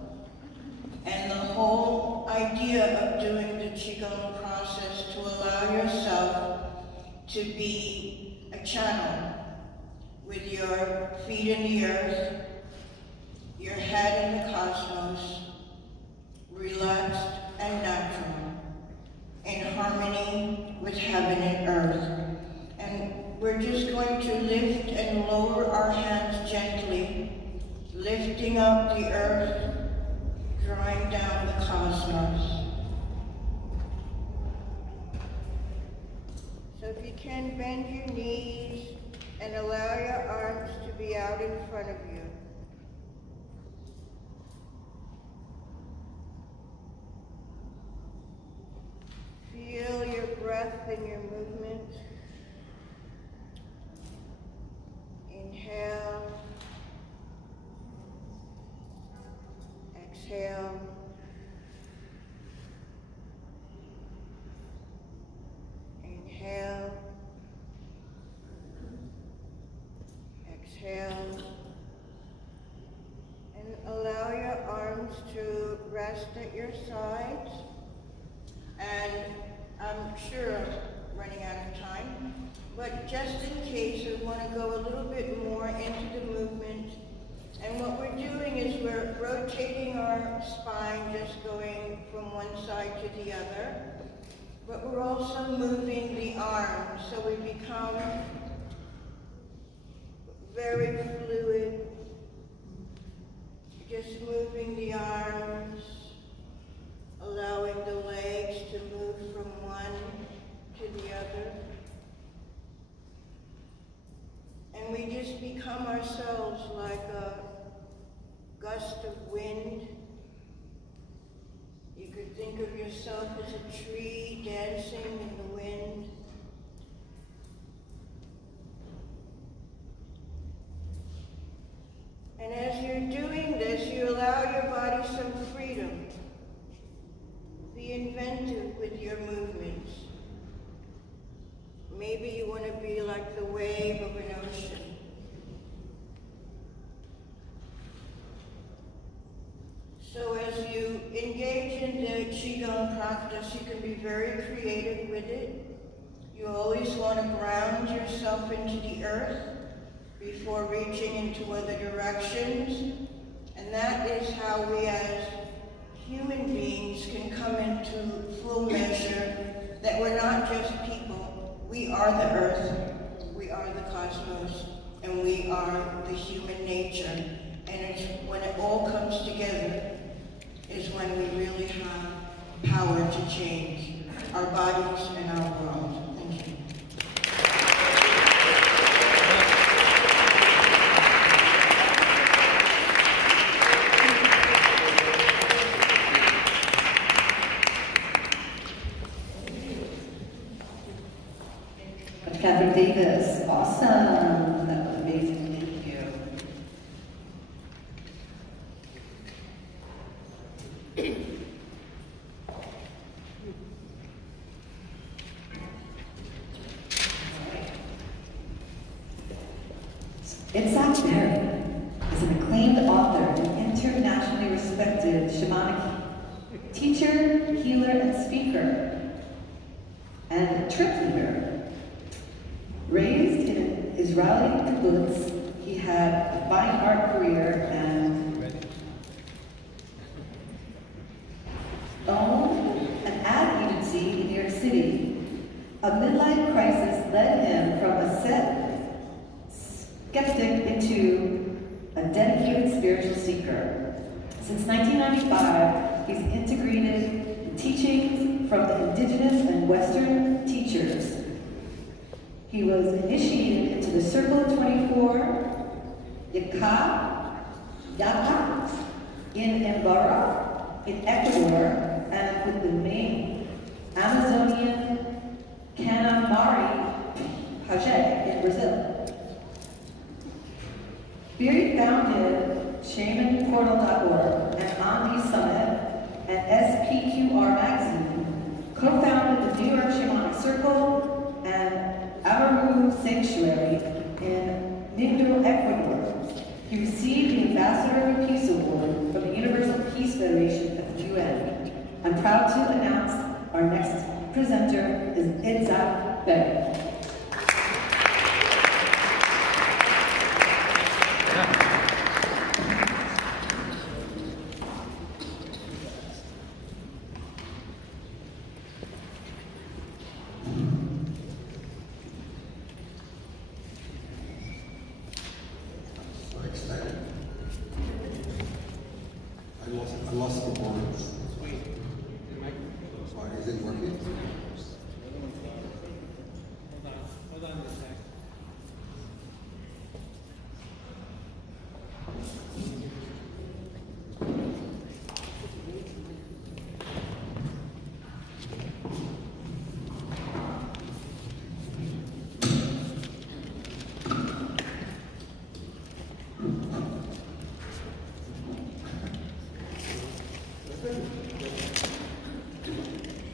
And the whole idea of doing the QiGong process to allow yourself to be a channel with your feet in the earth, your head in the cosmos, relaxed and natural, in harmony with heaven and earth. And we're just going to lift and lower our hands gently, lifting up the earth grind down the cosmos. So if you can, bend your knees and allow your arms to be out in front of you. Feel your breath and your movement. Inhale. Exhale. Inhale. Exhale. And allow your arms to rest at your sides. And I'm sure I'm running out of time, but just in case, I want to go a little bit more into the movement. And what we're doing is we're rotating our spine, just going from one side to the other, but we're also moving the arms, so we become very fluid, just moving the arms, allowing the legs to move from one to the other. And we just become ourselves like a gust of wind. You could think of yourself as a tree dancing in the wind. And as you're doing this, you allow your body some freedom. Be inventive with your movements. Maybe you want to be like the wave of an ocean. So as you engage in the QiGong practice, you can be very creative with it. You always want to ground yourself into the earth before reaching into other directions. And that is how we as human beings can come into full measure that we're not just people. We are the earth, we are the cosmos, and we are the human nature. And it's when it all comes together is when we really have power to change our bodies and our world. Thank you. Catherine Davis, awesome. That was amazing. Thank you. Itzhak Perry is an acclaimed author and internationally respected shamanic teacher, healer, and speaker, and trip leader. Raised in an Israeli kibbutz, he had a fine art career and owned an ad agency in New York City. A midlife crisis led him from a skeptic into a dedicated spiritual seeker. Since 1995, he's integrated the teachings from the Indigenous and Western teachers. He was initiated into the Circle of 24, Yaka, in embark in Ecuador, and with the main Amazonian Canamari Project in Brazil. Beery founded ShamanPortal.org and Andi Summit and SPQR Magazine, co-founded the New York Shamanic Circle and Amaru Sanctuary in Nindo, Ecuador. He received the Ambassador of Peace Award from the Universal Peace Federation of the UN. I'm proud to announce our next presenter is Itzhak Perry. I lost lost for words. Why, is it working? Hold on a sec.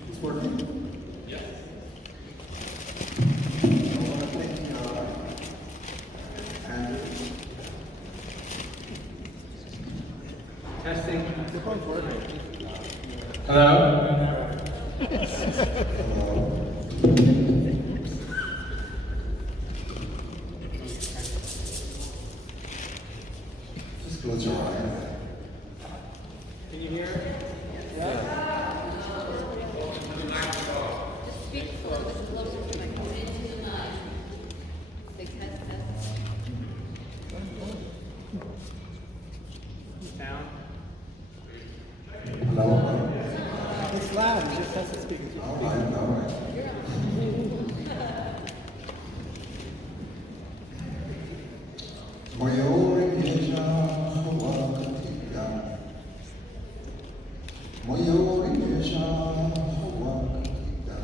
It's working? Yes. I want to thank Andrew. Testing. Hello? Hello. Just close your eyes. Can you hear? Just speak a little bit closer to my phone. Big test. Down. Hello. It's loud, it just has to speak. All right. Moyori Meja Hawakatika. Moyori Meja Hawakatika.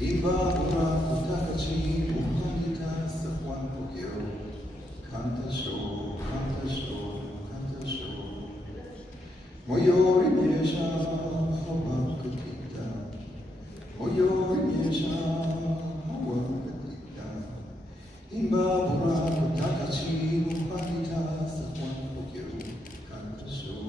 Iba Ura Kutakachi Muhamita Sakwan Pukyo. Kanta Show. Moyori Meja Hawakatika. Moyori Meja Hawakatika. Imba Bura Kutakachi Muhamita Sakwan Pukyo. Kanta Show.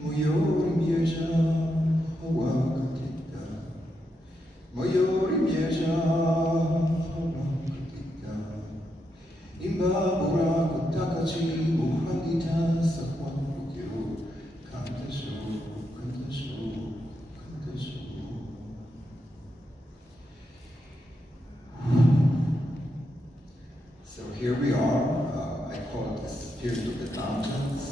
Moyori Meja Hawakatika. Moyori Meja Hawakatika. Imba Bura Kutakachi Muhamita Sakwan Pukyo. Kanta Show. So here we are. I call it the Spirit of the Mountains.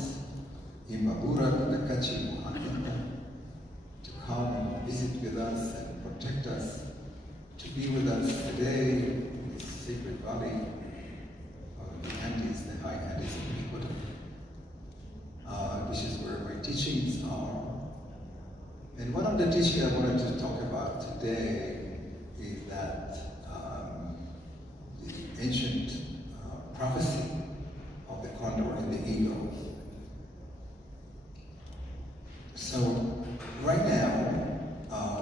Imabura Kutakachi Muhamita, to come and visit with us and protect us, to be with us today in this sacred valley of the Andes, the high Andes of Ecuador, which is where my teachings are. And one of the teachings I wanted to talk about today is that the ancient prophecy of the condor and the eagle. So right now,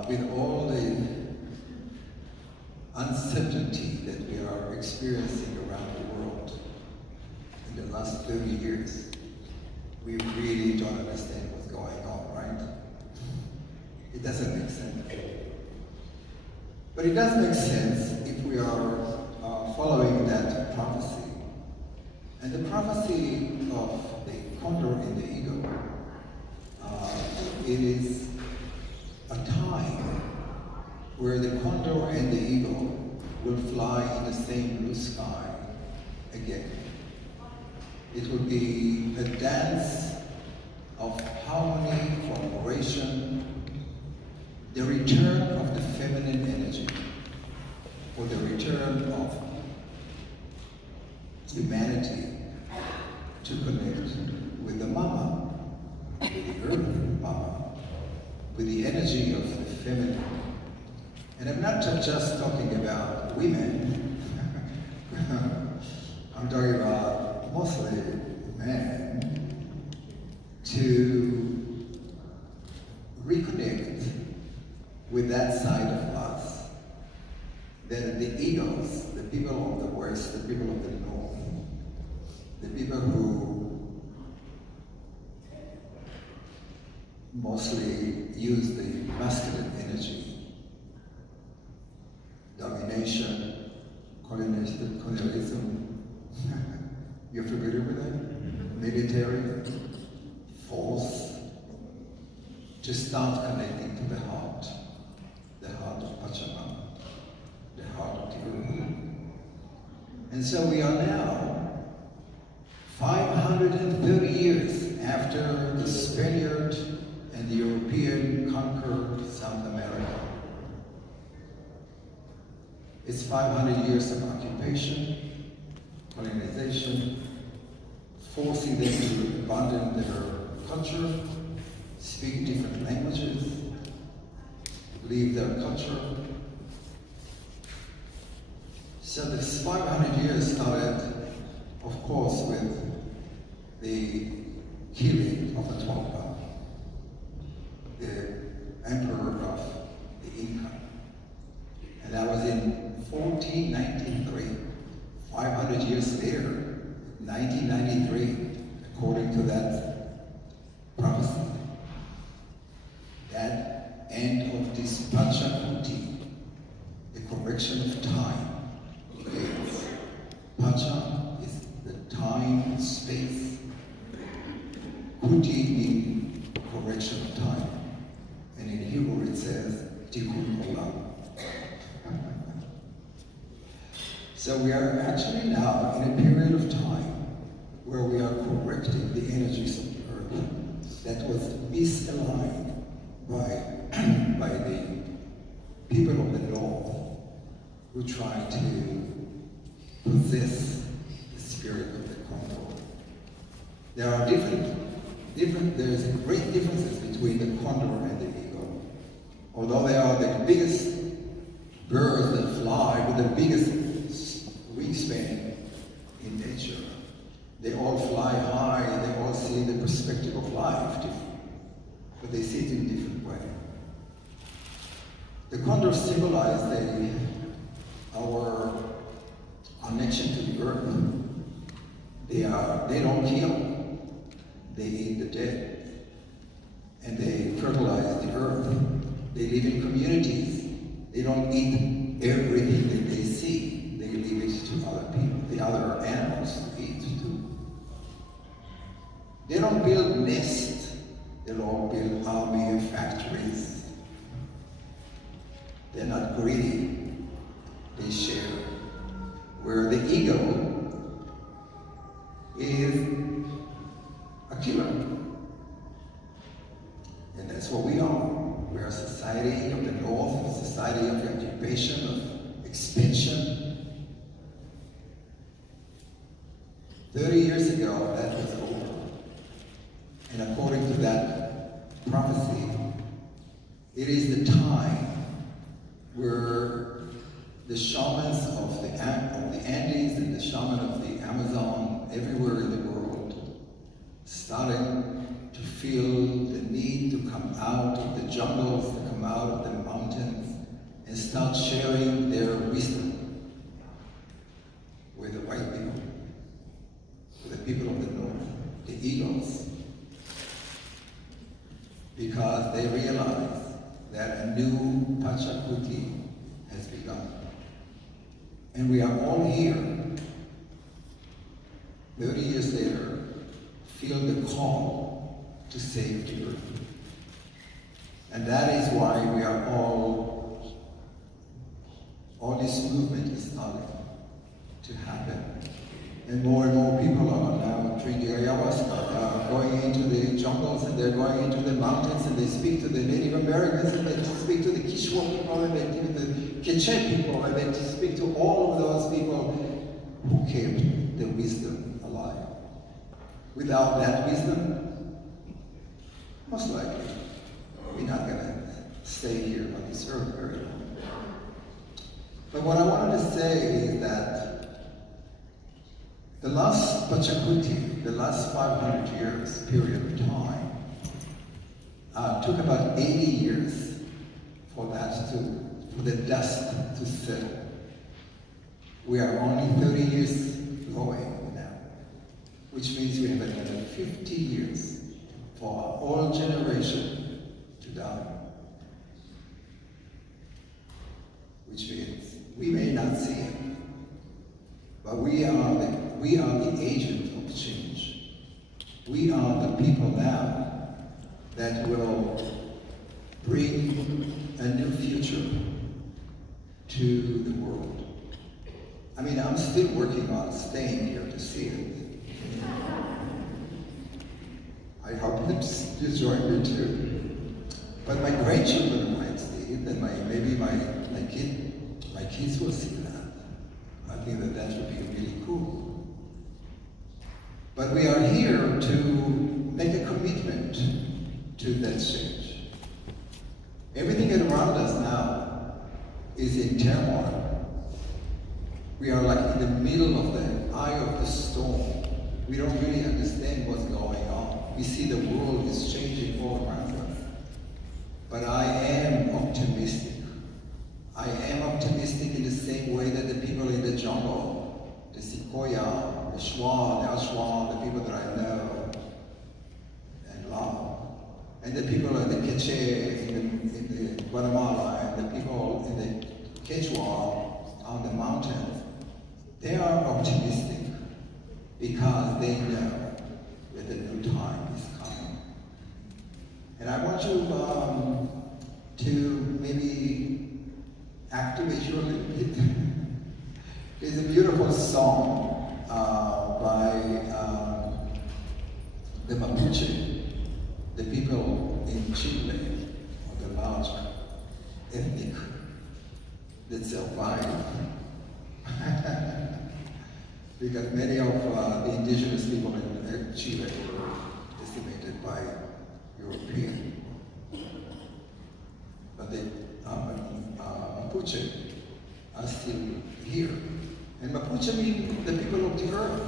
with all the uncertainty that we are experiencing around the world in the last 30 years, we really don't understand what's going on, right? It doesn't make sense. But it does make sense if we are following that prophecy. And the prophecy of the condor and the eagle, it is a time where the condor and the eagle will fly in the same blue sky again. It will be a dance of harmony, cooperation, the return of the feminine energy, or the return of humanity to connect with the mama, with the earth mama, with the energy of the feminine. And I'm not just talking about women, I'm talking about mostly men, to reconnect with that side of us, that the eagles, the people of the West, the people of the North, the people who mostly use the masculine energy, necessary force to start connecting to the heart of Pachamama, the heart of the earth. And so we are now 530 years after the Spaniard and the European conquered South America. It's 500 years of occupation, colonization, forcing them to abandon their culture, speak different languages, leave their culture. So this 500 years started, of course, with the killing of Atahualpa, the emperor of the Inca. And that was in 1493. 500 years later, 1993, according to that prophecy, that end of this Pachakuti, the correction of time, begins. Pacha is the time and space. Kuti means correction of time. And in Hebrew it says, Tikkun Olam. So we are actually now in a period of time where we are correcting the energies of the earth that was misaligned by the people of the north who tried to possess the spirit of the condor. There are there's great differences between the condor and the eagle. Although they are the biggest birds that fly with the biggest wingspan in nature, they all fly high and they all see the perspective of life different, but they see it in a different way. The condor symbolize our connection to the earth. They don't kill, they eat the dead, and they fertilize the earth. They live in communities. They don't eat everything that they see. They leave it to other people, the other animals to eat too. They don't build nests. They don't build army and factories. They're not greedy. They share. Where the ego is a killer. And that's what we are. We're a society of the north, a society of occupation, of expansion. 30 years ago, that was over. And according to that prophecy, it is the time where the shamans of the Andes and the shaman of the Amazon, everywhere in the world, starting to feel the need to come out of the jungles, to come out of the mountains, and start sharing their wisdom with the white people, with the people of the north, the eagles, because they realize that a new Pachakuti has begun. And we are all here, 30 years later, feel the call to save the earth. And that is why we are all this movement is starting to happen. And more people are now drinking ayahuasca, going into the jungles, and they're going into the mountains, and they speak to the Native Americans, and they speak to the Quechua people, and they speak to the Quechua people, and they speak to all of those people who kept the wisdom alive. Without that wisdom, most likely, we're not going to stay here on this earth very long. But what I wanted to say is that the last Pachakuti, the last 500 years period of time, took about 80 years for the dust to settle. We are only 30 years going now, which means we have another 50 years for our whole generation to die. Which means we may not see it, but we are the agent of change. We are the people now that will bring a new future to the world. I mean, I'm still working on staying here to see it. I hope that you join me too. But my grandchildren might see it, and maybe my kids will see that. I think that would be really cool. But we are here to make a commitment to that change. Everything around us now is in turmoil. We are like in the middle of the eye of the storm. We don't really understand what's going on. We see the world is changing all around us. But I am optimistic. I am optimistic in the same way that the people in the jungle, the sequoia, the swan, the aswan, the people that I know and love, and the people in the Quechua, in the Guatemala, and the people in the Quechua on the mountains, they are optimistic because they know that the new time is coming. And I want you to maybe activate you a little bit. There's a beautiful song by the Mapuche, the people in Chile, or the large ethnic that survived. Because many of the indigenous people in Chile were decimated by European. But the Mapuche are still here. And Mapuche means the people of the earth.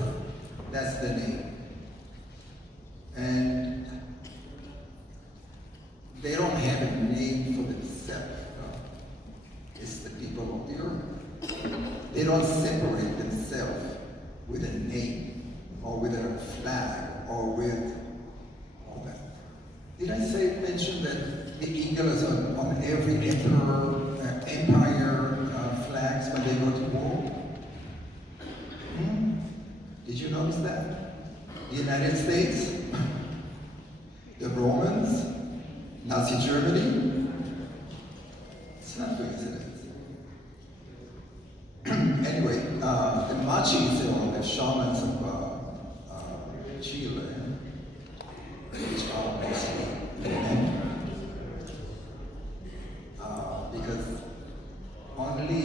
That's the name. And they don't have a name for themselves. It's the people of the earth. They don't separate themselves with a name or with a flag or with all that. Did I mention that the eagle is on every emperor, empire flags when they go to war? Did you notice that? The United States, the Romans, Nazi Germany. It's not coincidence. Anyway, the machis or the shamans of Chile, which are mostly men, because only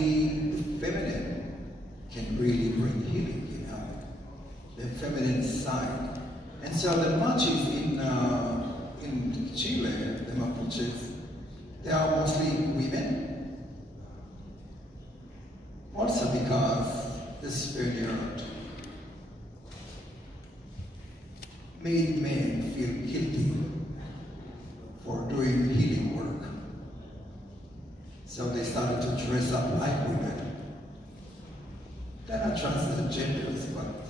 the feminine can really bring healing, the feminine side. And so the machis in Chile, the Mapuches, they are mostly women. Also because the Spaniard made men feel guilty for doing healing work. So they started to dress up like women. They're not transgenders, but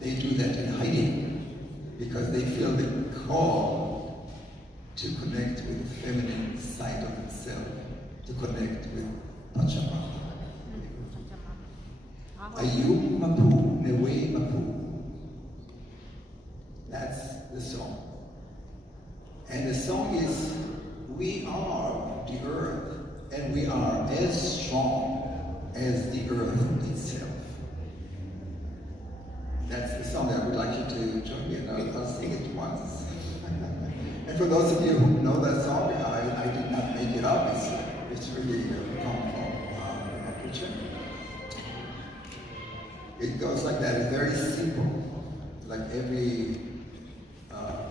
they do that in hiding because they feel the call to connect with the feminine side of itself, to connect with Pachamama. Ayum Mapu, Newe Mapu. That's the song. And the song is, we are the earth, and we are as strong as the earth itself. That's the song that I would like you to join me, and I'll sing it once. And for those of you who know that song, I did not make it up. It's really come from Mapuche. It goes like that. It's very simple. Like every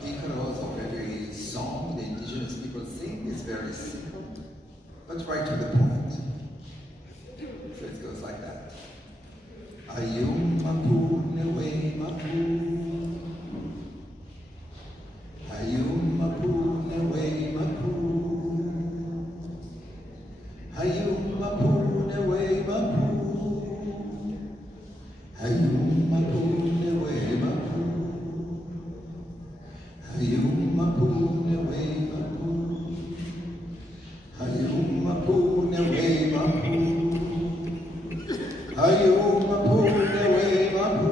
iconos or every song the indigenous people sing is very simple, but right to the point. So it goes like that. Ayum Mapu Newe Mapu. Ayum Mapu Newe Mapu. Ayum Mapu Newe Mapu. Ayum Mapu Newe Mapu. Ayum Mapu Newe Mapu. Ayum Mapu Newe Mapu. Ayum Mapu Newe Mapu.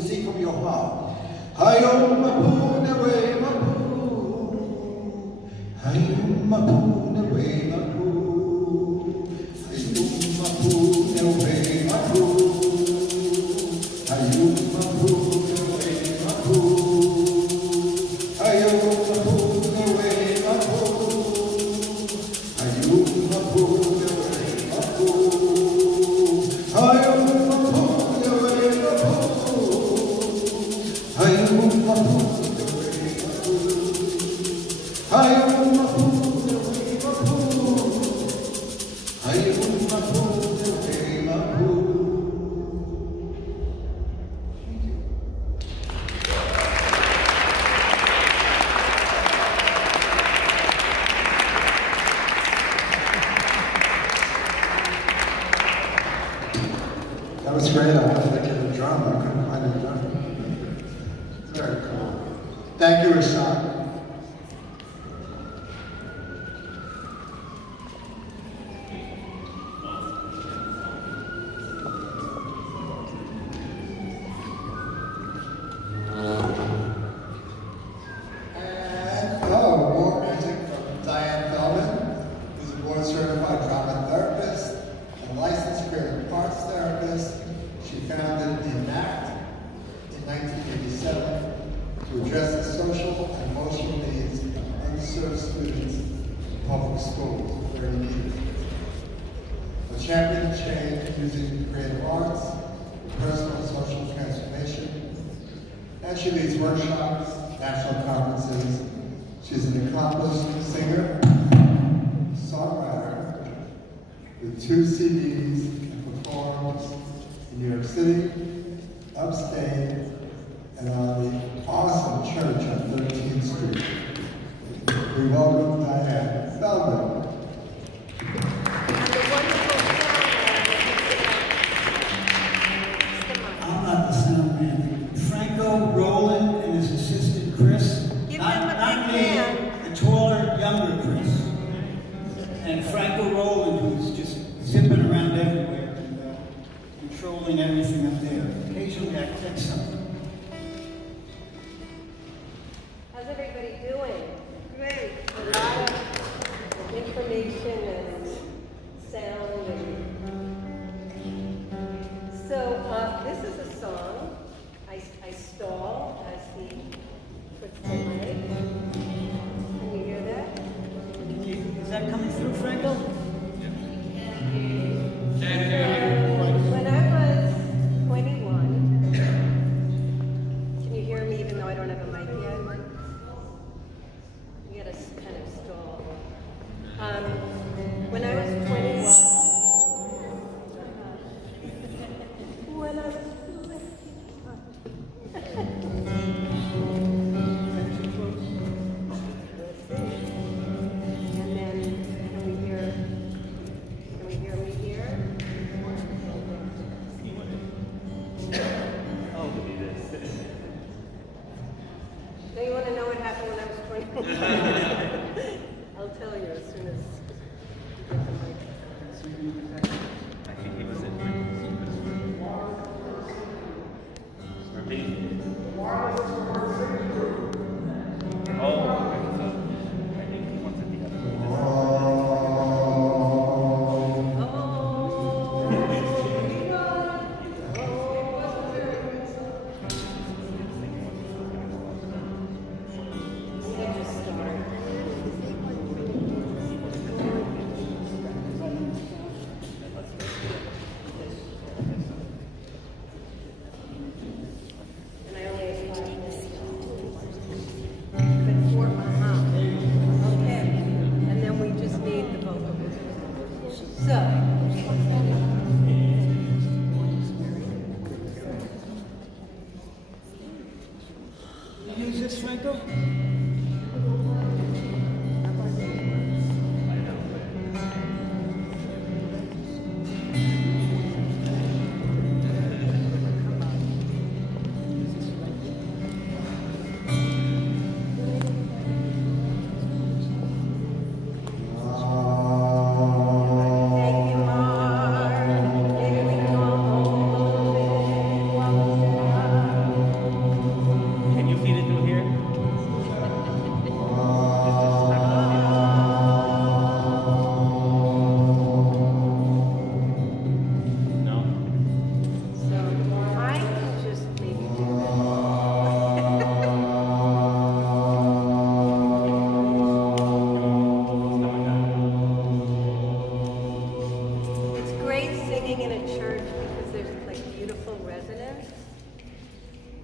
See from your heart. Hayum mapu ne way mapu. Hayum mapu ne way mapu. Hayum mapu ne way mapu. Hayum mapu ne way mapu. Hayum mapu ne way mapu. Hayum mapu ne way mapu. Hayum That was great. I wanted to get a drum. I couldn't find a drum. Very cool. Thank you, Rashawn. More music from Diane Felman, who's a board-certified drama therapist and licensed creative arts therapist. She founded embark in 1987 to address the social and emotional needs of unserved students in public schools. Very needed. A champion of change using creative arts, personal and social transformation, and she leads workshops, national conferences. She's an accomplished singer, songwriter, with 2 CDs and performs in New York City, upstate, and on the awesome church on 13th Street. We welcome Diane Felman. I'm not the sound man. Franco, Roland, and his assistant Chris. Not me, the taller, younger Chris. And Franco Roland, who's just zipping around everywhere and controlling everything up there. Occasionally I click something. How's everybody doing? Great. A lot of information and sound. So this is a song. I stall as he puts the leg. Can you hear that? Is that coming through, Franco? When I was 21,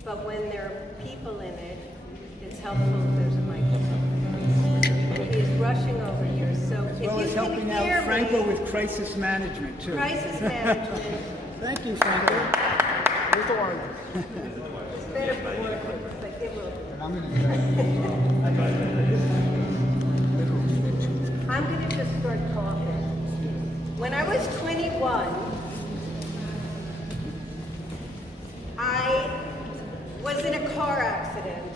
but when there are people in it, it's helpful if there's a microphone. He is rushing over here, so if Well, you it's can helping hear out Franco me, with crisis management, too. crisis management. Thank you, Franco. Here's the word. It's better for work, but it will. I'm going to just start talking. When I was 21, I was in a car accident,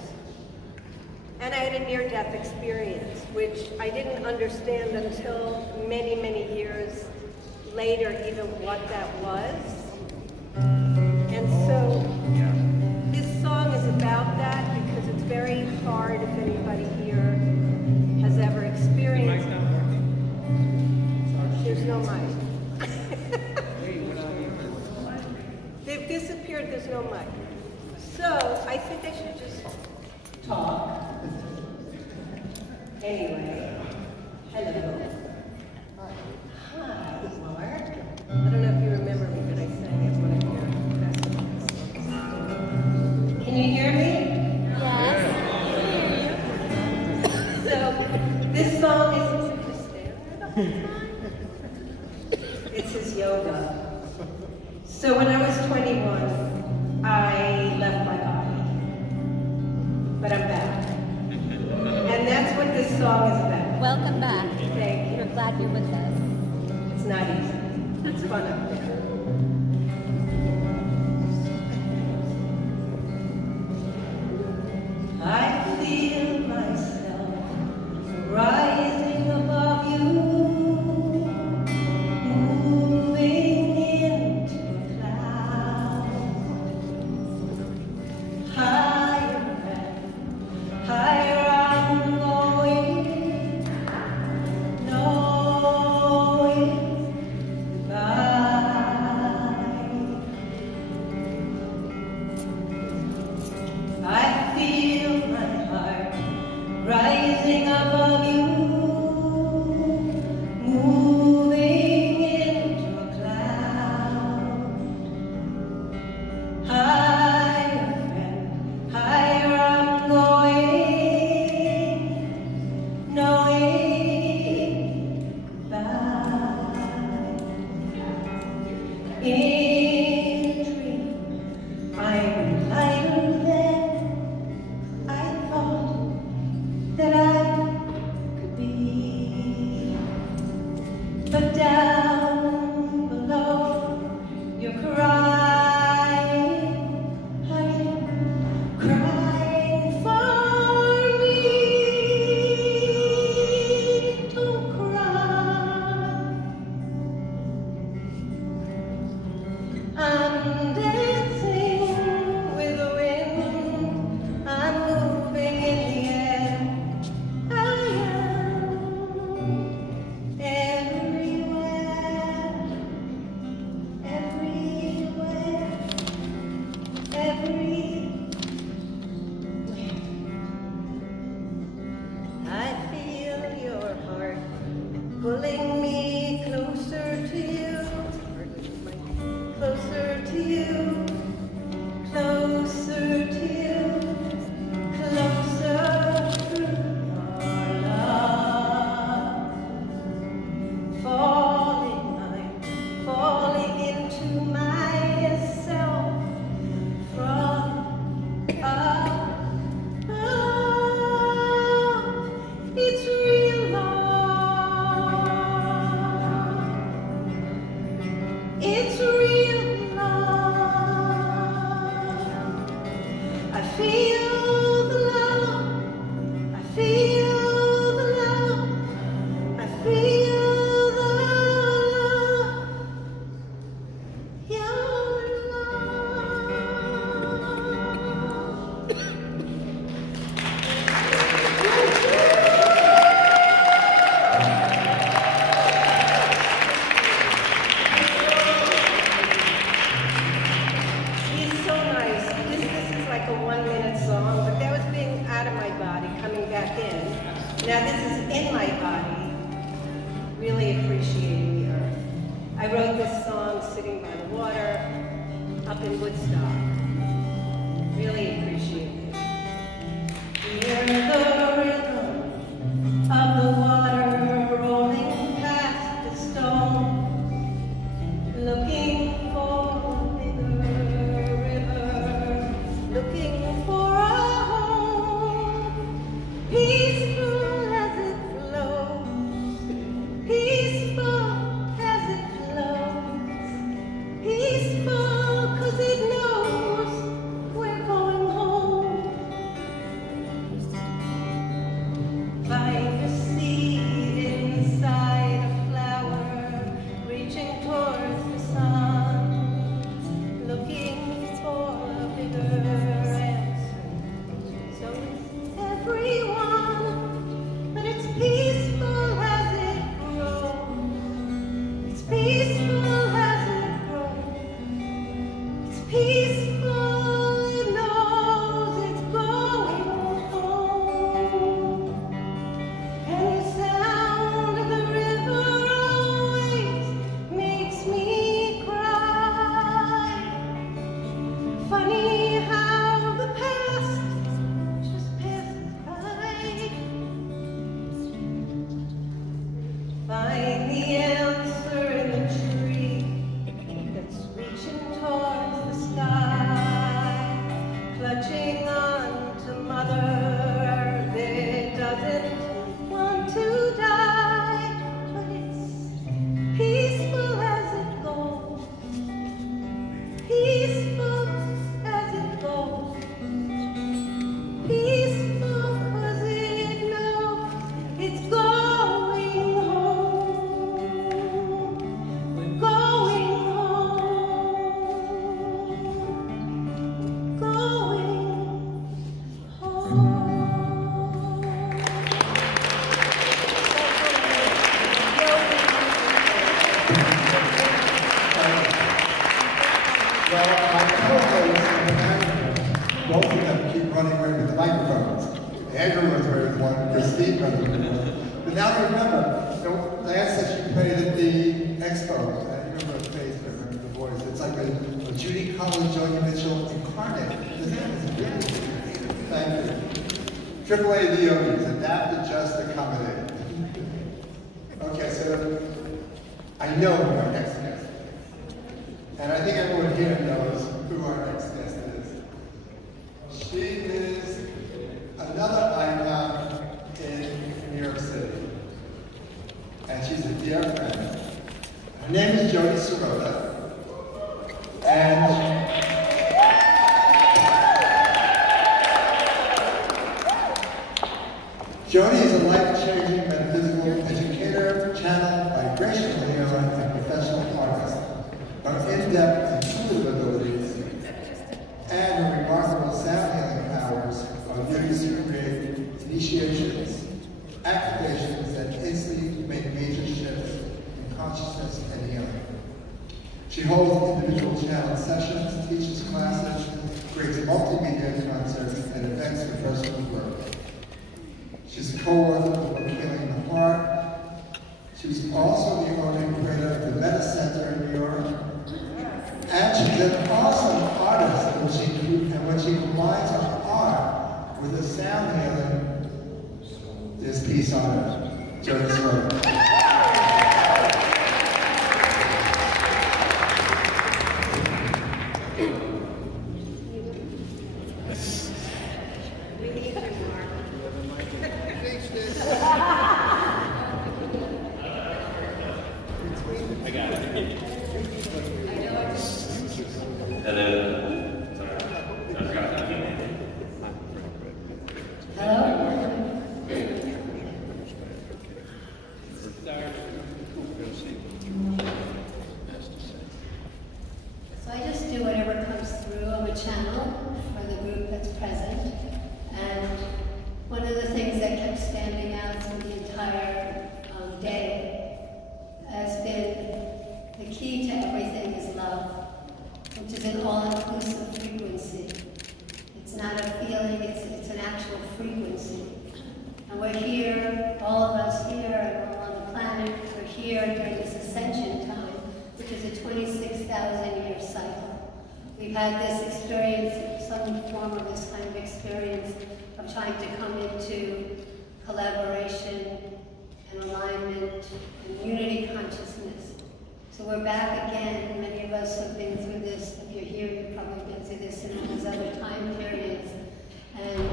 and I had a near-death experience, which I didn't understand until many, many years later, even what that was. And so this song is about that because it's very hard if anybody here has ever experienced. There's no mic. They've disappeared, there's no mic. So I think I should just talk. Anyway, hello. Hi, Mark. I don't know if you remember me, but I sang at one of your festivals. Can you hear me? Yes. So this song is it's his yoga. So when I was 21, I left my body, but I'm back. And that's what this song is about. Welcome back. Thank you. We're glad you're with us. It's not easy. It's fun up there. I feel myself rising above you, moving into a cloud, higher and higher I'm going, knowing I feel my heart rising above you, moving into a cloud, higher and higher I'm going, knowing that in dream I'm lighter than I thought that I could be. But down below, you're crying, honey, crying for me. Don't cry. I'm dancing with the wind. I'm moving in the air. I am everywhere. peaceful as it flows, peaceful 'cause it knows we're going home. Find a seed inside a flower, reaching towards the sun, looking for a bigger answer. So it's everyone, but it's peaceful as it grows. It's peaceful as it grows. It's peaceful, it knows it's going home. And the sound of the river always makes me cry. Funny how the past just passes by. Find the answer in the tree that's reaching towards the sky, clutching on to Mother Earth. It doesn't want to die, but it's peaceful as it goes, peaceful as it goes, peaceful 'cause it knows it's going home. We're going home, going Well, my co-hosts and the manager, both of them keep running around with the microphones. Andrew was with one, Christine running with one. But now remember, Diane said she played at the expo. I remember her face, but I remember the voice. It's like a Judy Collins, Joni Mitchell incarnate. Isn't it? Thank you. AAA VODs, adapt, adjust, accommodate. Okay, so I know who our next guest is. And I think everyone here knows who our next guest is. She is another icon in New York City. And she's a dear friend. Her name is Jody Serota. And Jody is a life-changing metaphysical educator, channel, vibrational healer, and professional artist. Her in-depth intuitive abilities and her remarkable sound healing powers are used to create initiations, activations that instantly make major shifts in consciousness and healing. She holds individual channel sessions, teaches classes, creates multimedia concerts, and events for personal growth. She's a co-author of the book Healing the Heart. She's also the owner and creator of the Meta Center in New York. And she's an awesome artist when she combines her art with the sound healing. There's peace on earth. Jody Serota. So I just do whatever comes through on the channel for the group that's present. And one of the things that kept standing out through the entire day has been the key to everything is love, which is an all-inclusive frequency. It's not a feeling, it's an actual frequency. And we're here, all of us here and all on the planet, we're here during this ascension time, which is a 26,000-year cycle. We've had this experience, some form of this kind of experience of trying to come into collaboration and alignment and unity consciousness. So we're back again. Many of us have been through this. If you're here, you've probably been through this in these other time periods. And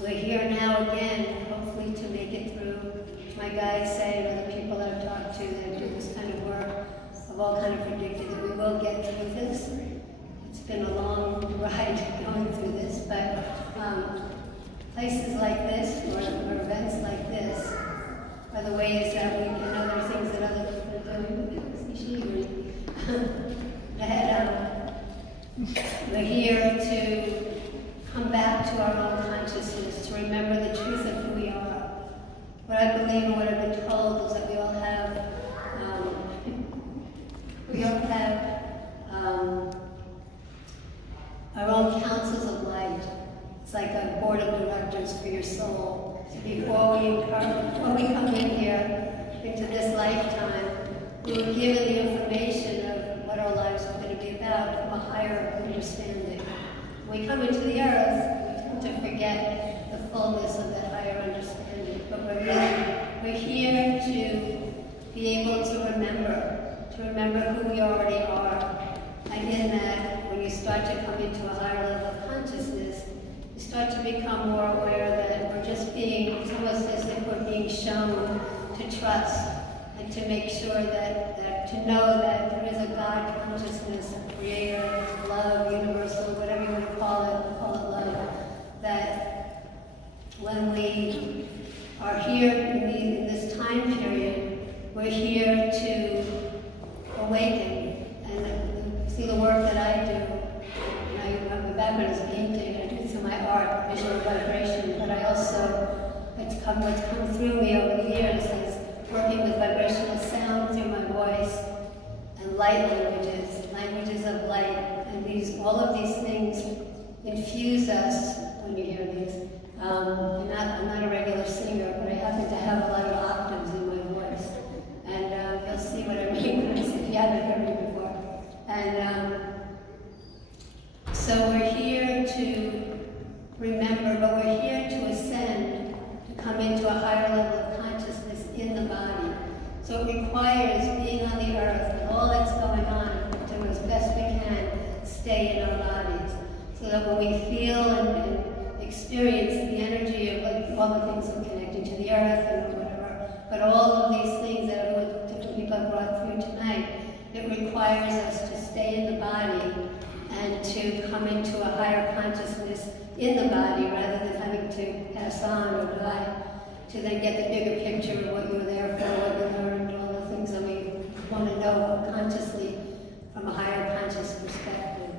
we're here now again, hopefully to make it through my guides say, or the people that I've talked to that do this kind of work, have all kind of predicted that we will get through this. It's been a long ride going through this, but places like this, or events like this, are the ways that we can, other things that other people are doing. We're here to come back to our own consciousness, to remember the truth of who we are. What I believe and what I've been told is that we all have our own councils of light. It's like a board of directors for your soul. So before we come in here into this lifetime, we were given the information of what our lives are going to be about from a higher understanding. When we come into the earth, we tend to forget the fullness of that higher understanding. But we're here to be able to remember who we already are. And in that, when you start to come into a higher level of consciousness, you start to become more aware that we're just being, it's almost as if we're being shown to trust and to make sure to know that there is a God consciousness, a creator, love, universal, whatever you want to call it love, that when we are here in this time period, we're here to awaken. And see the work that I do, my background is painting, I do it through my art, visual vibration, but I also, what's come through me over the years is working with vibrational sound through my voice, and light languages of light, and all of these things infuse us when you hear these. I'm not a regular singer, but I happen to have a lot of octaves in my voice, and you'll see what I mean when I say, if you haven't heard me before. And so we're here to remember, but we're here to ascend, to come into a higher level of consciousness in the body. So it requires being on the earth and all that's going on to, as best we can, stay in our bodies. So that when we feel and experience the energy of all the things that are connecting to the earth and whatever, but all of these things that different people have brought through tonight, it requires us to stay in the body and to come into a higher consciousness in the body rather than having to pass on or die, to then get the bigger picture of what you were there for, what you learned, all the things that we want to know consciously from a higher conscious perspective.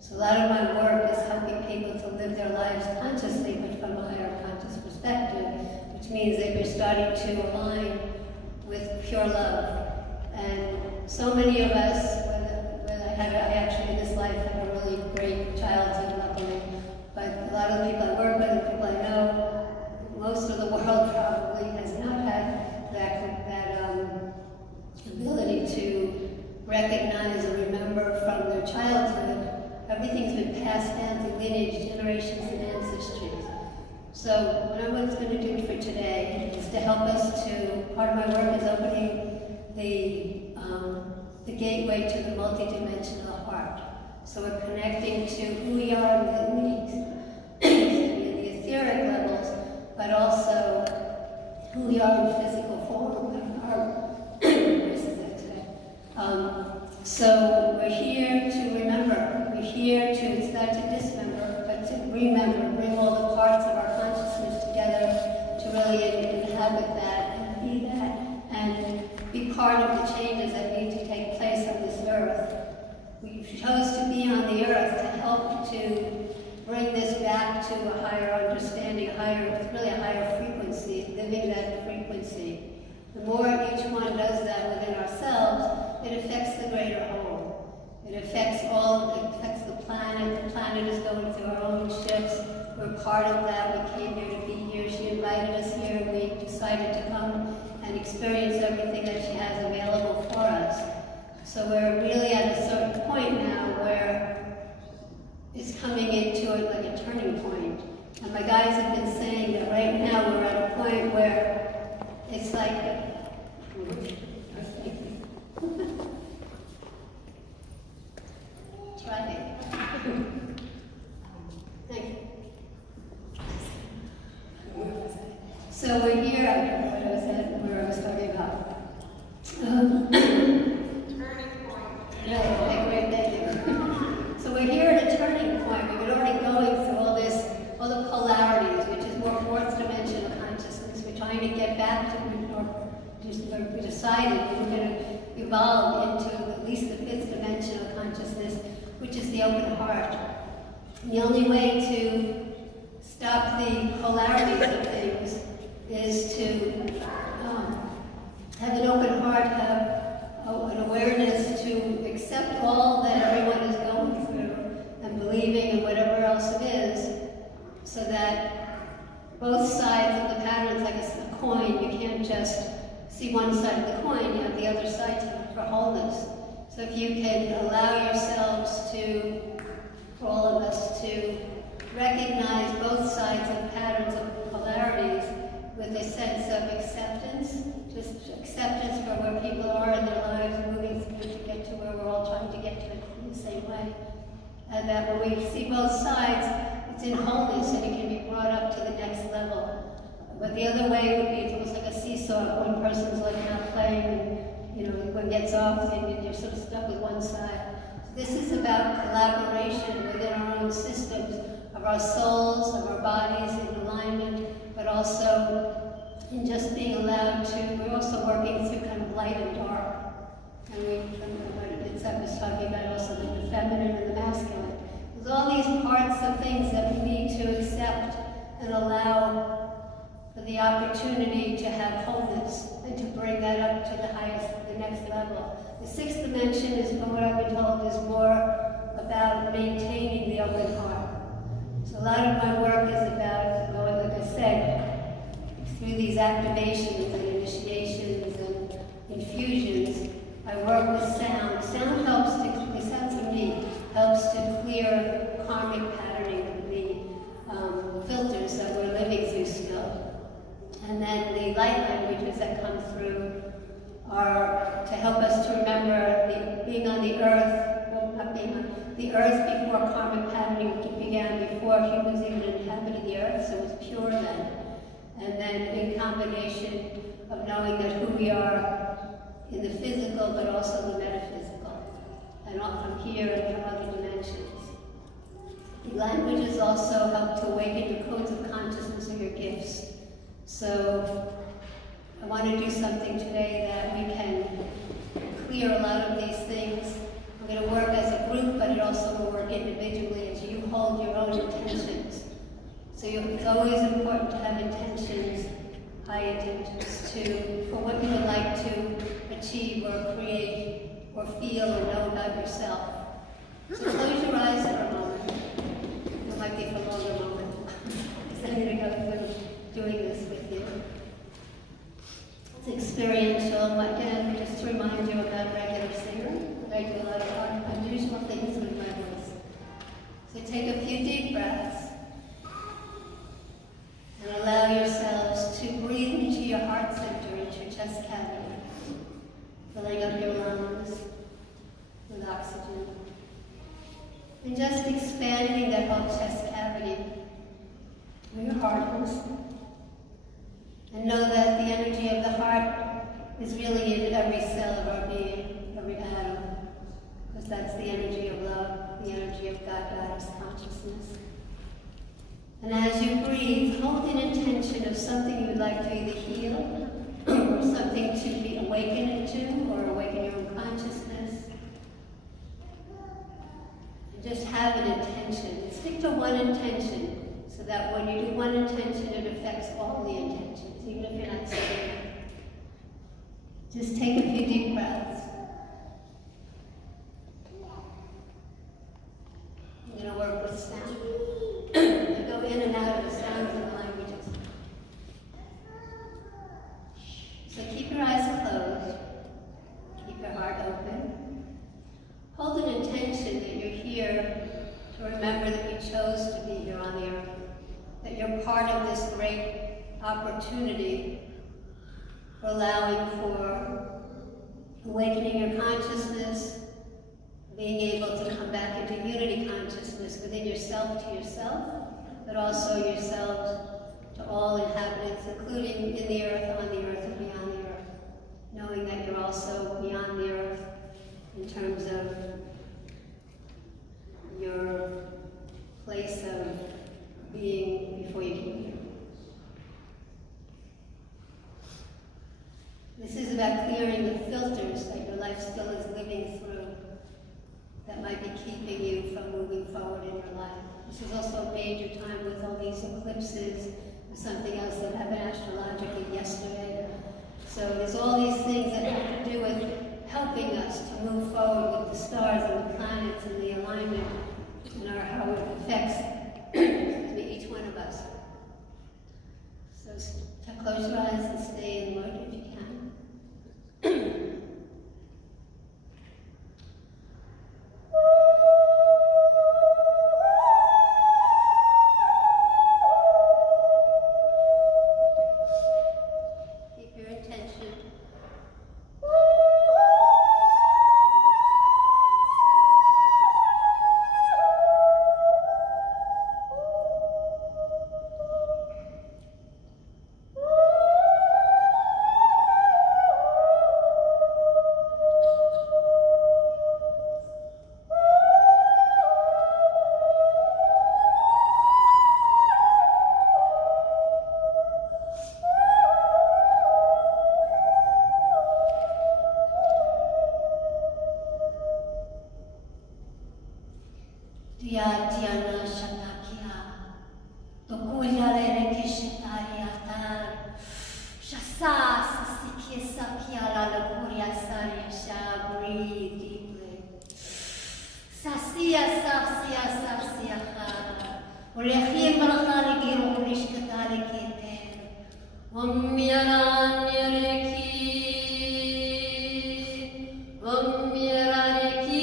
So a lot of my work is helping people to live their lives consciously, but from a higher conscious perspective, which means that you're starting to align with pure love. And so many of us, I actually in this life had a really great childhood, luckily, but a lot of the people I work with and people I know, most of the world probably has not had that ability to recognize or remember from their childhood. Everything's been passed down through lineage, generations, and ancestries. So what I'm going to do for today is to help us to, part of my work is opening the gateway to the multidimensional heart. So we're connecting to who we are in the etheric levels, but also who we are in physical form. So we're here to remember. We're here to, it's not to dismember, but to remember, bring all the parts of our consciousness together to really inhabit that and be that, and be part of the changes that need to take place on this earth. We chose to be on the earth to help to bring this back to a higher understanding, really a higher frequency, living that frequency. The more each one does that within ourselves, it affects the greater whole. It affects the planet. The planet is going through our own shifts. We're part of that. We came here to be here. She invited us here, and we decided to come and experience everything that she has available for us. So we're really at a certain point now where it's coming into it like a turning point. And my guides have been saying that right now we're at a point where it's like try it. Thank you. So we're here, what was that? decided we were going to evolve into at least the fifth dimensional consciousness, which is the open heart. And the only way to stop the polarities of things is to have an open heart, have an awareness to accept all that everyone is going through and believing and whatever else it is, so that both sides of the patterns, like a coin, you can't just see one side of the coin, you have the other side for wholeness. So if you can allow yourselves to, for all of us, to recognize both sides of patterns of polarities with a sense of acceptance, just acceptance for where people are in their lives and moving through to get to where we're all trying to get to it in the same way. And that when we see both sides, it's in wholeness and it can be brought up to the next level. But the other way would be, it's almost like a seesaw. One person's like not playing, and one gets off and you're sort of stuck with one side. So this is about collaboration within our own systems of our souls, of our bodies in alignment, but also in just being allowed to, we're also working through kind of light and dark. And I was talking about also the feminine and the masculine. There's all these parts of things that we need to accept and allow for the opportunity to have wholeness and to bring that up to the highest, the next level. The sixth dimension is, from what I've been told, is more about maintaining the open heart. So a lot of my work is about going, like I said, through these activations and initiations and infusions. I work with sound. Sound helps to, the sound to me, helps to clear karmic patterning, the filters that we're living through still. And then the light languages that come through are to help us to remember being on the earth, well, not being on the earth before karmic patterning began, before humans even inhabited the earth, so it was pure then. And then in combination of knowing that who we are in the physical, but also the metaphysical, and all from here and from other dimensions. The languages also help to awaken your codes of consciousness and your gifts. So I want to do something today that we can clear a lot of these things. I'm going to work as a group, but it also will work individually as you hold your own intentions. So it's always important to have intentions, high intentions, for what you would like to achieve or create or feel or know about yourself. So close your eyes for a moment. It might be for a longer moment. Because I'm going to go through doing this with you. It's experiential. Again, just to remind you about regular singer. I do a lot of unusual things with my voice. So take a few deep breaths. And allow yourselves to breathe into your heart center, into your chest cavity, filling up your lungs with oxygen. And just expanding that whole chest cavity where your heart is. And know that the energy of the heart is really in every cell of our being, every atom. Because that's the energy of love, the energy of God, Goddess consciousness. And as you breathe, hold an intention of something you would like to either heal or something to be awakened into or awaken your own consciousness. And just have an intention. Stick to one intention so that when you do one intention, it affects all the intentions, even if you're not saying it. Just take a few deep breaths. I'm going to work with sound. Go in and out of the sounds and the languages. So keep your eyes closed. Keep your heart open. Hold an intention that you're here to remember that you chose to be here on the earth. That you're part of this great opportunity for allowing for awakening your consciousness, being able to come back into unity consciousness within yourself to yourself, but also yourselves to all inhabitants, including in the earth, on the earth, and beyond the earth, knowing that you're also beyond the earth in terms of your place of being before you came here. This is about clearing the filters that your life still is living through that might be keeping you from moving forward in your life. This is also a major time with all these eclipses, or something else that happened astrologically yesterday. So there's all these things that have to do with helping us to move forward with the stars and the planets and the alignment and how it affects each one of us. So close your eyes and stay in Lord if you can. Keep your intention. Diana Shatakia, Tokuya Rekishitariatar, Shasa Sasikia Sakia Lakuria Saria Sha, breathe deeply. Sasia Sasia Sasia Hara, Ulechim Rakari Giro Rishkatari Keten, Omiran Yereki, Omiraneki.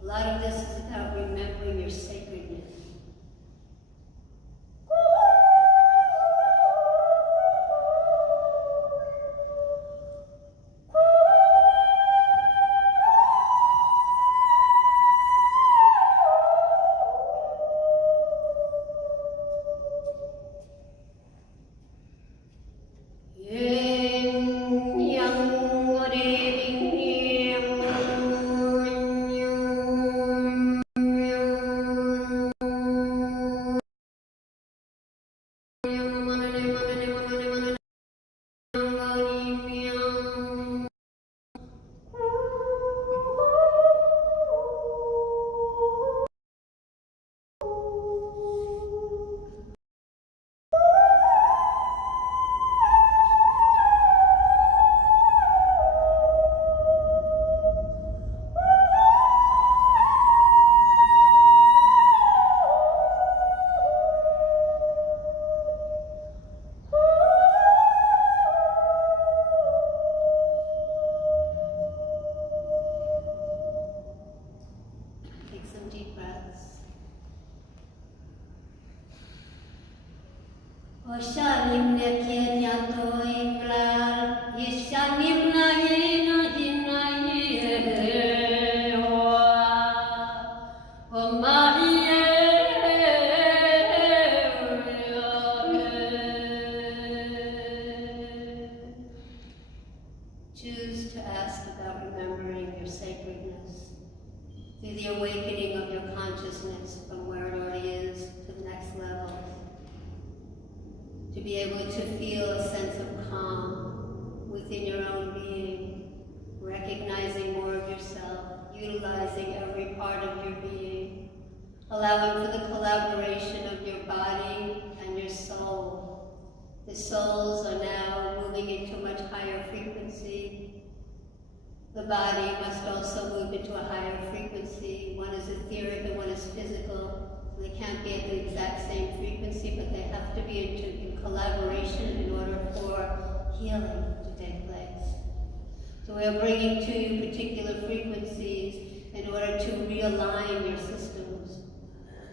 A lot of this is about remembering your sacredness. Choose to ask about remembering your sacredness through the awakening of your consciousness from where it already is to the next level. To be able to feel a sense of calm within your own being, recognizing more of yourself, utilizing every part of your being, allowing for the collaboration of your body and your soul. The souls are now moving into a much higher frequency. The body must also move into a higher frequency. One is etheric and one is physical. They can't be at the exact same frequency, but they have to be in collaboration in order for healing to take place. So we are bringing to you particular frequencies in order to realign your systems,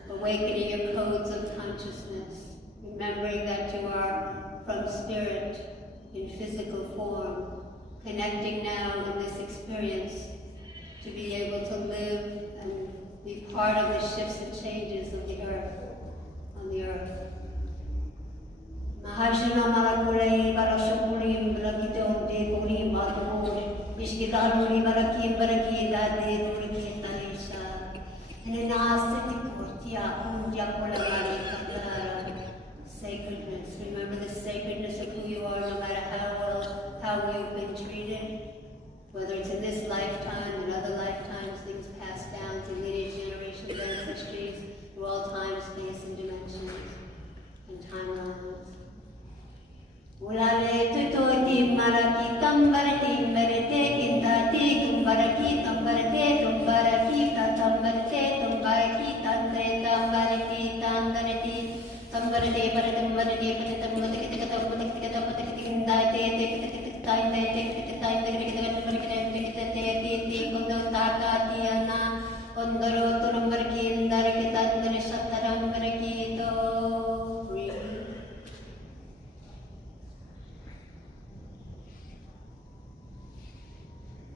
awakening your codes of consciousness, remembering that you are from spirit in physical form, connecting now in this experience to be able to live and be part of the shifts and changes of the earth, on the earth. Mahashana Malakuri, Barashapuri, Blakito, Dekuri, Malakuri, Ishkiladuri, Baraki, Baraki, Dade, Duriki, Tarisha, and an aesthetic Kurtia, Unjakola, sacredness. Remember the sacredness of who you are, no matter how you've been treated, whether it's in this lifetime and other lifetimes, things passed down to lineage, generations, ancestries, through all time, space, and dimensions, and timelines. Ulale tutoti maraki tambarati merete kindati kumbaraki tambarate tumbaraki tatambarate tumbaraki tandre tambaraki tandarati tambarate paratambarate paratambarate kitatambarate kitatambarate kindate tekitatik tainde tekitatik tainde kitatambarate kitatambarate kundotaka tiana ondoro turumbaraki indaraki tandare satarambaraki to.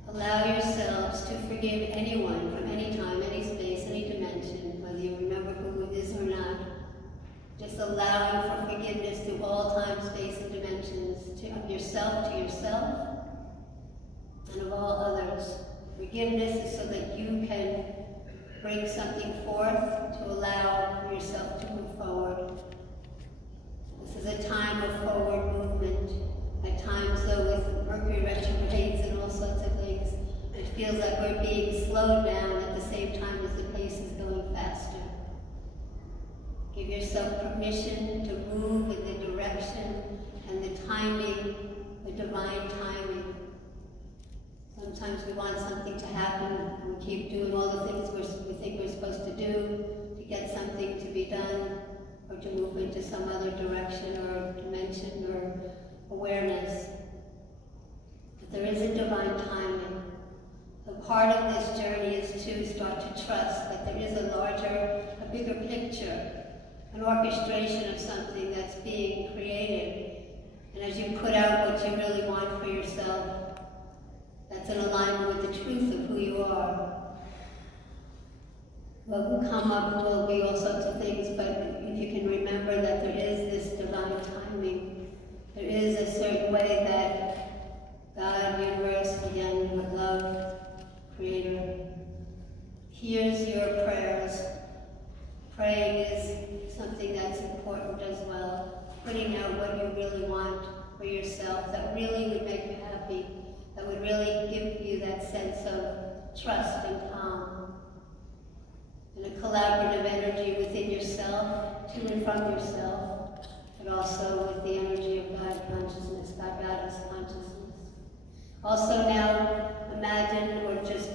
Allow yourselves to forgive anyone from any time, any space, any dimension, whether you remember who it is or not. Just allowing for forgiveness through all time, space, and dimensions, of yourself to yourself, and of all others. Forgiveness is so that you can bring something forth to allow for yourself to move forward. This is a time of forward movement. At times, though, with Mercury retrogrades and all sorts of things, it feels like we're being slowed down at the same time as the pace is going faster. Give yourself permission to move in the direction and the timing, the divine timing. Sometimes we want something to happen, and we keep doing all the things we think we're supposed to do to get something to be done, or to move into some other direction or dimension or awareness. But there is a divine timing. So part of this journey is to start to trust that there is a larger, a bigger picture, an orchestration of something that's being created. And as you put out what you really want for yourself, that's in alignment with the truth of who you are. What will come up will be all sorts of things, but if you can remember that there is this divine timing, there is a certain way that God, universe, again, love, Creator, hears your prayers. Praying is something that's important as well. Putting out what you really want for yourself, that really would make you happy, that would really give you that sense of trust and calm. And a collaborative energy within yourself, to and from yourself, but also with the energy of God consciousness, God Goddess consciousness. Also now, imagine or just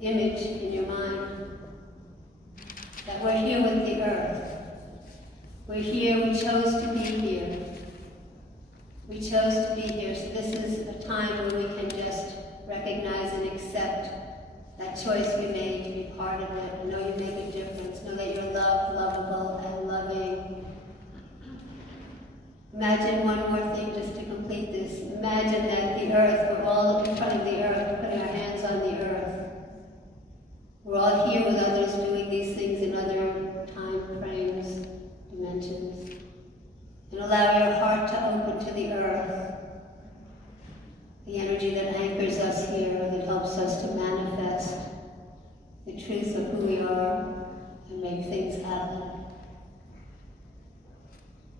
image in your mind that we're here with the earth. We're here, we chose to be here. We chose to be here, so this is a time when we can just recognize and accept that choice we made to be part of it. Know you make a difference. Know that you're loved, lovable, and loving. Imagine one more thing just to complete this. Imagine that the earth, we're all in front of the earth, putting our hands on the earth. We're all here with others doing these things in other time frames, dimensions. And allow your heart to open to the earth. The energy that anchors us here, that helps us to manifest the truth of who we are and make things happen.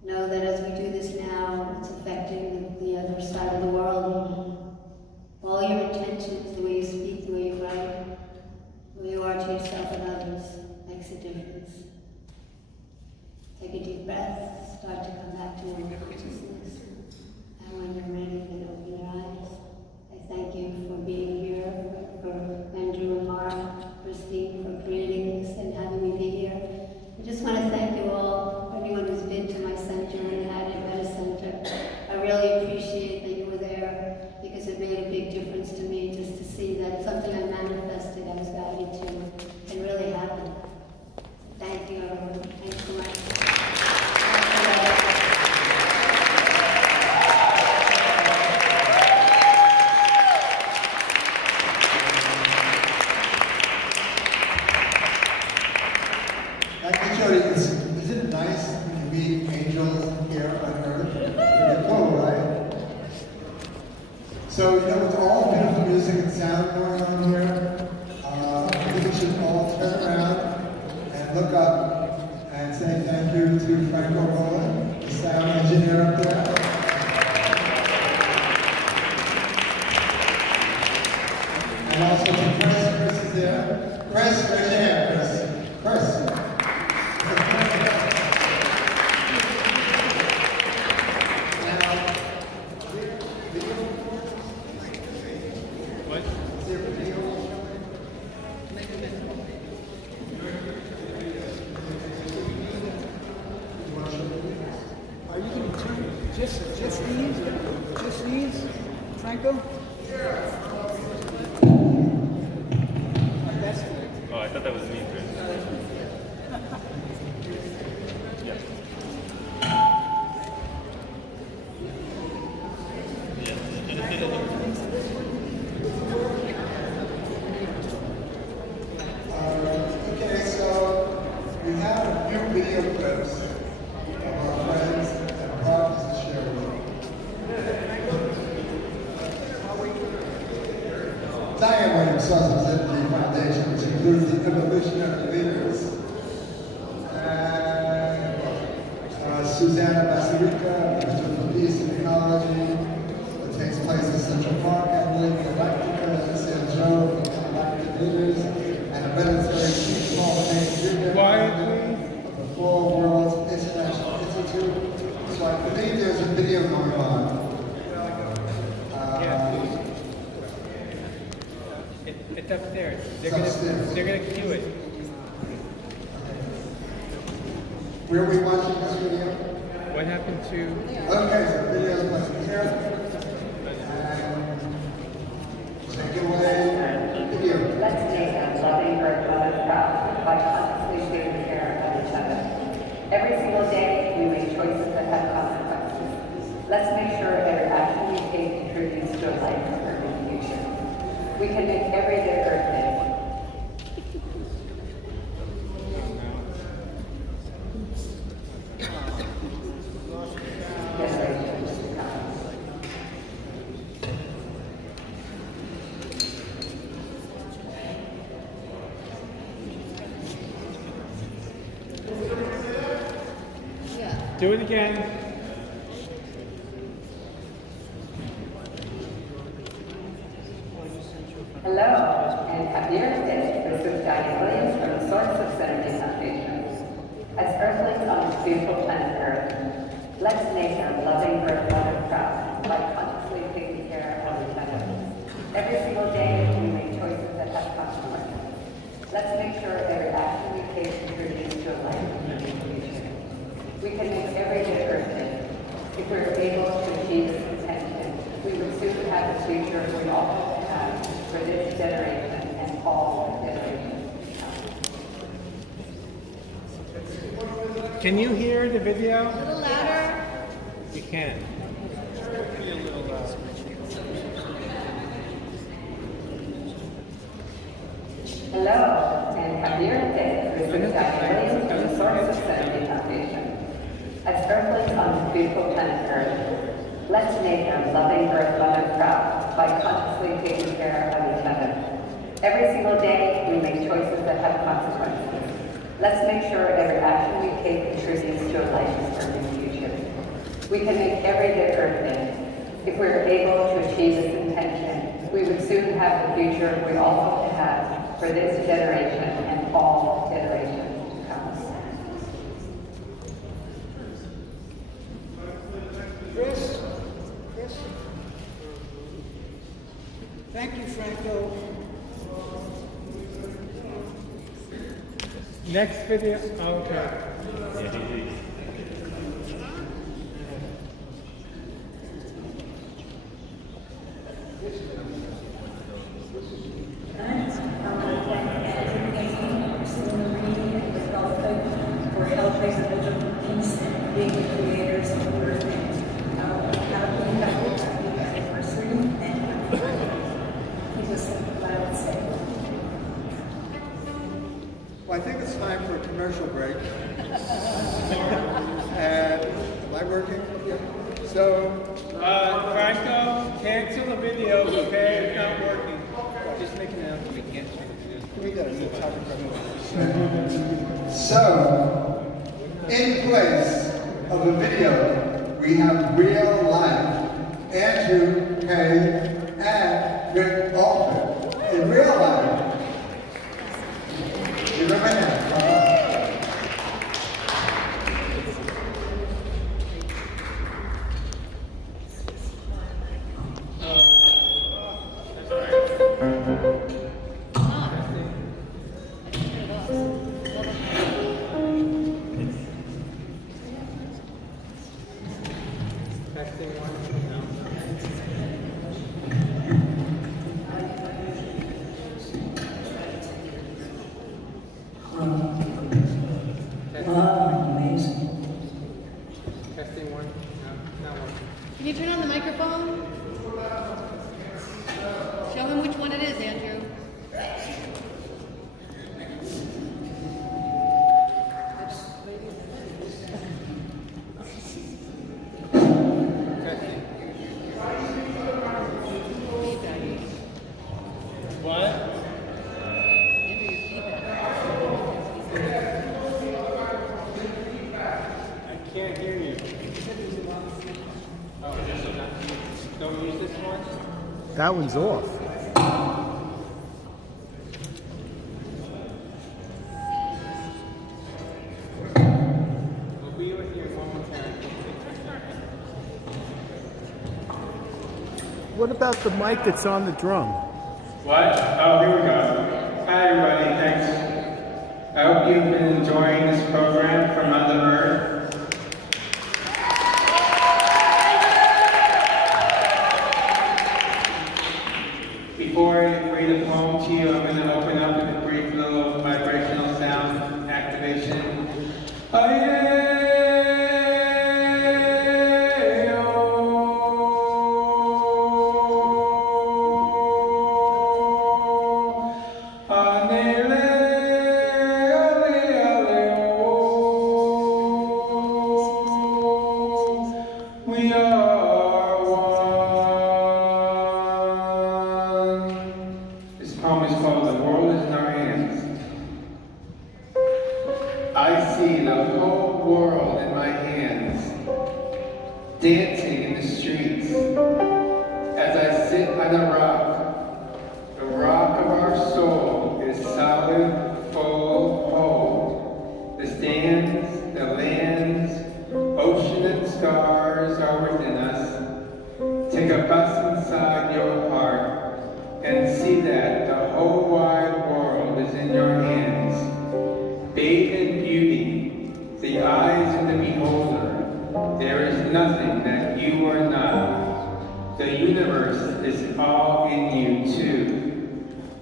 Know that as we do this now, it's affecting the other side of the world. All your intentions, the way you speak, the way you write, the way you are to yourself and others, makes a difference. Take a deep breath, start to come back to your consciousness. And when you're ready, then open your eyes. I thank you for being here, for Andrew and Mark, Christine, for creating this and having me be here. I just want to thank you all, everyone who's been to my center and had it at a center. I really appreciate that you were there because it made a big difference to me just to see that something I manifested, I was guided to, can really happen. Thank you, everyone. Thanks so much. look up and say thank you to Franco Rowland, the sound engineer up there. And also to Chris. Chris is there. Chris, raise your hand, Chris. Chris. Are you going to turn just these, Franco? That's good. Oh, I thought that was me, Chris. Yeah. Okay, so we have a few video clips of our friends and partners to share with you. Diane Williams Sosa's Energy Foundation, which includes the evolutionary leaders, and Susanna Basilica, Minister for Peace and Ecology, that takes place in Central Park, Emily Galactica, San Joe, Galactic Leaders, and hereditary chief Paul Kane, of the Four Worlds International Institute. So I believe there's a video going on. It's upstairs. They're upstairs. gonna cue it. Where are we watching this video? What happened to? Okay, so video's playing here. And take it away. Video. Let's take a loving birth mother proud by consciously taking care of each other. Every single day, we make choices that have consequences. Let's make sure every action we take contributes to a life of perfect future. We can make every day Earth Day. Do it again. Hello, and happy Earth Day. This is Diane Williams from the Source of Energy Foundation. As Earthlings on this beautiful planet Earth, let's make our loving Earth Mother proud by consciously taking care of each other. Every single day, we make choices that have consequences. Let's make sure every action we take contributes to a life of perfect future. We can make every day Earth Day. If we were able to achieve this intention, we would soon have the future we all hope to have for this generation and all generations to come. Can you hear the video? A little louder. You can. Hello, and happy Earth Day. This is Diane Williams from the Source of Energy Foundation. As Earthlings on this beautiful planet Earth, let's make our loving Earth Mother proud by consciously taking care of each other. Every single day, we make choices that have consequences. Let's make sure every action we take contributes to a life of perfect future. We can make every day Earth Day. If we were able to achieve this intention, we would soon have the future we all hope to have for this generation and all generations to come. Chris? Thank you, Franco. Next video. Okay. For helping the vision for peace and being the creators of the earth. Happy anniversary and keep us loud and safe. Well, I think it's time for a commercial break. And am I working? Yeah. So, Franco, cancel the video, okay? It's not working. Just make an announcement. We can't. So, in place of a video, we have real life. Andrew, Kane, and Rick Ulfik in real life. You remember him? Can you turn on the microphone? Show him which one it is, Andrew. That one's off. What about the mic that's on the drum? What? Oh, here we go. Hi, everybody. Thanks. I hope you've been enjoying this program from Mother Earth. Before I read a poem to you, I'm going to open up with a brief little vibrational sound activation. We are one. This poem is called The World is in Our Hands. I see the whole world in my hands, dancing in the streets as I sit on a rock. The rock of our soul is solid, full, whole. The stands, the lands, ocean and stars are within us. Take a bus inside your heart and see that the whole wide world is in your hands. Bathe in beauty, the eyes of the beholder. There is nothing that you are not. The universe is all in you too.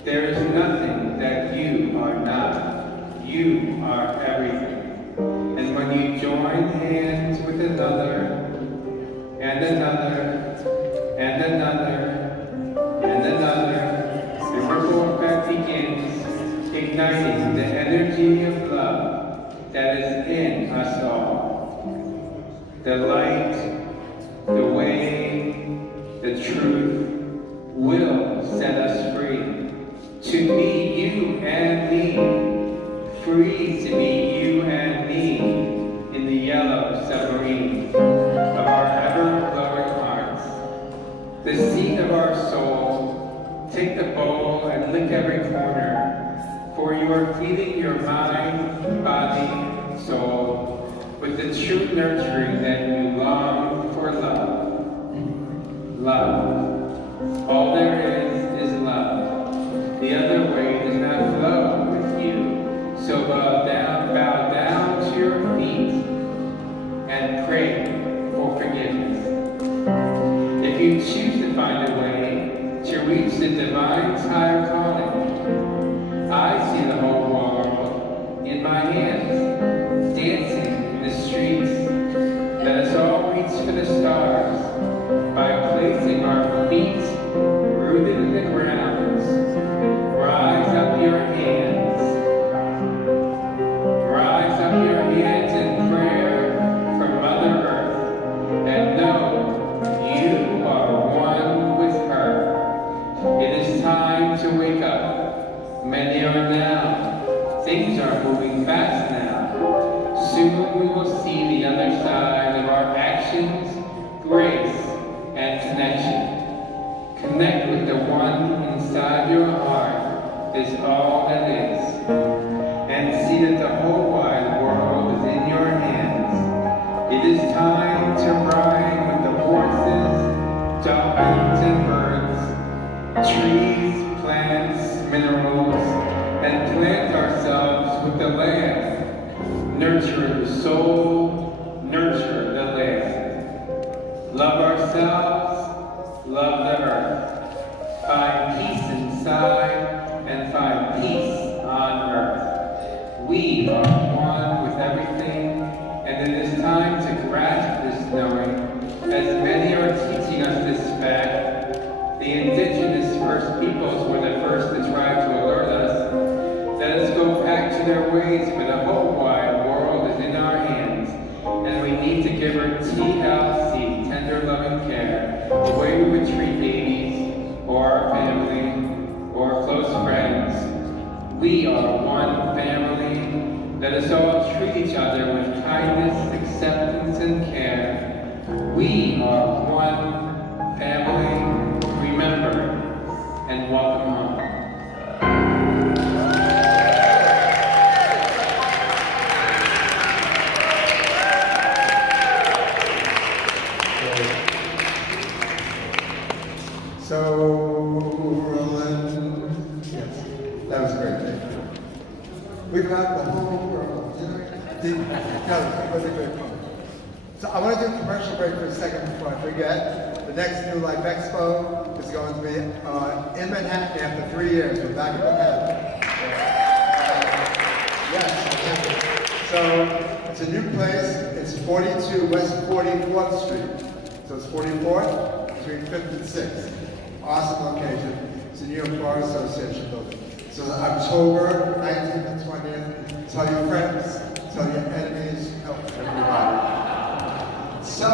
There is nothing that you are not. You are everything. And when you join hands with another, and another, and another, and another, the ripple effect begins, igniting the energy of love that is in us all. The light, the way, the truth will set us free. To be you and me, free to be you and me in the yellow submarine of our ever-glowing hearts. The seat of our soul, take the bowl and lick every corner, for you are feeding your mind, body, soul, with the true nurturing that you long for love. Love. All there is love. The other way does not flow with you. So bow down to your feet and pray for forgiveness. If you choose to find a way to reach the divine's higher calling, I see the whole world in my hands, dancing in the streets. Let us all reach for the stars by placing our feet rooted in the ground. Rise now. Things are moving fast now. Soon we will see the other side of our actions, grace, and connection. Connect with the one inside your heart is all that is. And see that the whole wide world is in your hands. It is time to ride with the horses, dolphins, and birds, trees, plants, minerals, and plant ourselves with the land. Nurture the soul, nurture the land. Love ourselves, love the earth. Find peace inside and find peace on earth. We are one with everything, and it is time to grasp this knowing, as many are teaching us this fact. The indigenous first peoples were the first to try to alert us. Let us go back to their ways, for the whole wide world is in our hands, and we need to give her TLC, tender loving care, the way we would treat babies, or our family, or close friends. We are one family. Let us all treat each other with kindness, acceptance, and care. We are one family. Remember and welcome home. So, Roland, yes, that was great. We got the whole world. It was a great poem. So I want to do a commercial break for a second before I forget. The next New Life Expo is going to be in Manhattan after 3 years. We're back in Manhattan. Yes, so it's a new place. It's 42 West 44th Street. So it's 44th between 5th and 6th. Awesome location. It's a New York Bar Association building. So October 19th and 20th, tell your friends, tell your enemies, help everybody. So,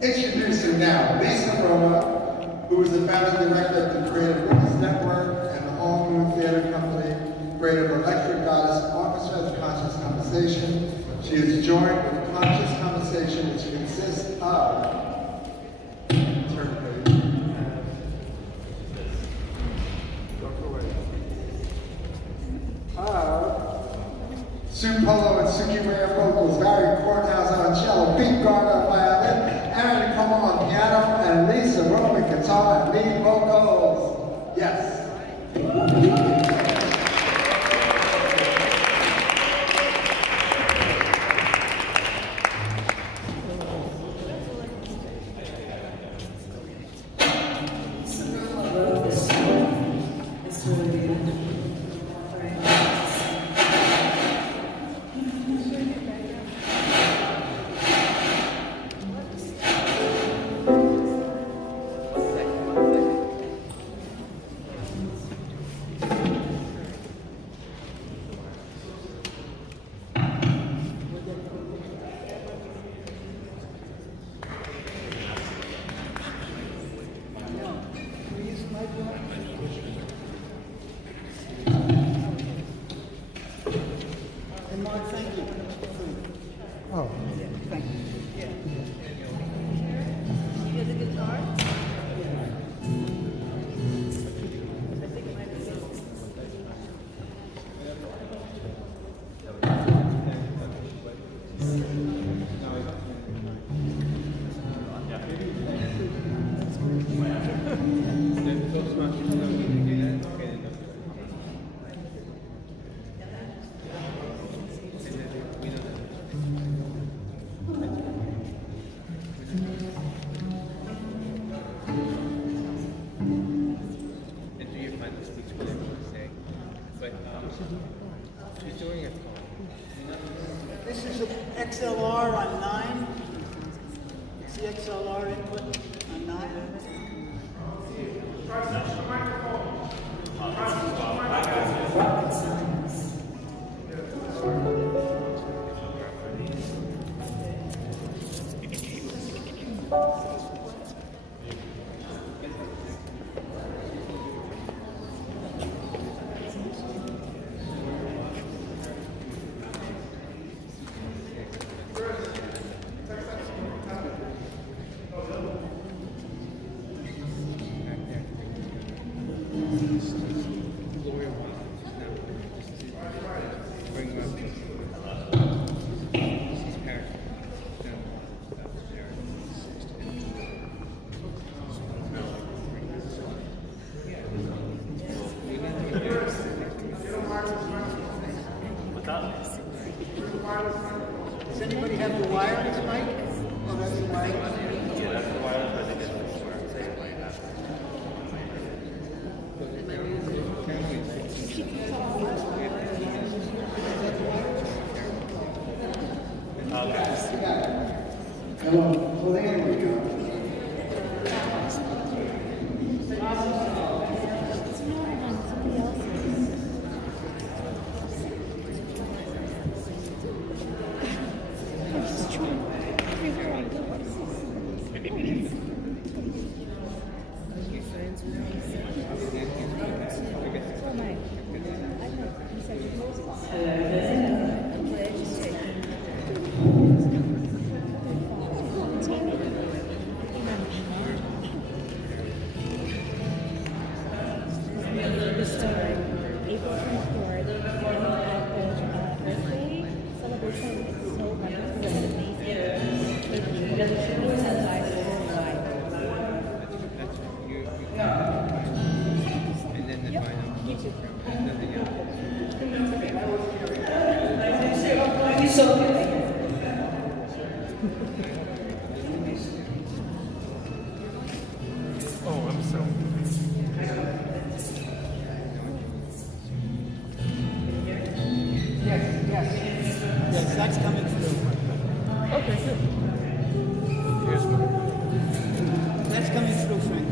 introducing now Lisa Roma, who is the founding director of the Creative Women's Network and the All Moon Theater Company, creator of Electric Goddess Orchestra of Conscious Conversation. She is joined with Conscious Conversation, which consists of Sue Polo and Suki Ray on vocals, Barry Courthouse on cello, Pete Gardner on violin, Aaron Como on piano, and Lisa Roman guitar and lead vocals. Yes. This is an XLR on 9. It's the XLR input on 9. Does anybody have the wireless mic? Oh, that's the wireless. Yeah, that's the wireless, but I think it's Hello. Well, there we go. Yes, that's coming through. Okay, good. That's coming through, Frank.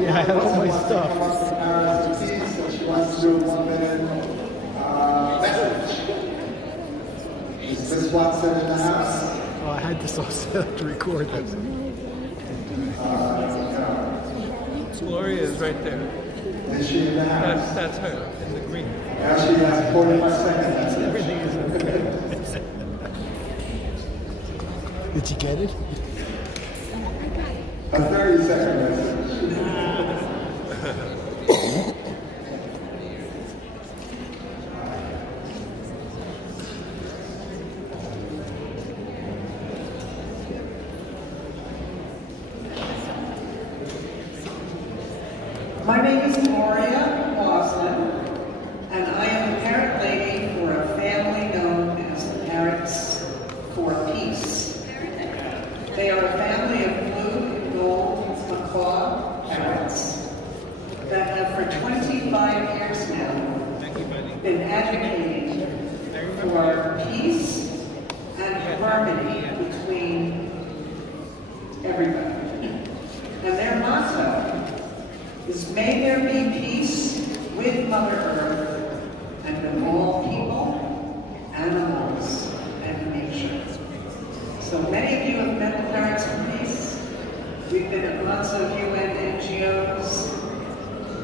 Yeah, I have all my stuff. She wants to do a 1 minute message. Is Miss Watson in the house? Oh, I had this all set to record this. Gloria is right there. Is she in the house? That's her, in the green. Now she has 45 seconds. Everything is okay. Did you get it? A 30-second message. My name is Gloria Boston, and I am the parent lady for a family known as the Parents for Peace. They are a family of blue and gold macaw parrots that have for 25 years now been advocating for peace and harmony between everybody. And their motto is, may there be peace with Mother Earth and with all people, animals, and nature. So many of you have met the Parents for Peace. We've been at lots of UN NGOs,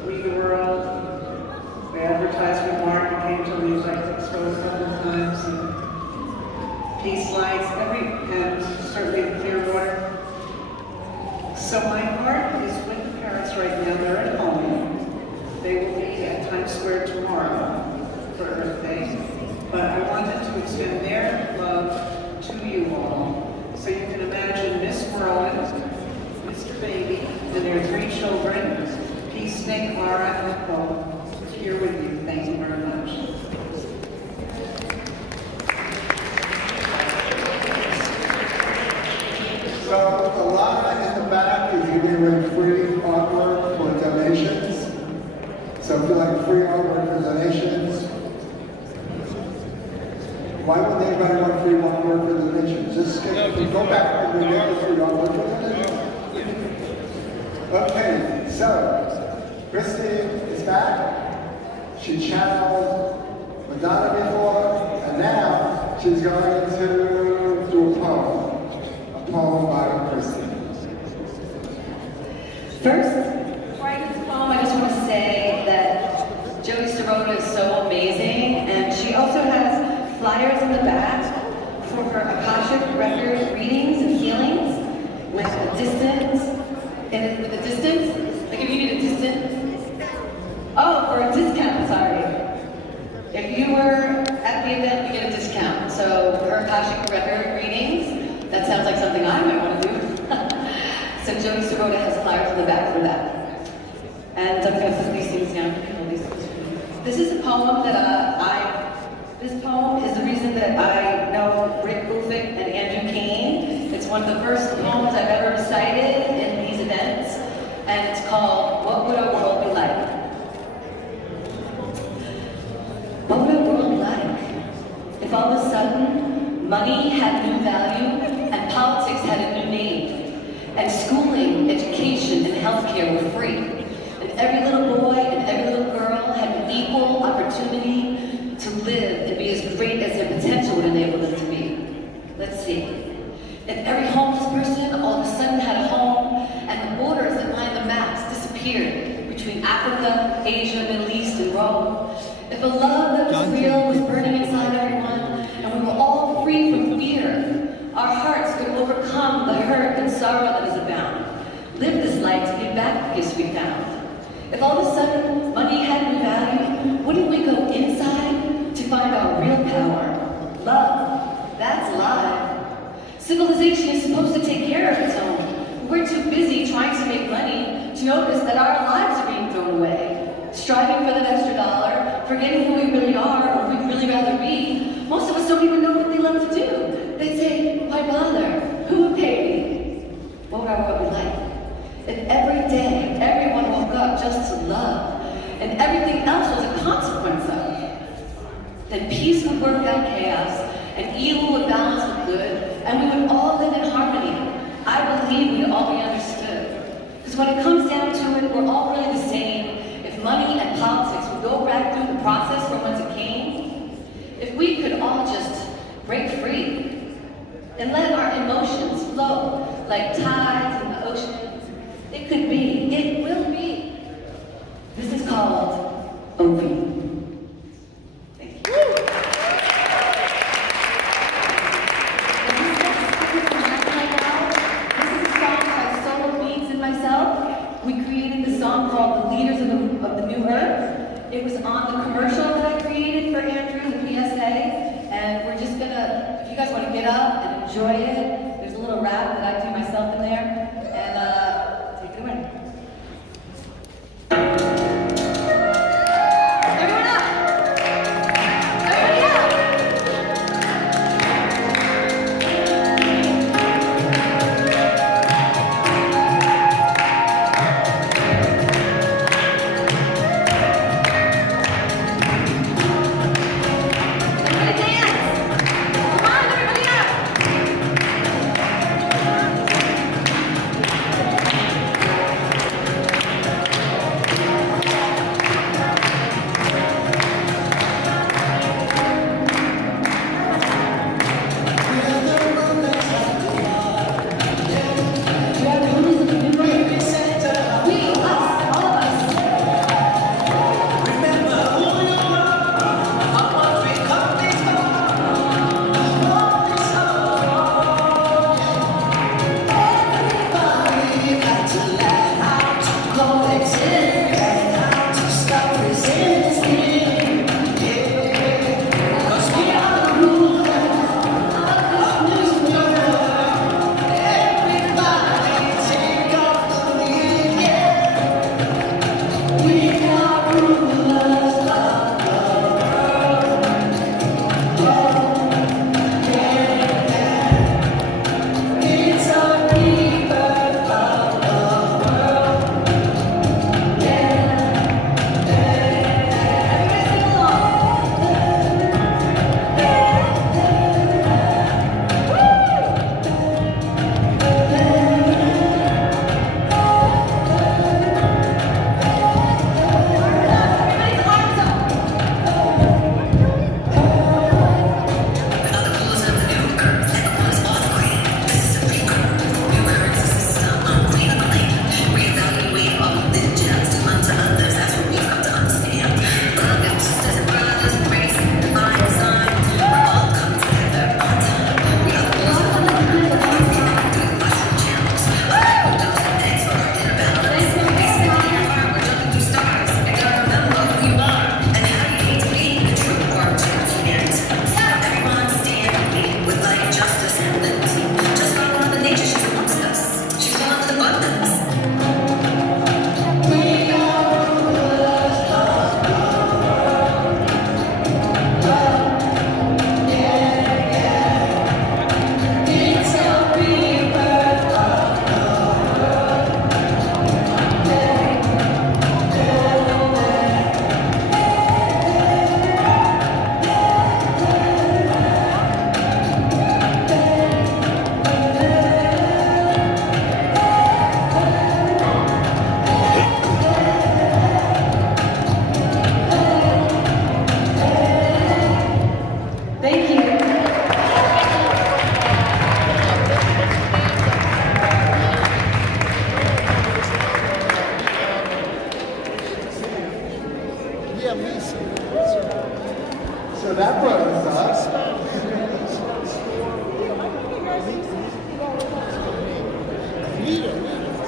We the World. We advertised with Martin, came to the Light Expo a couple of times, and Peace Lights, and certainly Clearwater. So my heart is with the parents right now. They're at home. They will be at Times Square tomorrow for Earth Day. But I wanted to extend their love to you all. So you can imagine Miss Merlin, Mr. Baby, and their 3 children, Peace, Snake, Clara, and Nicole, here with you. Thank you very much. So Alana in the back is giving away free artwork for donations. So if you like free artwork for donations, why would anybody want free artwork for donations? Just go back and get the free artwork for donations. Okay, so Christy is back. She channeled Madonna before, and now she's going to do a poem. Poem by Christy. First, before I do this poem, I just want to say that Jody Serota is so amazing, and she also has flyers in the back for her Akashic record readings and healings with a distance. Like if you need a distance. Oh, for a discount, sorry. If you were at the event, you get a discount. So her Akashic record readings, that sounds like something I might want to do. So Jody Serota has flyers in the back for that. And I'm going to put these things down. This is a poem that this poem is the reason that I know Rick Ulfik and Andrew Kane. It's one of the first poems I've ever recited in these events. And it's called, What Would Our World Be Like? What would our world be like if all of a sudden money had new value and politics had a new name. And schooling, education, and healthcare were free. And every little boy and every little girl had an equal opportunity to live and be as great as their potential would enable them to be. Let's see. If every homeless person all of a sudden had a home, and the borders that lined the maps disappeared between Africa, Asia, Middle East, and Rome. If a love that was real was burning inside everyone, and we were all free from fear, our hearts could overcome the hurt and sorrow that is abound. Live this life to give back the gifts we found. If all of a sudden money had no value, wouldn't we go inside to find our real power? Love, that's life. Civilization is supposed to take care of its own. We're too busy trying to make money to notice that our lives are being thrown away. Striving for that extra dollar, forgetting who we really are or who we'd really rather be. Most of us don't even know what they love to do. They'd say, why bother? Who would pay me? What would our world be like? If every day, everyone woke up just to love, and everything else was a consequence of, then peace would work out chaos, and evil would balance with good, and we would all live in harmony. I believe we'd all be understood. Because when it comes down to it, we're all really the same. If money and politics would go back through the process from whence it came, if we could all just break free and let our emotions flow like tides in the ocean, it could be, it will be. This is called Ulfik. Thank you. We created the song called The Leaders of the New Earth. It was on the commercial that I created for Andrew, the PSA, and we're just gonna, if you guys want to get up and enjoy it, there's a little rap that I do myself in there, and take it away. Everyone up! Everybody up!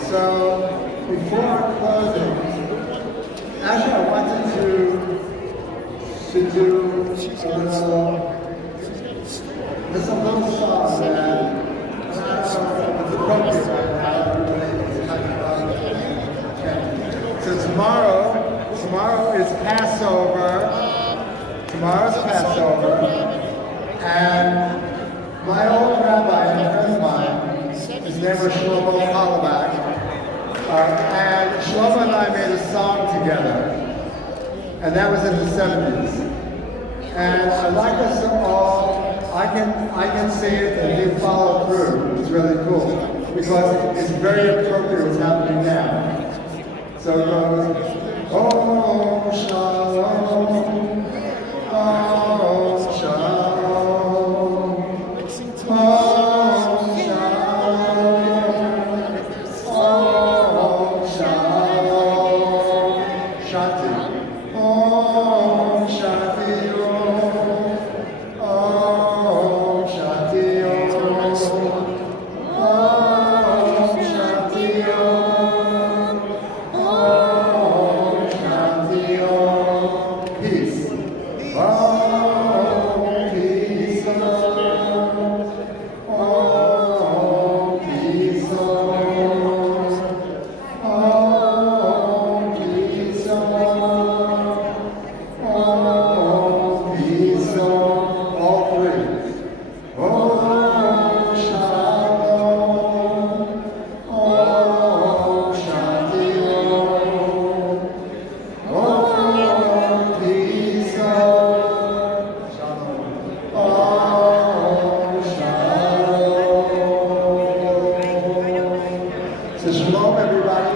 So, before closing, actually I wanted to do there's a little song that it's appropriate right now. So tomorrow is Passover. Tomorrow's Passover, and my old rabbi and a friend of mine, his name was Shlomo Hollaback, and Shlomo and I made a song together, and that was in the 70s. And I'd like us to all, I can see it and you follow through. It's really cool, because it's very appropriate what's happening now. So it goes, oh, shalom, oh, shalom, oh, shalom, oh, shalom, shanti, oh, shanti, oh, shanti, oh, shanti, oh, shanti, oh, peace. Oh, peace, oh, peace, oh, peace, oh, peace, all three. Oh, shalom, oh, shanti, oh, peace, so shalom, everybody.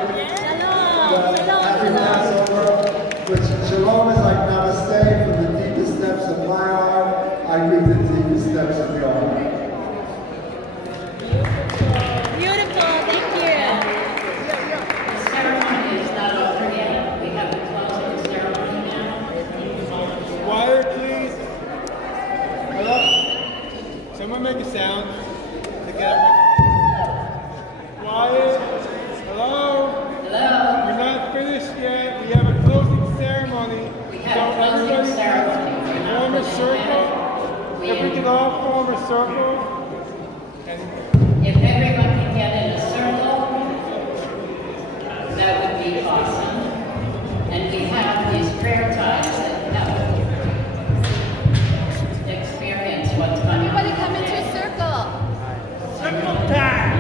Happy Passover. Which shalom is like namaste from the deepest depths of my heart. I greet the deepest depths of your heart. Beautiful, thank you. The ceremony is not over yet. We have the closing ceremony now. Quiet, please. Hello? Someone make a sound to get up. Quiet. Hello? Hello? We're not finished yet. We have a closing ceremony. We have a closing ceremony. We're Form not a finished circle. yet. If we can all form a circle. If everyone can get in a circle, that would be awesome. And we have these prayer times that help experience what's going on. Everybody come into a circle. Circle time.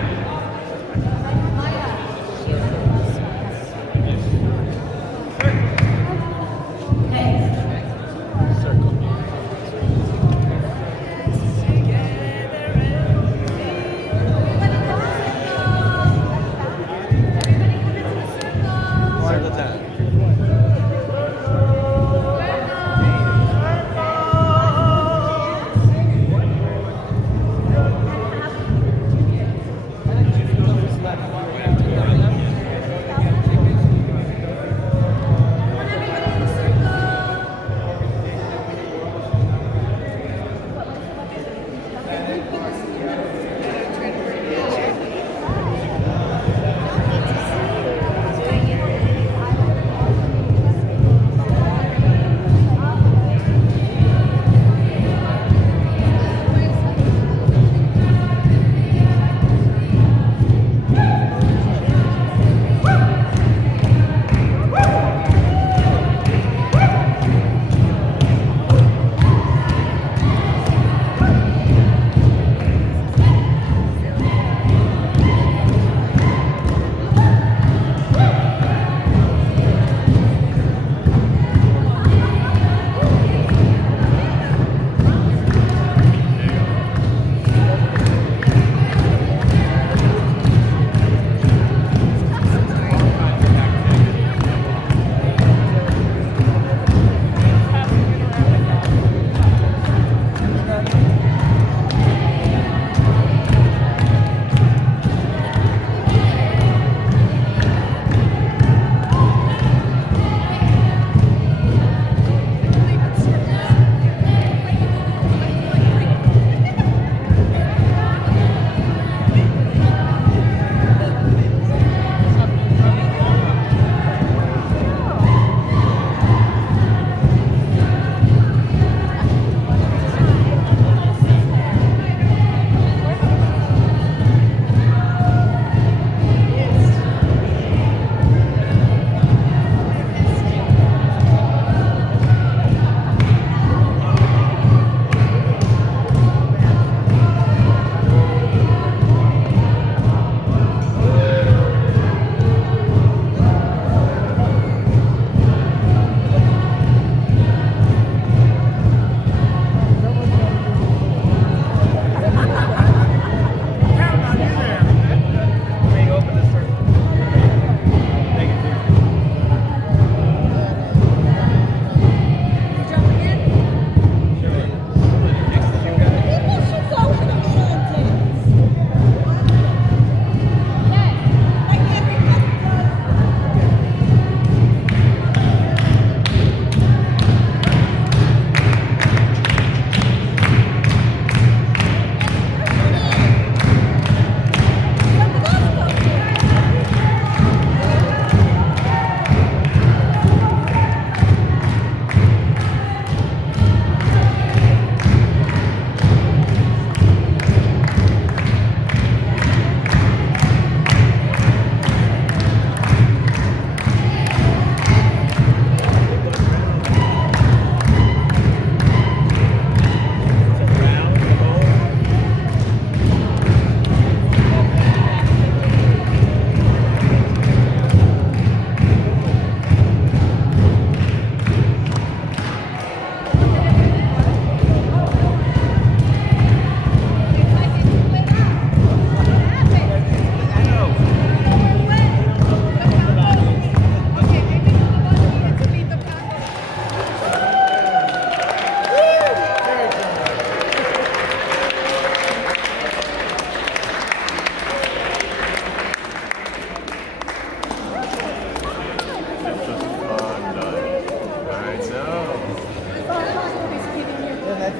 Circle.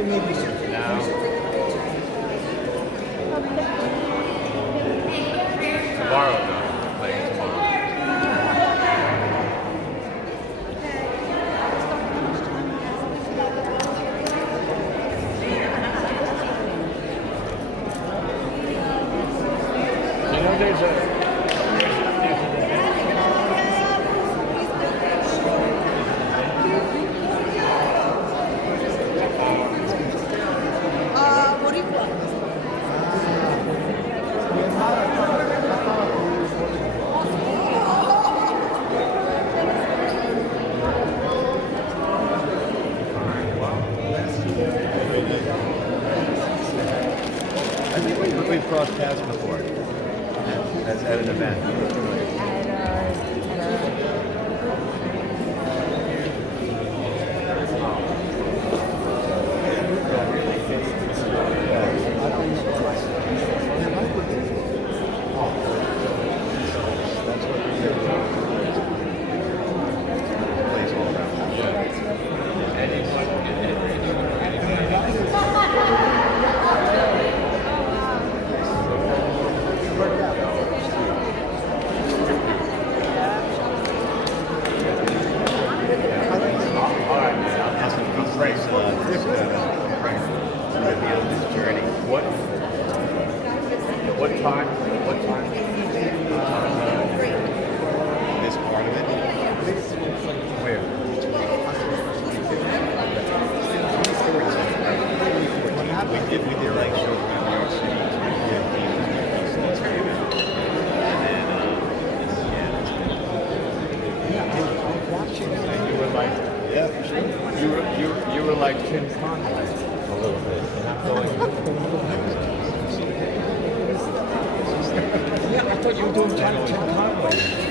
Tomorrow, though, playing tomorrow. You know, there's a we've crossed paths before at an event. You were like Tim Conway a little bit. Yeah, I thought you were doing Tim Conway.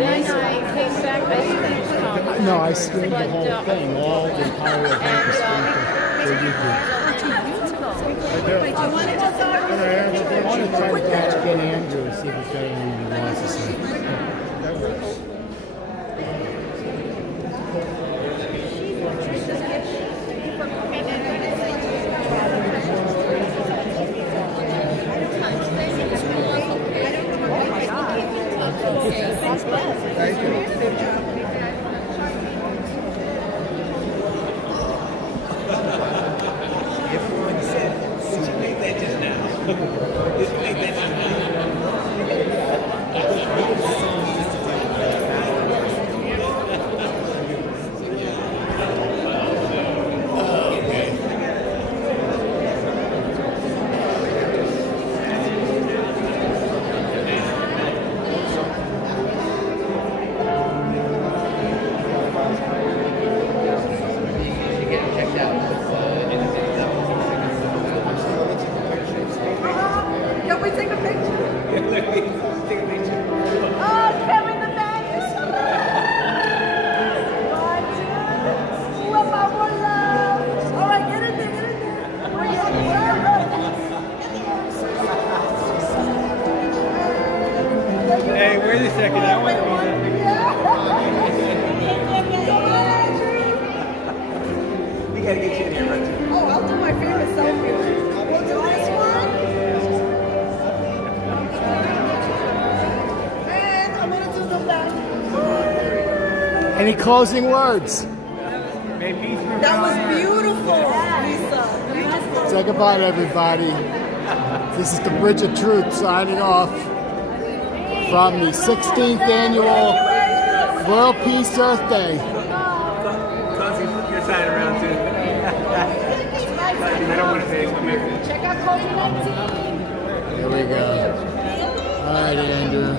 Then I came back. No, I streamed the whole thing, all the entire event was streamed for YouTube. I want to try to catch again Andrew and see if he's got anything he wants to say. Thank you. Everyone said, did you make that just now? Did you make that just now? Can we take a picture? Oh, Kevin the man is so all right, get in there, get in there. Hey, wait a second. I want to We gotta get you in here, right? Oh, I'll do my favorite selfie. We'll do this one. And I'm gonna do the back. Any closing words? That was beautiful, Lisa. Beautiful. Say goodbye to everybody. This is the Bridge of Truth signing off from the 16th annual World Peace Earth Day. Concy, flip your side around too. I don't want to say it's American. Check out Coconut Tea. Here we go. All right, Andrew.